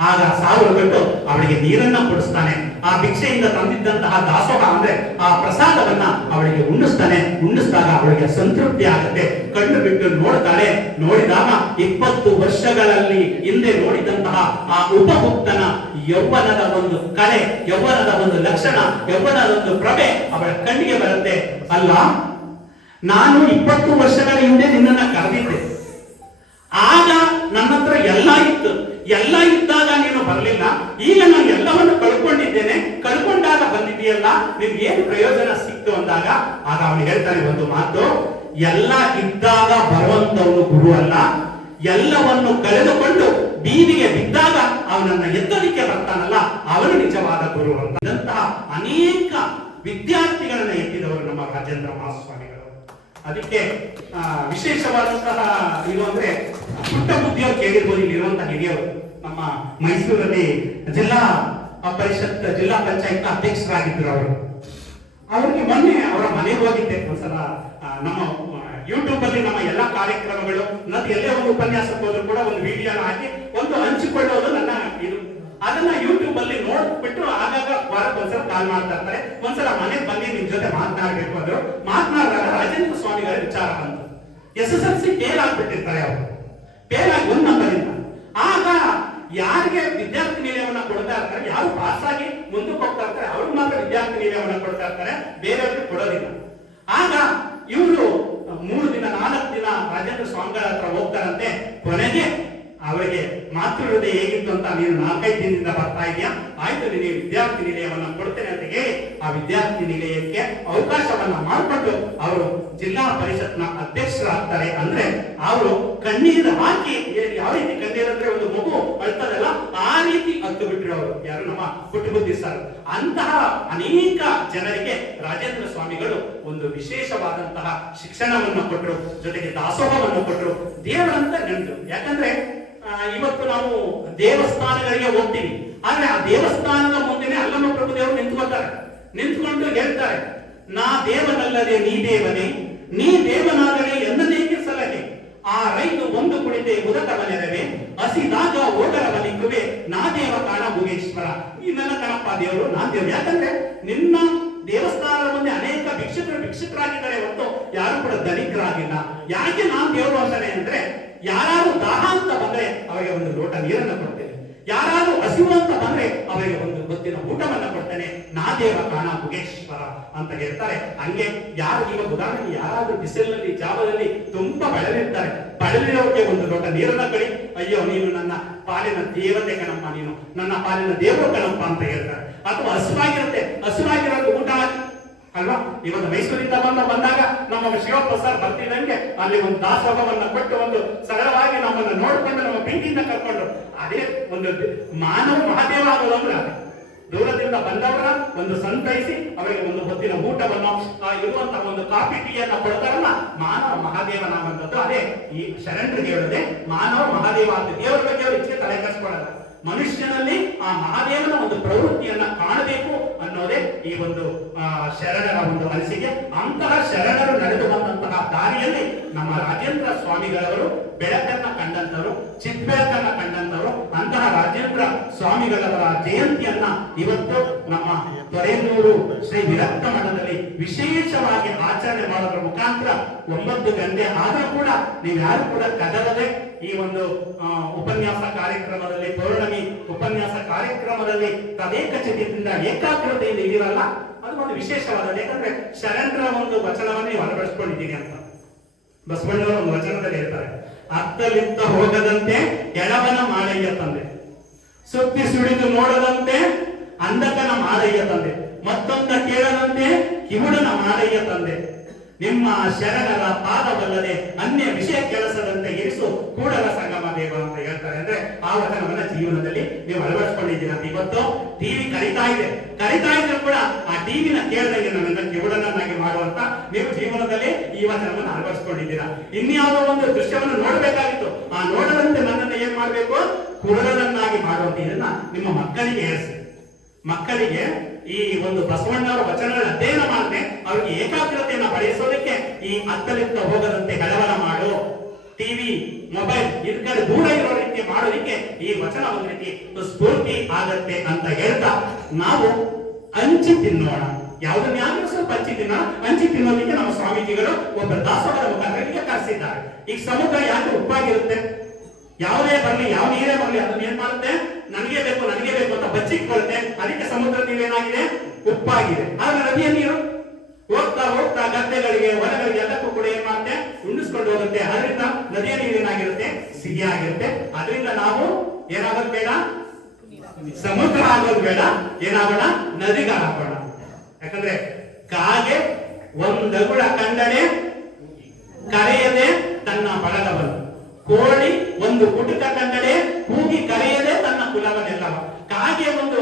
ಆಗ ಸಾವುರುಗಟ್ಟು ಅವಳಿಗೆ ನೀರನ್ನ ಕೊಡಿಸ್ತಾನೆ. ಆ ಭಿಕ್ಷೆಯಿಂದ ತಂದಿದ್ದಂತಹ ದಾಸೋಹ ಅಂದ್ರೆ ಆ ಪ್ರಸಾದವನ್ನ ಅವಳಿಗೆ ಉಣ್ಣಿಸಿದಾಗ ಅವಳಿಗೆ ಸಂತೃಪ್ತಿ ಆಗುತ್ತೆ. ಕಣ್ಣು ಬಿಟ್ಟು ನೋಡ್ತಾಳೆ. ನೋಡಿದಾಗ 20 ವರ್ಷಗಳಲ್ಲಿ ಹಿಂದೆ ನೋಡಿದಂತಹ ಆ ಉಪಗುಪ್ತನ ಯೌವನದ ಒಂದು ಕಲೆ, ಯೌವನದ ಒಂದು ಲಕ್ಷಣ, ಯೌವನದ ಒಂದು ಪ್ರಭೆ ಅವಳ ಕಣ್ಣಿಗೆ ಬರುತ್ತೆ. ಅಲ್ಲ, ನಾನು 20 ವರ್ಷಗಳ ಹಿಂದೆ ನಿನ್ನನ್ನ ಕರೆದಿದ್ದೆ, ಆಗ ನನ್ನ ಹತ್ರ ಎಲ್ಲ ಇತ್ತು, ಎಲ್ಲ ಇದ್ದಾಗ ನೀನು ಬರಲಿಲ್ಲ, ಈಗ ನಾನು ಎಲ್ಲವನ್ನು ಕಳ್ಕೊಂಡಿದ್ದೇನೆ, ಕಳ್ಕೊಂಡಾಗ ಬಂದಿದೆಯಲ್ಲ ನಿಮ್ಗೆ ಏನು ಪ್ರಯೋಜನ ಸಿಕ್ತು ಅಂದಾಗ ಆಗ ಅವನು ಹೇಳ್ತಾನೆ ಒಂದು ಮಾತು, ಎಲ್ಲ ಇದ್ದಾಗ ಬರುವಂತವನು ಗುರು ಅಲ್ಲ, ಎಲ್ಲವನ್ನು ಕಳೆದುಕೊಂಡು ಬೀದಿಗೆ ಬಿದ್ದಾಗ ಅವನನ್ನ ಎತ್ತಲಿಕ್ಕೆ ಬರ್ತಾನಲ್ಲ ಅವನು ನಿಜವಾದ ಗುರು ಅಂತ. ಇದಂತಹ ಅನೇಕ ವಿದ್ಯಾರ್ಥಿಗಳನ್ನ ಎತ್ತಿದವರು ನಮ್ಮ ರಾಜೇಂದ್ರ ಮಹಾಸ್ವಾಮಿಗಳು. ಅದಕ್ಕೆ ವಿಶೇಷವಾದಂತಹ ಇದು ಅಂದ್ರೆ ಪುಟ್ಟ ಬುದ್ಧಿಯವರು ಕೇಳಿರ್ಬೋದು, ಇಲ್ಲಿರುವಂತಹ ಹಿರಿಯವರು ನಮ್ಮ ಮೈಸೂರಲ್ಲಿ ಜಿಲ್ಲಾ ಪರಿಷತ್ ಜಿಲ್ಲಾ ಪಂಚಾಯತ್ ಅಧ್ಯಕ್ಷರಾಗಿದ್ದರು ಅವರು. ಅವ್ರಿಗೆ ಮೊನ್ನೆ ಅವರ ಮನೆಗೆ ಹೋಗಿದ್ದೆ ಒಂದ್ಸಲ. ನಮ್ಮ ಯೂಟ್ಯೂಬ್ ಅಲ್ಲಿ ನಮ್ಮ ಎಲ್ಲಾ ಕಾರ್ಯಕ್ರಮಗಳು ಮತ್ತು ಎಲ್ಲೇ ಒಂದು ಉಪನ್ಯಾಸಕ್ಕೆ ಹೋದ್ರು ಕೂಡ ಒಂದು ವಿಡಿಯೋನ ಹಾಕಿ ಒಂದು ಹಂಚಿಕೊಳ್ಳೋದು ನನ್ನ ಇದು. ಅದನ್ನ ಯೂಟ್ಯೂಬ್ ಅಲ್ಲಿ ನೋಡ್ಬಿಟ್ಟು ಆಗಾಗ ವಾರಕ್ಕೆ ಒಂದ್ಸಲ ಕಾಲ್ ಮಾಡ್ತಾ ಇರ್ತಾರೆ. ಒಂದ್ಸಲ ಮನೆಗೆ ಬನ್ನಿ ನಿಮ್ ಜೊತೆ ಮಾತನಾಡ್ಬೇಕು ಅಂದ್ರು. ಮಾತನಾಡಿದಾಗ ರಾಜೇಂದ್ರ ಸ್ವಾಮಿಗಳ ವಿಚಾರ ಬಂತು. SSLC ಫೇಲ್ ಆಗ್ಬಿಟ್ಟಿರ್ತಾರೆ ಅವರು, ಫೇಲ್ ಆಗಿ 1 ನಂಬರಿಂದ. ಆಗ ಯಾರಿಗೆ ವಿದ್ಯಾರ್ಥಿ ನಿಲಯವನ್ನ ಕೊಡ್ತಾ ಇರ್ತಾರೆ, ಯಾರು ಪಾಸ್ ಆಗಿ ಮುಂದಕ್ಕೆ ಹೋಗ್ತಾ ಇರ್ತಾರೆ ಅವ್ರಿಗೆ ಮಾತ್ರ ವಿದ್ಯಾರ್ಥಿ ನಿಲಯವನ್ನ ಕೊಡ್ತಾ ಇರ್ತಾರೆ, ಬೇರೆಯವ್ರಿಗೆ ಕೊಡೋದಿಲ್ಲ. ಆಗ ಇವರು 3 ದಿನ 4 ದಿನ ರಾಜೇಂದ್ರ ಸ್ವಾಮಿಗಳ ಹತ್ರ ಹೋಗ್ತಾರಂತೆ. ಕೊನೆಗೆ ಅವರಿಗೆ ಮಾತೃ ಹೃದಯ ಹೇಗಿತ್ತು ಅಂತ, ನೀನು 4-5 ದಿನದಿಂದ ಬರ್ತಾ ಇದೆಯಾ, ಆಯ್ತು ನಿನಗೆ ವಿದ್ಯಾರ್ಥಿ ನಿಲಯವನ್ನ ಕೊಡ್ತೇನೆ ಅಂತ ಹೇಳಿ ಆ ವಿದ್ಯಾರ್ಥಿ ನಿಲಯಕ್ಕೆ ಅವಕಾಶವನ್ನ ಮಾಡಿಕೊಂಡು ಅವರು ಜಿಲ್ಲಾ ಪರಿಷತ್ನ ಅಧ್ಯಕ್ಷರಾಗ್ತಾರೆ. ಅಂದ್ರೆ ಅವರು ಕಣ್ಣೀರು ಹಾಕಿ, ಯಾವ ರೀತಿ ಕಣ್ಣೀರು ಅಂದ್ರೆ ಒಂದು ಮಗು ಅಳ್ತದಲ್ಲ ಆ ರೀತಿ ಹತ್ತು ಬಿಟ್ಟರು ಅವರು. ಯಾರು? ನಮ್ಮ ಪುಟ್ಟಬುದ್ಧಿ ಸರ್. ಅಂತಹ ಅನೇಕ ಜನರಿಗೆ ರಾಜೇಂದ್ರ ಸ್ವಾಮಿಗಳು ಒಂದು ವಿಶೇಷವಾದಂತಹ ಶಿಕ್ಷಣವನ್ನು ಕೊಟ್ಟರು, ಜೊತೆಗೆ ದಾಸೋಹವನ್ನು ಕೊಟ್ಟರು, ದೇವರಂತ ನೆನಪು. ಯಾಕಂದ್ರೆ ಇವತ್ತು ನಾವು ದೇವಸ್ಥಾನಗಳಿಗೆ ಹೋಗ್ತೀವಿ, ಆದ್ರೆ ಆ ದೇವಸ್ಥಾನದ ಮುಂದೆನೆ ಅಲ್ಲಮ್ಮ ಪ್ರಭು ದೇವರು ನಿಂತ್ಕೊಳ್ತಾರೆ. ನಿಂತ್ಕೊಂಡು ಹೇಳ್ತಾರೆ, ನಾ ದೇವನಲ್ಲದೆ ನೀ ದೇವನೇ, ನೀ ದೇವನಾದರೆ ಎಂದನೇಕೆ ಸಲಹೆ, ಆ ರೈತು ಒಂದು ಕುಳಿತೆ ಉದಕವ ನೆರವೆ, ಹಸಿದಾಗ ಹೋಗರವ ನಿಕ್ಕುವೆ, ನಾ ದೇವ ಕಾಣ ಭುಗೇಶ್ವರ. ನೀನೆಲ್ಲ ಕಣಪ್ಪ ದೇವರು, ನಾ ದೇವರು. ಯಾಕಂದ್ರೆ ನಿನ್ನ ದೇವಸ್ಥಾನದ ಮುಂದೆ ಅನೇಕ ಭಿಕ್ಷುಕರಾಗಿದ್ದಾರೆ ಹೊರತು ಯಾರು ಕೂಡ ಧನಿಕರಾಗಿಲ್ಲ. ಯಾಕೆ ನಾನ್ ದೇವರು ಅಂತಾನೆ ಅಂದ್ರೆ, ಯಾರಾದ್ರೂ ದಾಹ ಅಂತ ಬಂದ್ರೆ ಅವರಿಗೆ ಒಂದು ಲೋಟ ನೀರನ್ನು ಕೊಡ್ತೇನೆ, ಯಾರಾದ್ರೂ ಹಸಿವು ಅಂತ ಬಂದ್ರೆ ಅವರಿಗೆ ಒಂದು ಹೊತ್ತಿನ ಊಟವನ್ನ ಕೊಡ್ತೇನೆ, ನಾ ದೇವ ಕಾಣ ಭುಗೇಶ್ವರ ಅಂತ ಹೇಳ್ತಾರೆ. ಹಂಗೆ ಯಾರು ಈಗ ಉದಾಹರಣೆಗೆ ಯಾರಾದ್ರೂ ಬಿಸಿಲಿನಲ್ಲಿ ಜಾವದಲ್ಲಿ ತುಂಬಾ ಬಳಲಿರ್ತಾರೆ, ಬಳಲಿರೋರಿಗೆ ಒಂದು ಲೋಟ ನೀರನ್ನ ಕಡಿ, ಅಯ್ಯೋ ನೀನು ನನ್ನ ಪಾಲಿನ ದೇವತೆ ಕಣಪ್ಪ, ನೀನು ನನ್ನ ಪಾಲಿನ ದೇವರು ಕಣಪ್ಪ ಅಂತ ಹೇಳ್ತಾರೆ. ಅಥವಾ ಹಸುವಾಗಿರೋದು ಊಟ ಅಲ್ವಾ. ಇವತ್ತು ಮೈಸೂರಿಂದ ಬಂದಾಗ ನಮ್ಮ ಶಿವಪ್ಪ ಸರ್ ಬರ್ತಿದ್ದಂಗೆ ಅಲ್ಲಿ ಒಂದು ದಾಸೋಹವನ್ನ ಕೊಟ್ಟು ಒಂದು ಸರಳವಾಗಿ ನಮ್ಮನ್ನ ನೋಡ್ಕೊಂಡು ನಮ್ಮ ಪ್ರೀತಿಯಿಂದ ಕರ್ಕೊಂಡ್ರು. ಅದೇ ಒಂದು ಮಾನವ ಮಹಾದೇವ ಆಗೋದಂದ್ರೆ ಅದೇ ದೂರದಿಂದ ಬಂದವರ ಒಂದು ಸಂತೈಸಿ ಅವರಿಗೆ ಒಂದು ಹೊತ್ತಿನ ಊಟವನ್ನು ಇರುವಂತಹ ಒಂದು ಕಾಫಿ ಟೀಯನ್ನ ಕೊಡ್ತಾರಲ್ಲ, ಮಾನವ ಮಹಾದೇವನಾಗುವಂಥದ್ದು. ಅದೇ ಈ ಶರಣರಿಗೆ ಹೇಳದೆ ಮಾನವ ಮಹಾದೇವ ಅಂತ. ದೇವರ ಬಗ್ಗೆ ಅವರು ಇಚ್ಛೆ ತಲೆ ಕಟ್ಕೊಳ್ಳಲ್ಲ. ಮನುಷ್ಯನಲ್ಲಿ ಆ ಮಹಾದೇವನ ಒಂದು ಪ್ರವೃತ್ತಿಯನ್ನ ಕಾಣಬೇಕು ಅನ್ನೋದೇ ಈ ಒಂದು ಶರಣರ ಒಂದು ಅನಿಸಿಕೆ. ಅಂತಹ ಶರಣರು ನಡೆದು ಬಂದಂತಹ ದಾರಿಯಲ್ಲಿ ನಮ್ಮ ರಾಜೇಂದ್ರ ಸ್ವಾಮಿಗಳವರು ಬೆಳಕನ್ನ ಕಂಡಂತವರು, ಚಿತ್ಬೆಳಕನ್ನ ಕಂಡಂತವರು. ಅಂತಹ ರಾಜೇಂದ್ರ ಸ್ವಾಮಿಗಳವರ ಜಯಂತಿಯನ್ನ ಇವತ್ತು ನಮ್ಮ ತೊರೆಯನ್ನೂರು ಶ್ರೀ ವಿರಕ್ತ ಮಠದಲ್ಲಿ ವಿಶೇಷವಾಗಿ ಆಚರಣೆ ಮಾಡೋದ್ರ ಮುಖಾಂತರ 9 ಗಂಟೆ ಆದರೂ ಕೂಡ ನೀವು ಯಾರು ಕೂಡ ಕದಲದೆ ಈ ಒಂದು ಉಪನ್ಯಾಸ ಕಾರ್ಯಕ್ರಮದಲ್ಲಿ, ಪೌರ್ಣಮಿ ಉಪನ್ಯಾಸ ಕಾರ್ಯಕ್ರಮದಲ್ಲಿ ತದೇಕ ಚಿತ್ತದಿಂದ ಏಕಾಗ್ರತೆಯಿಂದ ಇದೀರಲ್ಲ, ಅದು ಒಂದು ವಿಶೇಷವಾದದ್ದು. ಯಾಕಂದ್ರೆ ಶರಣರ ಒಂದು ವಚನವನ್ನು ನೀವು ಅಳವಡಿಸ್ಕೊಂಡಿದ್ದೀರಿ ಅಂತ ಬಸವಣ್ಣವರ ಒಂದು ವಚನದಲ್ಲಿ ಹೇಳ್ತಾರೆ, ಅತ್ತಲಿತ್ತ ಹೋಗದಂತೆ ಎಳವನ ಮಾಡಯ್ಯ ತಂದೆ, ಸುತ್ತಿ ಸುಳಿದು ನೋಡದಂತೆ ಅಂಧಕನ ಮಾಡಯ್ಯ ತಂದೆ, ಮತ್ತೊಂದ ಕೇಳದಂತೆ ಕಿವುಡನ ಮಾಡಯ್ಯ ತಂದೆ, ನಿಮ್ಮ ಶರಣರ ಪಾದವಲ್ಲದೆ ಅನ್ಯ ವಿಷಯ ಕೆಲಸದಂತೆ ಇರಿಸು ಕೂಡಲ ಸಂಗಮ ದೇವ ಅಂತ ಹೇಳ್ತಾರೆ. ಅಂದ್ರೆ ಆ ವಚನವನ್ನ ಜೀವನದಲ್ಲಿ ನೀವು ಅಳವಡಿಸ್ಕೊಂಡಿದ್ದೀರಾ. ಇವತ್ತು ಟಿವಿ ಕರಿತಾ ಇದ್ರು ಕೂಡ ಆ ಟಿವಿನ ಕೇಳದಂಗೆ ನನ್ನನ್ನ ಕಿವುಡನನ್ನಾಗಿ ಮಾಡುವಂತ ನೀವು ಜೀವನದಲ್ಲಿ ಈ ವಚನವನ್ನು ಅಳವಡಿಸ್ಕೊಂಡಿದ್ದೀರಾ. ಇನ್ಯಾವುದೋ ಒಂದು ದೃಶ್ಯವನ್ನು ನೋಡ್ಬೇಕಾಗಿತ್ತು, ಆ ನೋಡದಂತೆ ನನ್ನನ್ನು ಏನ್ ಮಾಡ್ಬೇಕು, ಕುರುಡನನ್ನಾಗಿ ಮಾಡುವಂತ ಇದನ್ನ ನಿಮ್ಮ ಮಕ್ಕಳಿಗೆ ಹೇಳಿಸಿ. ಮಕ್ಕಳಿಗೆ ಈ ಒಂದು ಬಸವಣ್ಣವರ ವಚನಗಳ ಅಧ್ಯಯನ ಮಾಡದೆ ಅವರಿಗೆ ಏಕಾಗ್ರತೆಯನ್ನು ಪಡೆಸೋದಕ್ಕೆ ಈ ಅತ್ತಲಿತ್ತ ಹೋಗದಂತೆ ಗಡವನ ಮಾಡು, ಟಿವಿ ಮೊಬೈಲ್ ಇದಕ್ಕೆ ದೂರ ಇರೋ ರೀತಿ ಮಾಡೋದಕ್ಕೆ ಈ ವಚನ ಒಂದು ರೀತಿ ಸ್ಫೂರ್ತಿ ಆಗತ್ತೆ ಅಂತ ಹೇಳ್ತಾ ನಾವು ಹಂಚಿ ತಿನ್ನೋಣ. ಯಾವುದನ್ನಾದ್ರೂ ಸ್ವಲ್ಪ ಹಂಚಿ ತಿನ್ನೋದಕ್ಕೆ ನಮ್ಮ ಸ್ವಾಮೀಜಿಗಳು ಒಬ್ಬ ದಾಸೋಹದ ಮುಖಾಂತರ ಕರೆಸಿದ್ದಾರೆ. ಈಗ ಸಮುದ್ರ ಯಾಕೆ ಉಪ್ಪಾಗಿರುತ್ತೆ? ಯಾವುದೇ ಬರಲಿ, ಯಾವ ನೀರೇ ಬರಲಿ, ಅದನ್ನ ಏನ್ ಮಾಡುತ್ತೆ, ನನಗೆ ಬೇಕು ಅಂತ ಬಚ್ಚಿಟ್ಕೊಳುತ್ತೆ. ಅದಕ್ಕೆ ಸಮುದ್ರ ನೀರೇನಾಗಿದೆ, ಉಪ್ಪಾಗಿದೆ. ಆದ್ರೆ ನದಿಯ ನೀರು ಹೋಗ್ತಾ ಗದ್ದೆಗಳಿಗೆ, ಹೊಲಗಳಿಗೆ ಎಲ್ಲಕ್ಕೂ ಕೂಡ ಏನ್ ಮಾಡುತ್ತೆ, ಉಂಡಿಸ್ಕೊಂಡು ಹೋಗುತ್ತೆ. ಅದರಿಂದ ನದಿಯ ನೀರೇನಾಗಿರುತ್ತೆ, ಸಿಹಿಯಾಗಿರುತ್ತೆ. ಅದರಿಂದ ನಾವು ಏನಾಗೋದು ಬೇಡ, ಸಮುದ್ರ ಆಗೋದು ಬೇಡ, ಏನಾಗೋಣ, ನದಿಗಳಾಗೋಣ. ಯಾಕಂದ್ರೆ ಕಾಗೆ ಒಂದಗುಳ ಕಂಡರೆ ಕರೆಯದೆ ತನ್ನ ಬಳಗವನ್ನು, ಕೋಳಿ ಒಂದು ಕುಟುಕ ಕಂಡರೆ ಕೂಗಿ ಕರೆಯದೆ ತನ್ನ ಕುಲವನ್ನೆಲ್ಲವ. ಕಾಗೆ ಒಂದು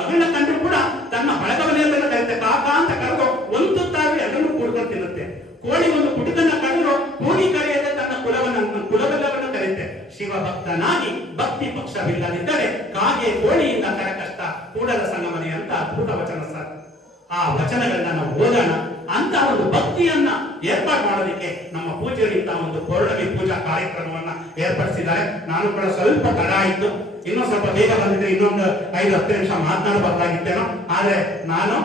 ಅಗುಳ ಕಂಡ್ರು ಕೂಡ ತನ್ನ ಬಳಗವನ್ನೆಲ್ಲ ಕರೆಯುತ್ತೆ, ಕಾಕ ಅಂತ ಕರೆದು ಒಂದು ತಾವಿ ಅದನ್ನು ಕೂಡ್ಕೊಂಡು ತಿನ್ನುತ್ತೆ. ಕೋಳಿ ಒಂದು ಕುಟುಕನ್ನ ಕಂಡ್ರು ಕೂಗಿ ಕರೆಯದೆ ತನ್ನ ಕುಲವೆಲ್ಲವನ್ನು ಕರೆಯುತ್ತೆ. ಶಿವಭಕ್ತನಾಗಿ ಭಕ್ತಿ ಪಕ್ಷವಿಲ್ಲದಿದ್ದರೆ ಕಾಗೆ ಕೋಳಿಯಿಂದ ಕರಕಷ್ಟ ಕೂಡಲ ಸಂಗಮನೆ ಅಂತ ಅದ್ಭುತ ವಚನ ಸರ್. ಆ ವಚನಗಳನ್ನ ನಾವು ಓದೋಣ. ಅಂತ ಒಂದು ಭಕ್ತಿಯನ್ನ ಏರ್ಪಾಡು ಮಾಡೋದಕ್ಕೆ ನಮ್ಮ ಪೂಜ್ಯರಿಂದ ಒಂದು ಪೌರ್ಣಮಿ ಪೂಜಾ ಕಾರ್ಯಕ್ರಮವನ್ನ ಏರ್ಪಡಿಸಿದ್ದಾರೆ. ನಾನು ಕೂಡ ಸ್ವಲ್ಪ ತಡ ಆಯಿತು, ಇನ್ನೂ ಸ್ವಲ್ಪ ಬೇಗ ಬಂದಿದ್ರೆ ಇನ್ನೊಂದು 5-10 ನಿಮಿಷ ಮಾತನಾಡಬೇಕಾಗಿತ್ತೇನೋ. ಆದ್ರೆ ನಾನು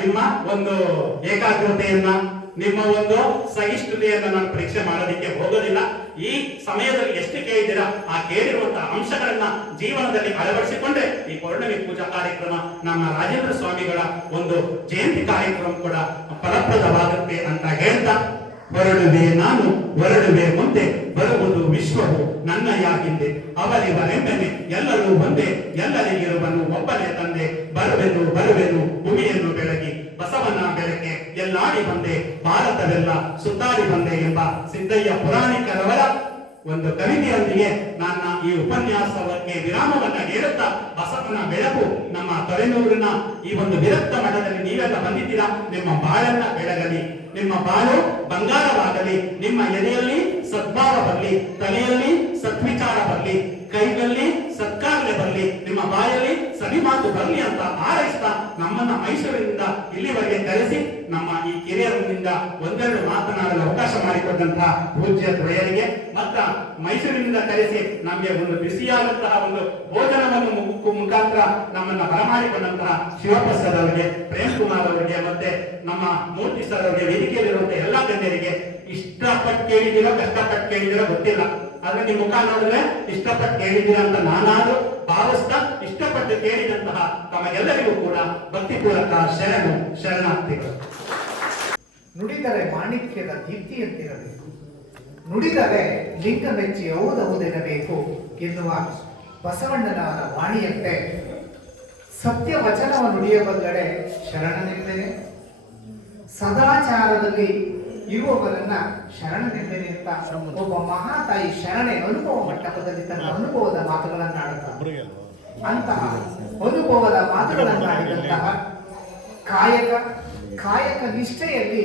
ನಿಮ್ಮ ಒಂದು ಏಕಾಗ್ರತೆಯನ್ನ, ನಿಮ್ಮ ಒಂದು ಸಹಿಷ್ಣುತೆಯನ್ನ ನಾನು ಪರೀಕ್ಷೆ ಮಾಡೋದಕ್ಕೆ ಹೋಗೋದಿಲ್ಲ. ಈ ಸಮಯದಲ್ಲಿ ಎಷ್ಟು ಕೇಳಿದ್ದೀರಾ ಆ ಕೇಳಿರುವಂತಹ ಅಂಶಗಳನ್ನ ಜೀವನದಲ್ಲಿ ಅಳವಡಿಸಿಕೊಂಡ್ರೆ ಈ ಪೌರ್ಣಮಿ ಪೂಜಾ ಕಾರ್ಯಕ್ರಮ, ನಮ್ಮ ರಾಜೇಂದ್ರ ಸ್ವಾಮಿಗಳ ಒಂದು ಜಯಂತಿ ಕಾರ್ಯಕ್ರಮ ಕೂಡ ಫಲಪ್ರದವಾಗುತ್ತೆ ಅಂತ ಹೇಳ್ತಾ, ಹೊರಡುವೆ ನಾನು ಹೊರಡುವೆ ಮುಂದೆ, ಬರುವುದು ವಿಶ್ವವು ನನ್ನಯ ಹಿಂದೆ, ಅವರಿವರೆಂಬನೆ ಎಲ್ಲರೂ ಒಂದೇ, ಎಲ್ಲರಿಗಿರುವನು ಒಬ್ಬನೇ ತಂದೆ, ಬರುವೆನು ಬರುವೆನು ಭೂಮಿಯನ್ನು ಬೆಳಗಿ, ಬಸವನ ಬೆಳಕೆ ಎಲ್ಲಾಡಿ ಬಂದೆ, ಭಾರತವೆಲ್ಲ ಸುತ್ತಾಡಿ ಬಂದೆ ಎಂಬ ಸಿದ್ದಯ್ಯ ಪುರಾಣಿಕರವರ ಒಂದು ಕವಿತೆಯೊಂದಿಗೆ ನನ್ನ ಈ ಉಪನ್ಯಾಸಕ್ಕೆ ವಿರಾಮವನ್ನ ಹೇಳುತ್ತಾ, ಬಸವನ ಬೆಳಕು ನಮ್ಮ ತೊರೆನೂರಿನ ಈ ಒಂದು ವಿರಕ್ತ ಮಠದಲ್ಲಿ ನೀವೆಲ್ಲ ಬಂದಿದ್ದೀರಾ. ನಿಮ್ಮ ಬಾಳನ್ನ ಬೆಳಗಲಿ, ನಿಮ್ಮ ಬಾಳು ಬಂಗಾರವಾಗಲಿ, ನಿಮ್ಮ ಎದೆಯಲ್ಲಿ ಸದ್ಭಾವ ಬರಲಿ, ತಲೆಯಲ್ಲಿ ಸದ್ವಿಚಾರ ಬರಲಿ, ಕೈಗಳಲ್ಲಿ ಸತ್ಕಾರ್ಯ ಬರಲಿ, ನಿಮ್ಮ ಬಾಯಲ್ಲಿ ಸವಿ ಮಾತು ಬರಲಿ ಅಂತ ಹಾರೈಸ್ತಾ ನಮ್ಮನ್ನ ಮೈಸೂರಿನಿಂದ ಇಲ್ಲಿವರೆಗೆ ಕರೆಸಿ ನಮ್ಮ ಈ ಕಿರಿಯರಿಂದ ಒಂದೆರಡು ಮಾತನಾಡಲು ಅವಕಾಶ ಮಾಡಿಕೊಟ್ಟಂತಹ ಪೂಜ್ಯ ದ್ವಯರಿಗೆ ಮತ್ತ ಮೈಸೂರಿನಿಂದ ಕರೆಸಿ ನಮಗೆ ಒಂದು ಬಿಸಿಯಾದಂತಹ ಒಂದು ಭೋಜನವನ್ನು ಮುಖಾಂತರ ನಮ್ಮನ್ನ ಬರಮಾಡಿಕೊಂಡಂತಹ ಶಿವಪ್ರಸಾದ್ ಅವರಿಗೆ, ಪ್ರೇಮ್ ಕುಮಾರ್ ಅವರಿಗೆ, ಮತ್ತೆ ನಮ್ಮ ಮೂರ್ತಿ ಸರ್ ಅವರಿಗೆ, ವೇದಿಕೆಯಲ್ಲಿರುವಂತಹ ಎಲ್ಲಾ ಗಣ್ಯರಿಗೆ ಇಷ್ಟಪಟ್ಟು ಕೇಳಿದಿರೋ ಕಷ್ಟಪಟ್ಟು ಕೇಳಿದಿರೋ ಗೊತ್ತಿಲ್ಲ, ಆದ್ರೆ ನಿಮ್ ಮುಖ ನೋಡಿದ್ರೆ ಇಷ್ಟಪಟ್ಟು ಕೇಳಿದ್ದೀರಾ ಅಂತ ನಾನಾದ್ರೂ ಭಾವಿಸ್ತಾ ಇಷ್ಟಪಟ್ಟು ಕೇಳಿದಂತಹ ತಮಗೆಲ್ಲರಿಗೂ ಕೂಡ ಭಕ್ತಿಪೂರ್ವಕ ಶರಣಾರ್ಥಿಗಳು. ನುಡಿದರೆ ಮಾಣಿಕ್ಯದ ದೀಪ್ತಿಯಂತಿರಬೇಕು, ನುಡಿದರೆ ಲಿಂಗ ಮೆಚ್ಚಿ ಹೌದೆನ್ನಬೇಕು ಎನ್ನುವ ಬಸವಣ್ಣನವರ ವಾಣಿಯಂತೆ ಸತ್ಯ ವಚನವ ನುಡಿಯಬಲ್ಲಡೆ ಶರಣನೆಂಬೆನೆ, ಸದಾಚಾರದಲ್ಲಿ ಇರುವವರನ್ನ ಶರಣನೆಂಬೆನೆ ಅಂತ ಒಬ್ಬ ಮಹಾತಾಯಿ ಶರಣೆ ಅನುಭವ ಮಂಟಪದಲ್ಲಿ ತನ್ನ ಅನುಭವದ ಮಾತುಗಳನ್ನಾಡುತ್ತಾರೆ. ಅಂತಹ ಅನುಭವದ ಮಾತುಗಳನ್ನಾಡಿದಂತಹ ಕಾಯಕ ನಿಷ್ಠೆಯಲ್ಲಿ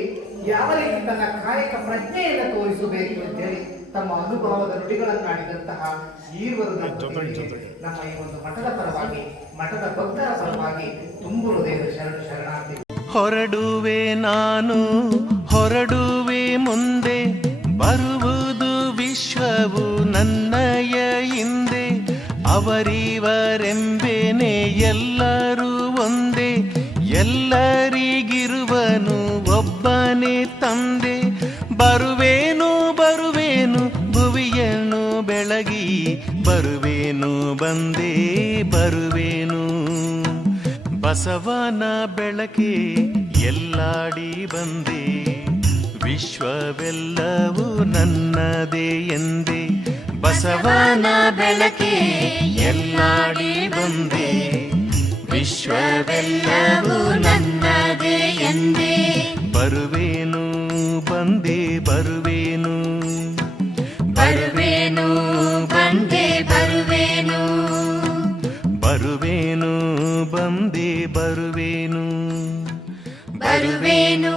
ಯಾವ ರೀತಿ ತನ್ನ ಕಾಯಕ ಪ್ರಜ್ಞೆಯನ್ನು ತೋರಿಸಬೇಕು ಅಂತೇಳಿ ತಮ್ಮ ಅನುಭವದ ನುಡಿಗಳನ್ನಾಡಿದಂತಹ ಈರುವರು ನಮ್ಮ ಈ ಒಂದು ಮಠದ ಪರವಾಗಿ, ಮಠದ ಭಕ್ತರ ಪರವಾಗಿ ತುಂಬು ಹೃದಯದ ಶರಣಾರ್ಥಿ. ಹೊರಡುವೆ ನಾನು ಹೊರಡುವೆ ಮುಂದೆ, ಬರುವುದು ವಿಶ್ವವು ನನ್ನಯ ಹಿಂದೆ, ಅವರಿವರೆಂಬೆನೆ ಎಲ್ಲರೂ ಒಂದೇ, ಎಲ್ಲರಿಗಿರುವನು ಒಬ್ಬನೇ ತಂದೆ, ಬರುವೇನು ಬರುವೇನು ಭುವಿಯನ್ನು ಬೆಳಗಿ, ಬರುವೇನು ಬಂದೇ ಬರುವೇನು, ಬಸವನ ಬೆಳಕೆ ಎಲ್ಲಾಡಿ ಬಂದೆ, ವಿಶ್ವವೆಲ್ಲವೂ ನನ್ನದೇ ಎಂದೆ, ಬಸವನ ಬೆಳಕೆ ಎಲ್ಲಾಡಿ ಬಂದೆ, ವಿಶ್ವವೆಲ್ಲವೂ ನನ್ನದೇ ಎಂದೆ, ಬರುವೇನು ಬಂದೆ ಬರುವೇನು, ಬರುವೇನು ಬಂದೆ ಬರುವೇನು, ಬರುವೇನು ಬಂದೆ ಬರುವೇನು, ಬರುವೇನು